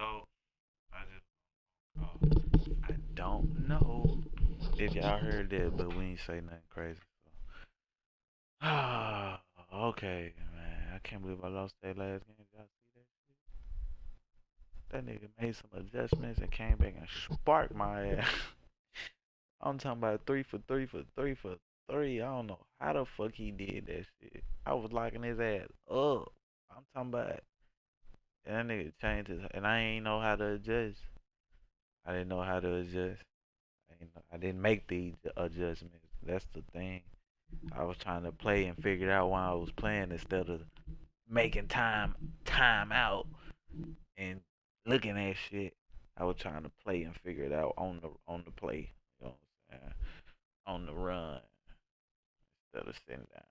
go. I don't know if y'all heard that, but we ain't say nothing crazy. So. Okay, man. I can't believe I lost that last game. Y'all see that shit? That nigga made some adjustments and came back and sparked my ass. I'm talking about 3 for 3 for 3 for 3. I don't know how the fuck he did that shit. I was locking his ass up. I'm talking about. And that nigga changed his, and I ain't know how to adjust. I didn't know how to adjust. I didn't make the adjustments. That's the thing. I was trying to play and figure it out while I was playing instead of making time out and looking at shit. I was trying to play and figure it out on the play. You know what I'm saying? On the run instead of sitting down.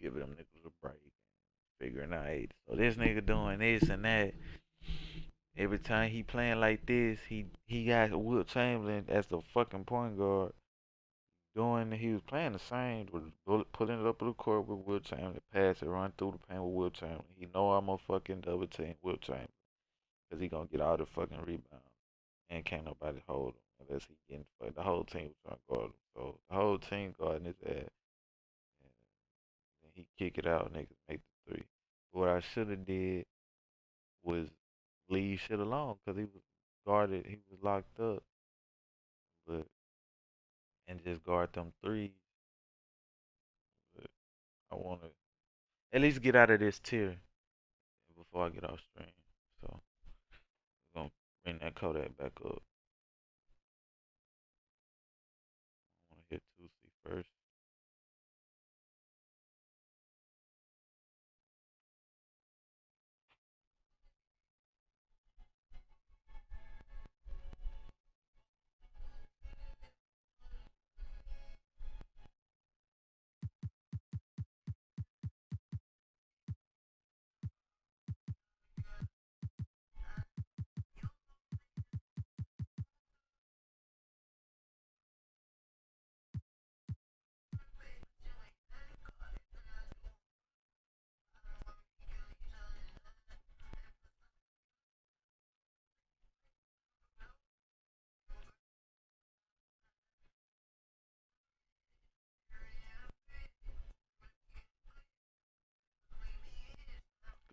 Giving them niggas a break. Figuring out, hey, so this nigga doing this and that. Every time he playing like this, he got Wilt Chamberlain as the fucking point guard. He was playing the same, putting it up in the court with Wilt Chamberlain, pass it, run through the paint with Wilt Chamberlain. He know I'm a fucking double team Wilt Chamberlain, cause he gonna get all the fucking rebounds, and can't nobody hold him unless he getting fucked. The whole team was trying to guard him, so the whole team guarding his ass, and he kick it out, niggas make the three. What I should have did was leave shit alone, cause he was guarded, he was locked up, and just guard them threes. But I want to at least get out of this tier before I get off stream. So I'm gonna bring that Kodak back up. I want to hit 2C first.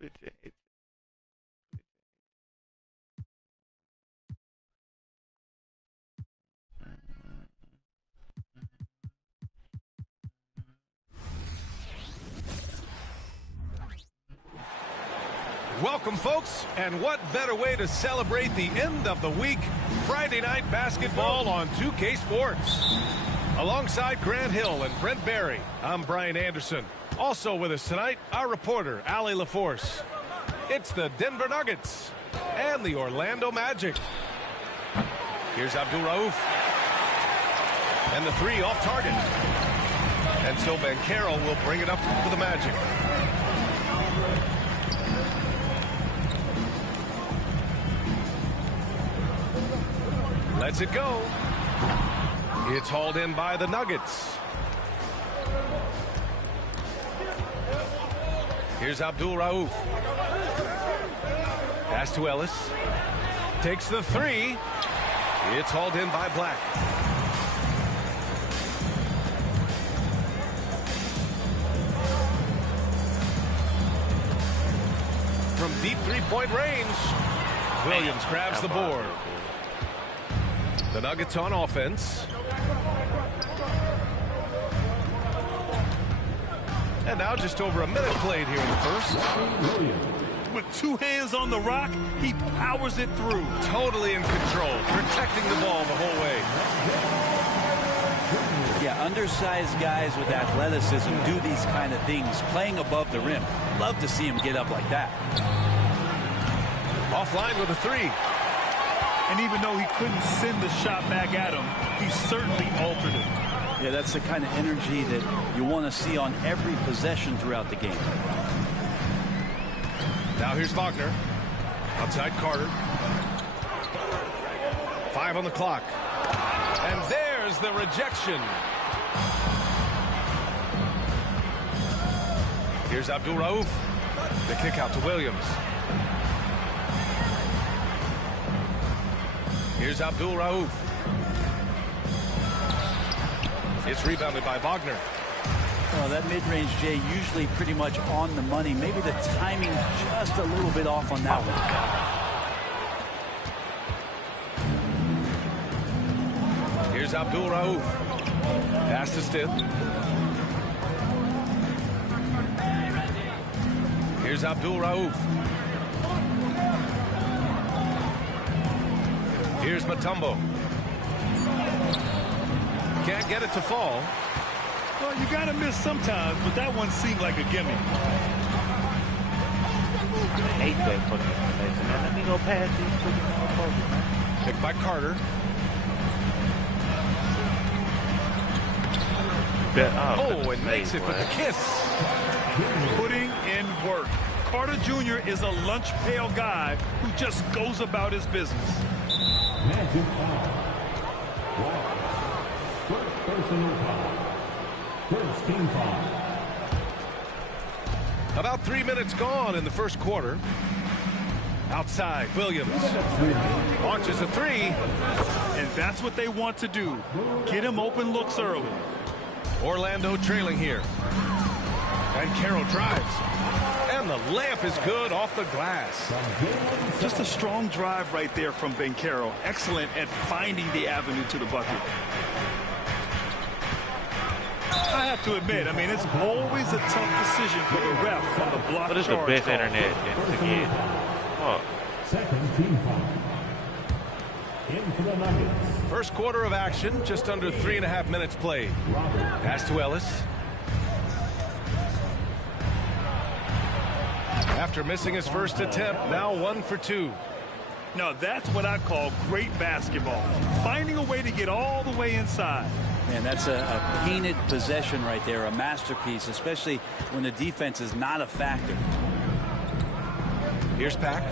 Good change. Welcome, folks, and what better way to celebrate the end of the week? Friday night basketball on 2K Sports. Alongside Grant Hill and Brent Barry, I'm Brian Anderson. Also with us tonight, our reporter, Allie LaForce. It's the Denver Nuggets and the Orlando Magic. Here's Abdul Rauf. And the three off target. And so Banchero will bring it up for the Magic. Lets it go. It's hauled in by the Nuggets. Here's Abdul Rauf. Pass to Ellis. Takes the three. It's hauled in by Black. From deep three-point range, Williams grabs the board. The Nuggets on offense. And now just over a minute played here in the first. With two hands on the rock, he powers it through. Totally in control, protecting the ball the whole way. Yeah, undersized guys with athleticism do these kind of things, playing above the rim. Love to see him get up like that. Offline with a three. And even though he couldn't send the shot back at him, he certainly altered it. Yeah, that's the kind of energy that you want to see on every possession throughout the game. Now here's Wagner. Outside Carter. 5 on the clock. And there's the rejection. Here's Abdul Rauf. The kick out to Williams. Here's Abdul Rauf. It's rebounded by Wagner. Well, that mid-range, Jay, usually pretty much on the money. Maybe the timing just a little bit off on that one. Here's Abdul Rauf. Pass to Stith. Here's Abdul Rauf. Here's Mutombo. Can't get it to fall. Well, you got to miss sometimes, but that one seemed like a gimme. I hate that fucking information, man. Let me go past these fucking motherfuckers, man. Picked by Carter. And makes it with a kiss. Putting in work. Carter Jr. is a lunch pail guy who just goes about his business. Magic foul. First personal foul. First team foul. About 3 minutes gone in the first quarter. Outside, Williams launches a three. And that's what they want to do. Get him open looks early. Orlando trailing here. And Carroll drives. And the layup is good off the glass. Just a strong drive right there from Banchero. Excellent at finding the avenue to the bucket. I have to admit, I mean, it's always a tough decision for the ref on the block. But it's the best internet to get. Fuck. Second team foul. In for the Nuggets. First quarter of action, just under 3.5 minutes played. Pass to Ellis. After missing his first attempt, now 1 for 2. Now that's what I call great basketball. Finding a way to get all the way inside. And that's a painted possession right there, a masterpiece, especially when the defense is not a factor. Here's Pack.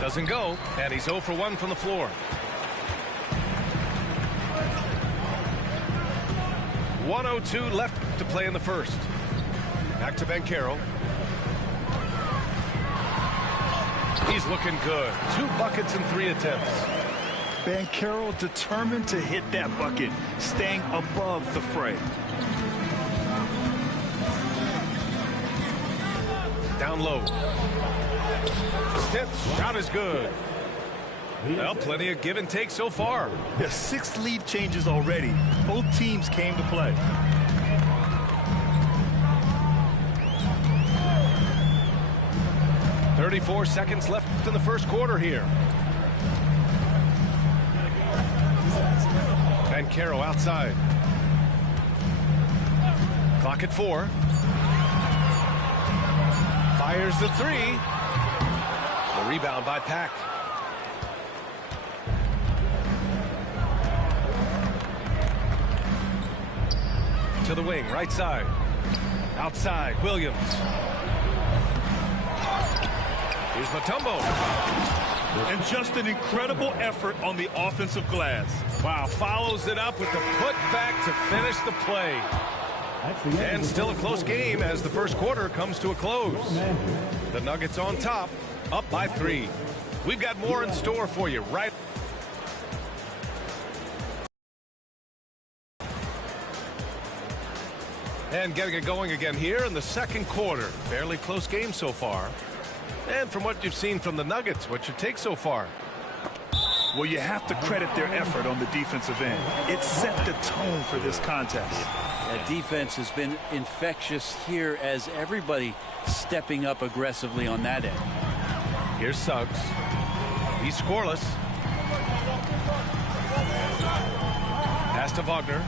Doesn't go, and he's 0 for 1 from the floor. .102 left to play in the first. Back to Banchero. He's looking good. 2 buckets and 3 attempts. Banchero determined to hit that bucket, staying above the fray. Down low. Stith shot is good. Well, plenty of give and take so far. There's 6 lead changes already. Both teams came to play. .34 seconds left in the first quarter here. Banchero outside. Clock at 4. Fires the 3. The rebound by Pack. To the wing, right side. Outside, Williams. Here's Mutombo. And just an incredible effort on the offensive glass. Wow, follows it up with the putback to finish the play. And still a close game as the first quarter comes to a close. The Nuggets on top, up by 3. We've got more in store for you right. And getting it going again here in the second quarter. Fairly close game so far. And from what you've seen from the Nuggets, what's your take so far? Well, you have to credit their effort on the defensive end. It set the tone for this contest. That defense has been infectious here as everybody stepping up aggressively on that end. Here's Suggs. He's scoreless. Pass to Wagner.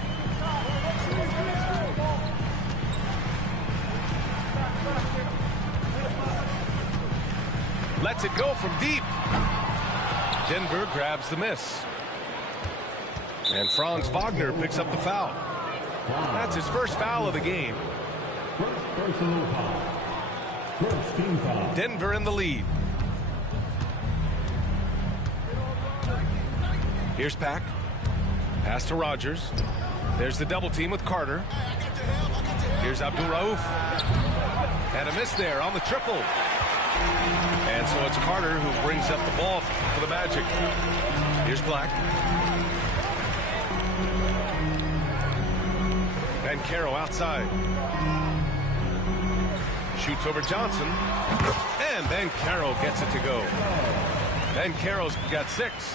Lets it go from deep. Denver grabs the miss. And Franz Wagner picks up the foul. That's his first foul of the game. First personal foul. First team foul. Denver in the lead. Here's Pack. Pass to Rogers. There's the double team with Carter. Here's Abdul Rauf. And a miss there on the triple. And so it's Carter who brings up the ball for the Magic. Here's Black. Banchero outside. Shoots over Johnson. And Banchero gets it to go. Banchero's got 6.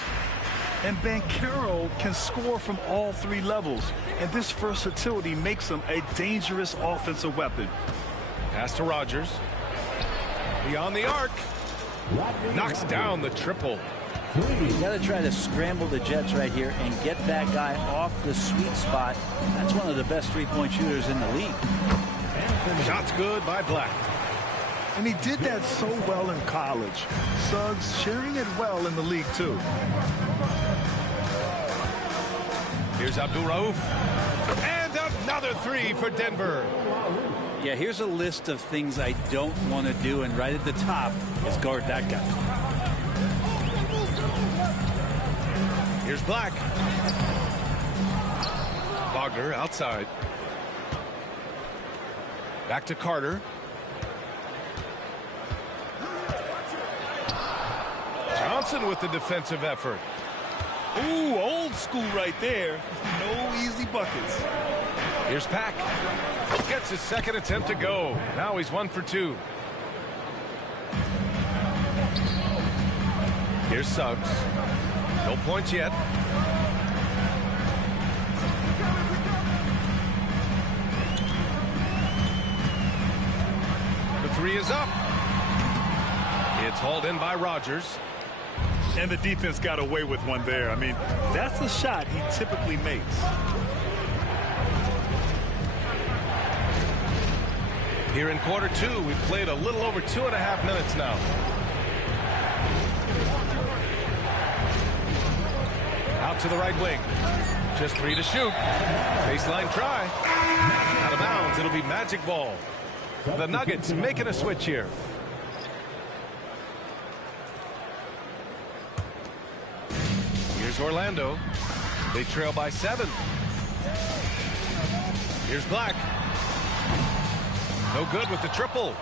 And Banchero can score from all 3 levels. And this versatility makes him a dangerous offensive weapon. Pass to Rogers. Beyond the arc. Knocks down the triple. You got to try to scramble the Jets right here and get that guy off the sweet spot. That's one of the best three-point shooters in the league. Shots good by Black. And he did that so well in college. Suggs sharing it well in the league, too. Here's Abdul-Rauf. And another 3 for Denver. Yeah, here's a list of things I don't want to do, and right at the top is guard that guy. Here's Black. Wagner outside. Back to Carter. Johnson with the defensive effort. Ooh, old school right there. No easy buckets. Here's Pack. Gets his second attempt to go. Now he's 1 for 2. Here's Suggs. No points yet. The 3 is up. It's hauled in by Rogers. And the defense got away with one there. I mean, that's the shot he typically makes. Here in quarter 2, we've played a little over 2.5 minutes now. Out to the right wing. Just 3 to shoot. Baseline try. Out of bounds. It'll be Magic ball. The Nuggets making a switch here. Here's Orlando. They trail by 7. Here's Black. No good with the triple.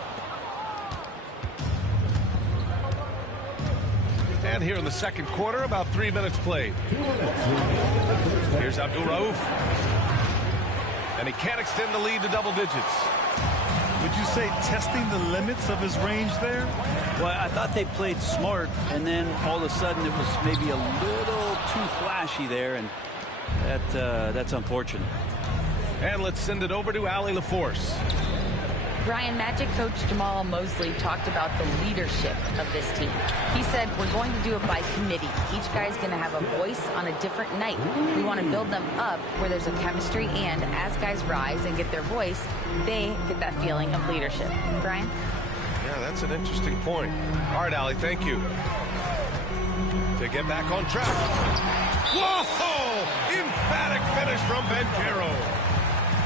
And here in the second quarter, about 3 minutes played. Here's Abdul-Rauf. And he can't extend the lead to double digits. Would you say testing the limits of his range there? Well, I thought they played smart, and then all of a sudden it was maybe a little too flashy there, and that's unfortunate. And let's send it over to Allie LaForce. Brian, Magic coach Jamal Mosley talked about the leadership of this team. He said, we're going to do it by committee. Each guy's going to have a voice on a different night. We want to build them up where there's a chemistry, and as guys rise and get their voice, they get that feeling of leadership. Brian? Yeah, that's an interesting point. All right, Allie, thank you. To get back on track. Whoa! Emphatic finish from Banchero.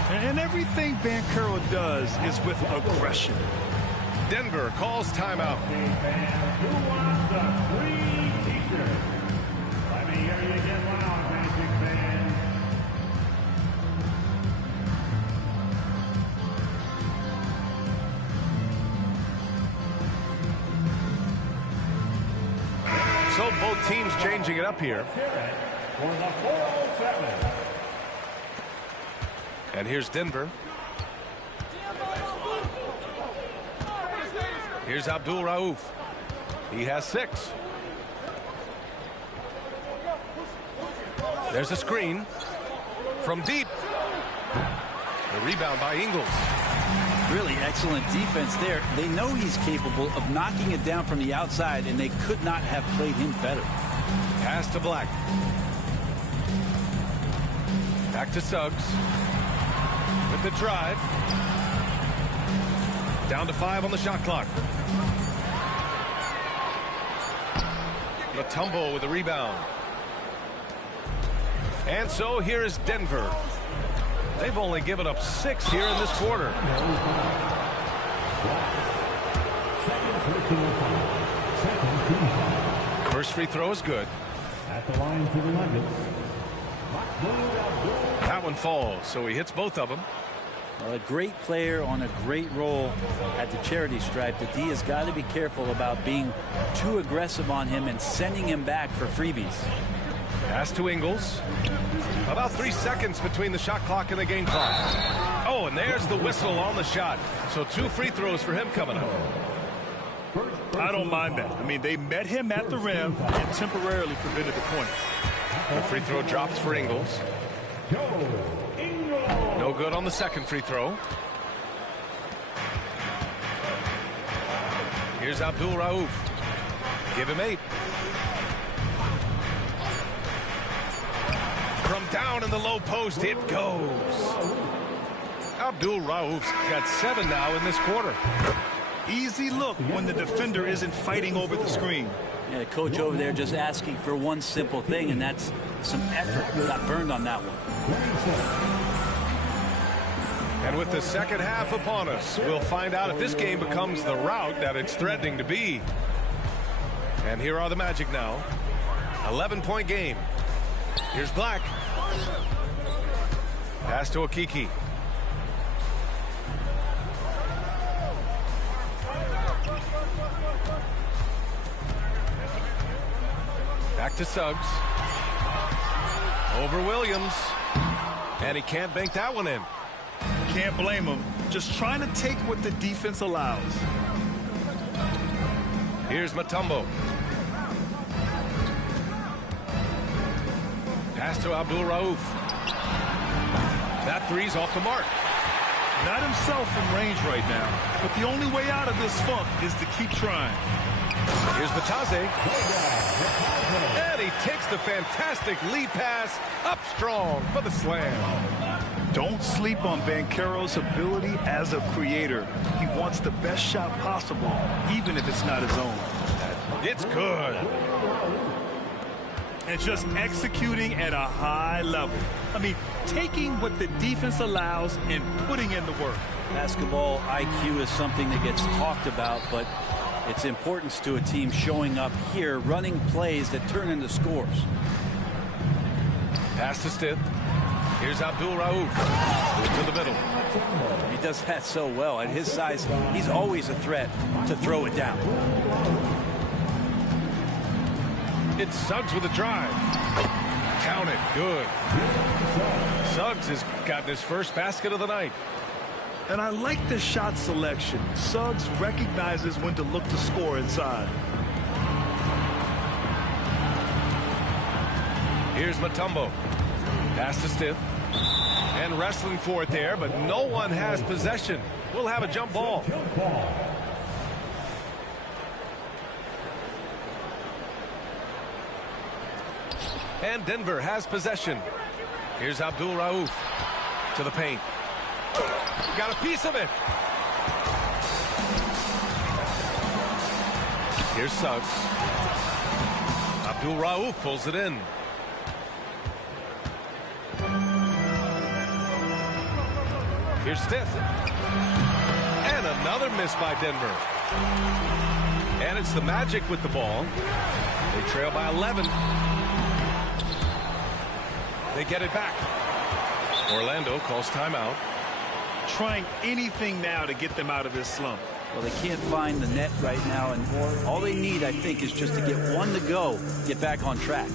And everything Banchero does is with aggression. Denver calls timeout. Who wants a free t-shirt? Let me hear you get loud, Magic fans. So both teams changing it up here. For the 407. And here's Denver. Here's Abdul-Rauf. He has 6. There's a screen from deep. The rebound by Ingles. Really excellent defense there. They know he's capable of knocking it down from the outside, and they could not have played him better. Pass to Black. Back to Suggs. With the drive. Down to 5 on the shot clock. Mutombo with the rebound. And so here is Denver. They've only given up 6 here in this quarter. First free throw is good. At the line for the Nuggets. That one falls, so he hits both of them. A great player on a great role at the charity stripe. The D has got to be careful about being too aggressive on him and sending him back for freebies. Pass to Ingles. About 3 seconds between the shot clock and the game clock. Oh, and there's the whistle on the shot. So 2 free throws for him coming up. I don't mind that. I mean, they met him at the rim and temporarily prevented the points. The free throw drops for Ingles. No good on the second free throw. Here's Abdul Rauf. Give him 8. From down in the low post, it goes. Abdul Rauf's got 7 now in this quarter. Easy look when the defender isn't fighting over the screen. Yeah, coach over there just asking for one simple thing, and that's some effort. Got burned on that one. And with the second half upon us, we'll find out if this game becomes the rout that it's threatening to be. And here are the Magic now. 11-point game. Here's Black. Pass to Okiki. Back to Suggs. Over Williams. And he can't bank that one in. Can't blame him. Just trying to take what the defense allows. Here's Mutombo. Pass to Abdul Rauf. That three's off the mark. Not himself from range right now, but the only way out of this funk is to keep trying. Here's Batase. And he takes the fantastic lead pass up strong for the slam. Don't sleep on Banchero's ability as a creator. He wants the best shot possible, even if it's not his own. It's good. And just executing at a high level. I mean, taking what the defense allows and putting in the work. Basketball IQ is something that gets talked about, but its importance to a team showing up here, running plays that turn into scores. Pass to Stith. Here's Abdul Rauf to the middle. He does that so well. At his size, he's always a threat to throw it down. It's Suggs with a drive. Count it. Good. Suggs has gotten his first basket of the night. And I like the shot selection. Suggs recognizes when to look to score inside. Here's Mutombo. Pass to Stith. And wrestling for it there, but no one has possession. We'll have a jump ball. And Denver has possession. Here's Abdul Rauf to the paint. Got a piece of it. Here's Suggs. Abdul Rauf pulls it in. Here's Stith. And another miss by Denver. And it's the Magic with the ball. They trail by 11. They get it back. Orlando calls timeout. Trying anything now to get them out of this slump. Well, they can't find the net right now, and all they need, I think, is just to get one to go, get back on track.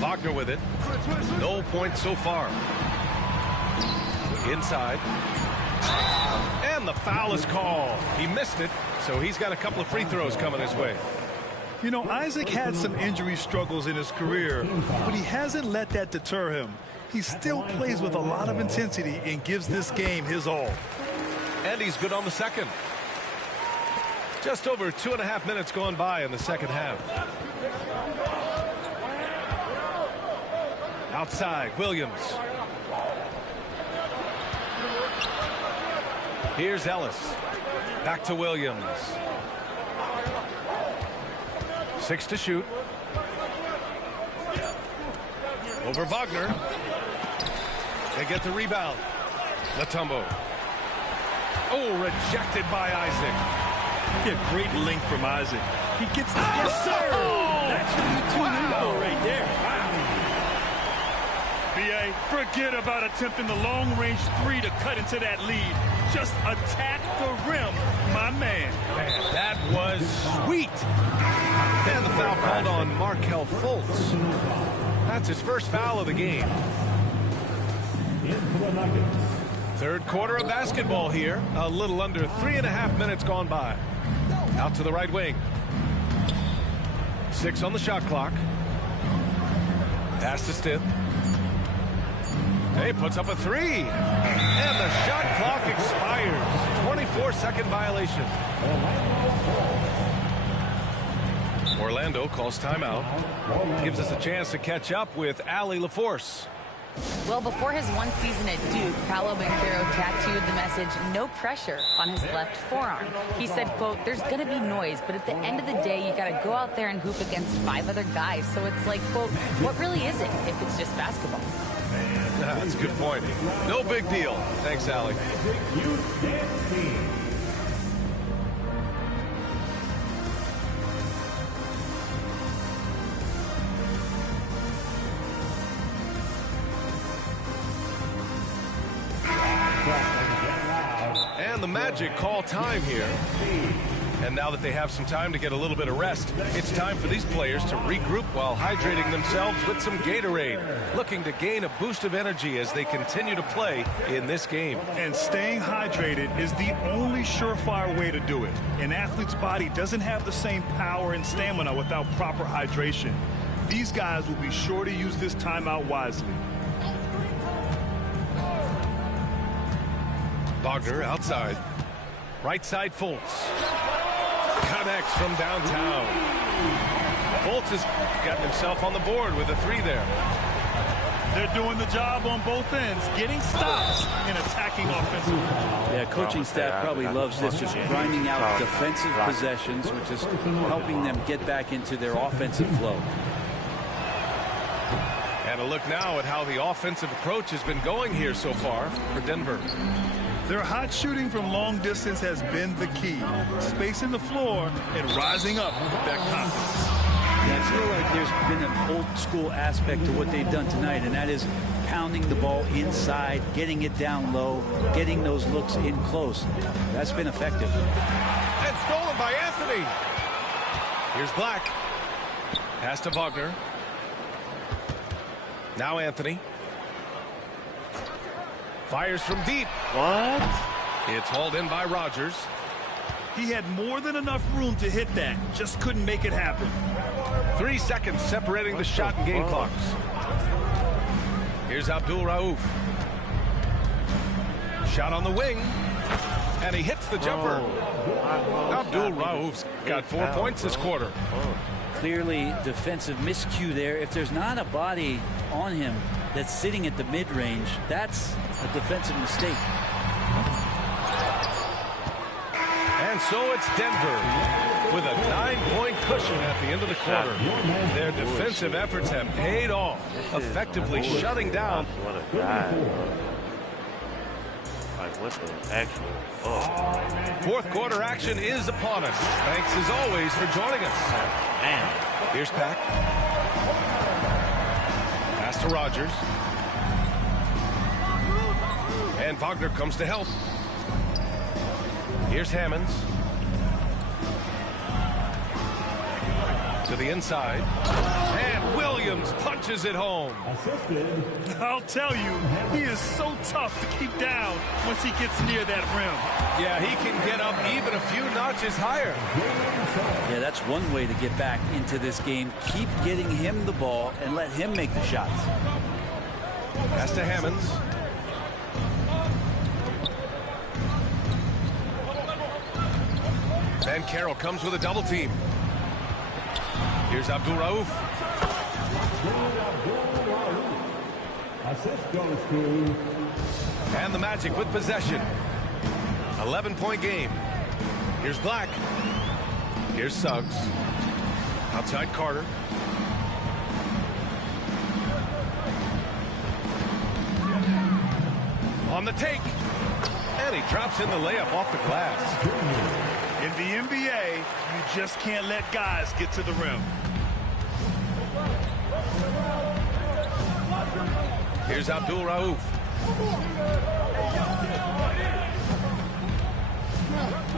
Wagner with it. No points so far. Inside. And the foul is called. He missed it, so he's got a couple of free throws coming his way. You know, Isaac had some injury struggles in his career, but he hasn't let that deter him. he still plays with a lot of intensity and gives this game his all. And he's good on the second. Just over 2.5 minutes gone by in the second half. Outside, Williams. Here's Ellis. Back to Williams. 6 to shoot. Over Wagner. They get the rebound. Latumbo. Oh, rejected by Isaac. Yeah, great length from Isaac. He gets the yes, sir. That's what you tune in for right there. Wow. B.A., forget about attempting the long-range three to cut into that lead. Just attack the rim, my man. Man, that was sweet. And the foul called on Markelle Fultz. That's his first foul of the game. Third quarter of basketball here. A little under 3.5 minutes gone by. Out to the right wing. 6 on the shot clock. Pass to Stith. He puts up a 3. And the shot clock expires. 24-second violation. Orlando calls timeout. Gives us a chance to catch up with Allie LaForce. Well, before his one season at Duke, Paolo Banchero tattooed the message, "No pressure," on his left forearm. He said, quote, "There's going to be noise, but at the end of the day, you got to go out there and hoop against 5 other guys. So it's like, quote, what really is it if it's just basketball?" That's a good point. No big deal. Thanks, Allie. And the Magic call time here. And now that they have some time to get a little bit of rest, it's time for these players to regroup while hydrating themselves with some Gatorade, looking to gain a boost of energy as they continue to play in this game. And staying hydrated is the only surefire way to do it. An athlete's body doesn't have the same power and stamina without proper hydration. These guys will be sure to use this timeout wisely. Wagner outside. Right side Fultz. Connects from downtown. Fultz has gotten himself on the board with a 3 there. They're doing the job on both ends, getting stops and attacking offensively. Yeah, coaching staff probably loves this, just grinding out defensive possessions, which is helping them get back into their offensive flow. And a look now at how the offensive approach has been going here so far for Denver. Their hot shooting from long distance has been the key. Spacing the floor and rising up with that confidence. Yeah, I feel like there's been an old school aspect to what they've done tonight, and that is pounding the ball inside, getting it down low, getting those looks in close. That's been effective. And stolen by Anthony. Here's Black. Pass to Wagner. Now Anthony. Fires from deep. What? It's hauled in by Rogers. He had more than enough room to hit that. Just couldn't make it happen. 3 seconds separating the shot and game clocks. Here's Abdul Rauf. Shot on the wing. And he hits the jumper. Abdul Rauf's got 4 points this quarter. Clearly defensive miscue there. If there's not a body on him that's sitting at the mid-range, that's a defensive mistake. And so it's Denver with a 9-point cushion at the end of the quarter. Their defensive efforts have paid off, effectively shutting down. What a guy. Like, what the actual... Fourth quarter action is upon us. Thanks as always for joining us. Man. Here's Pack. Pass to Rogers. And Wagner comes to help. Here's Hammonds. To the inside. And Williams punches it home. I'll tell you, he is so tough to keep down once he gets near that rim. Yeah, he can get up even a few notches higher. Yeah, that's one way to get back into this game. Keep getting him the ball and let him make the shots. Pass to Hammonds. Banchero comes with a double team. Here's Abdul Rauf. Assist goes to... And the Magic with possession. 11-point game. Here's Black. Here's Suggs. Outside Carter. On the take. And he drops in the layup off the glass. In the NBA, you just can't let guys get to the rim. Here's Abdul Rauf.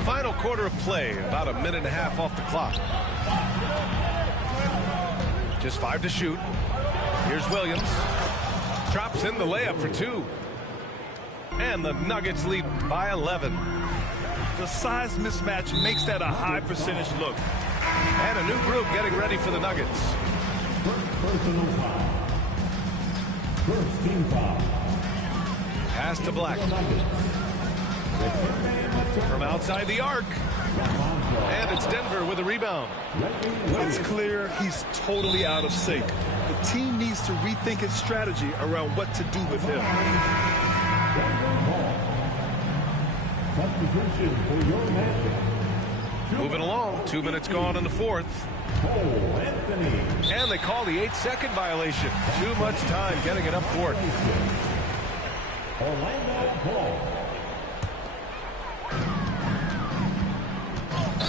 Final quarter of play, about a minute and a half off the clock. Just 5 to shoot. Here's Williams. Drops in the layup for 2. And the Nuggets lead by 11. The size mismatch makes that a high percentage look. And a new group getting ready for the Nuggets. Personal foul. First team foul. Pass to Black. From outside the arc. And it's Denver with a rebound. It's clear he's totally out of sync. The team needs to rethink its strategy around what to do with him. Substitution for your Magic. Moving along, 2 minutes gone in the fourth. Cole Anthony. And they call the 8-second violation. Too much time getting it up court. Orlando Paul.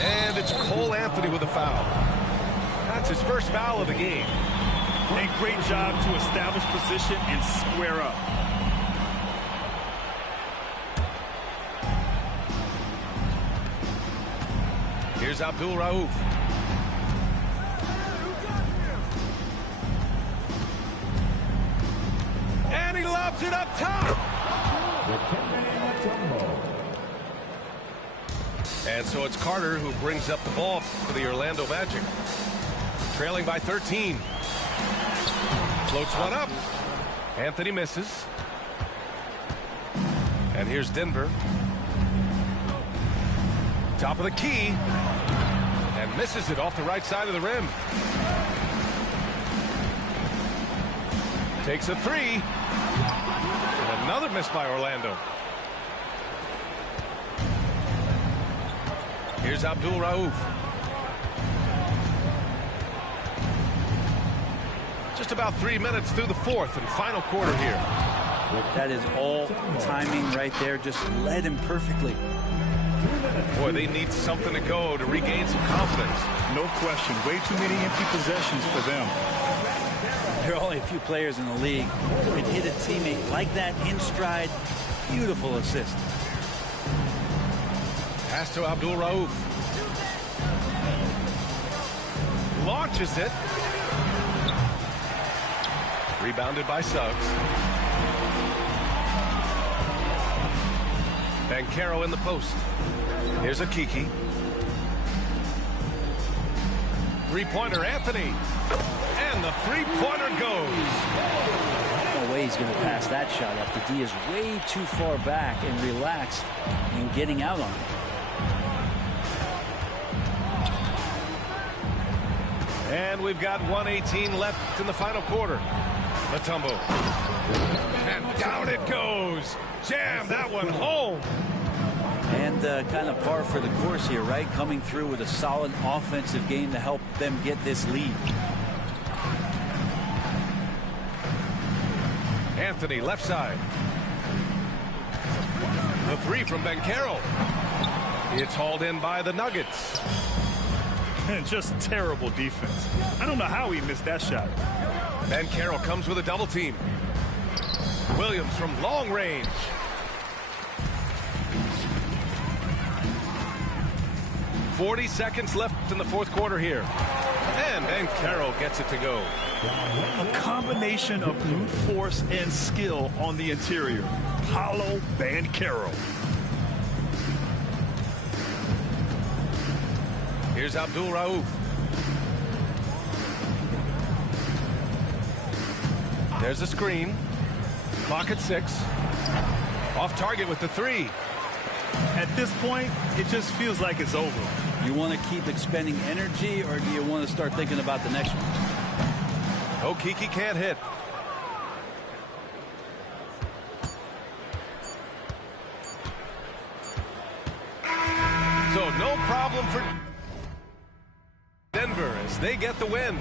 And it's Cole Anthony with a foul. That's his first foul of the game. A great job to establish position and square up. Here's Abdul Rauf. And he lobs it up top. And so it's Carter who brings up the ball for the Orlando Magic. Trailing by 13. Floats one up. Anthony misses. And here's Denver. Top of the key. And misses it off the right side of the rim. Takes a 3. And another miss by Orlando. Here's Abdul Rauf. Just about 3 minutes through the fourth and final quarter here. That is all timing right there. Just led him perfectly. Boy, they need something to go to regain some confidence. No question. Way too many empty possessions for them. There are only a few players in the league who can hit a teammate like that in stride. Beautiful assist. Pass to Abdul Rauf. Launches it. Rebounded by Suggs. Banchero in the post. Here's a Kiki. Three-pointer Anthony. And the three-pointer goes. No way he's going to pass that shot up. The D is way too far back and relaxed in getting out on it. And we've got 1:18 left in the final quarter. Mutombo. And down it goes. Jam that one home. And kind of par for the course here, right? Coming through with a solid offensive game to help them get this lead. Anthony left side. The three from Banchero. It's hauled in by the Nuggets. Just terrible defense. I don't know how he missed that shot. Banchero comes with a double team. Williams from long range. .40 seconds left in the fourth quarter here. And Banchero gets it to go. A combination of brute force and skill on the interior. Paolo Banchero. Here's Abdul Rauf. There's a screen. Clock at 6. Off target with the 3. At this point, it just feels like it's over. You want to keep expending energy, or do you want to start thinking about the next one? Okeke can't hit. So no problem for Denver as they get the win.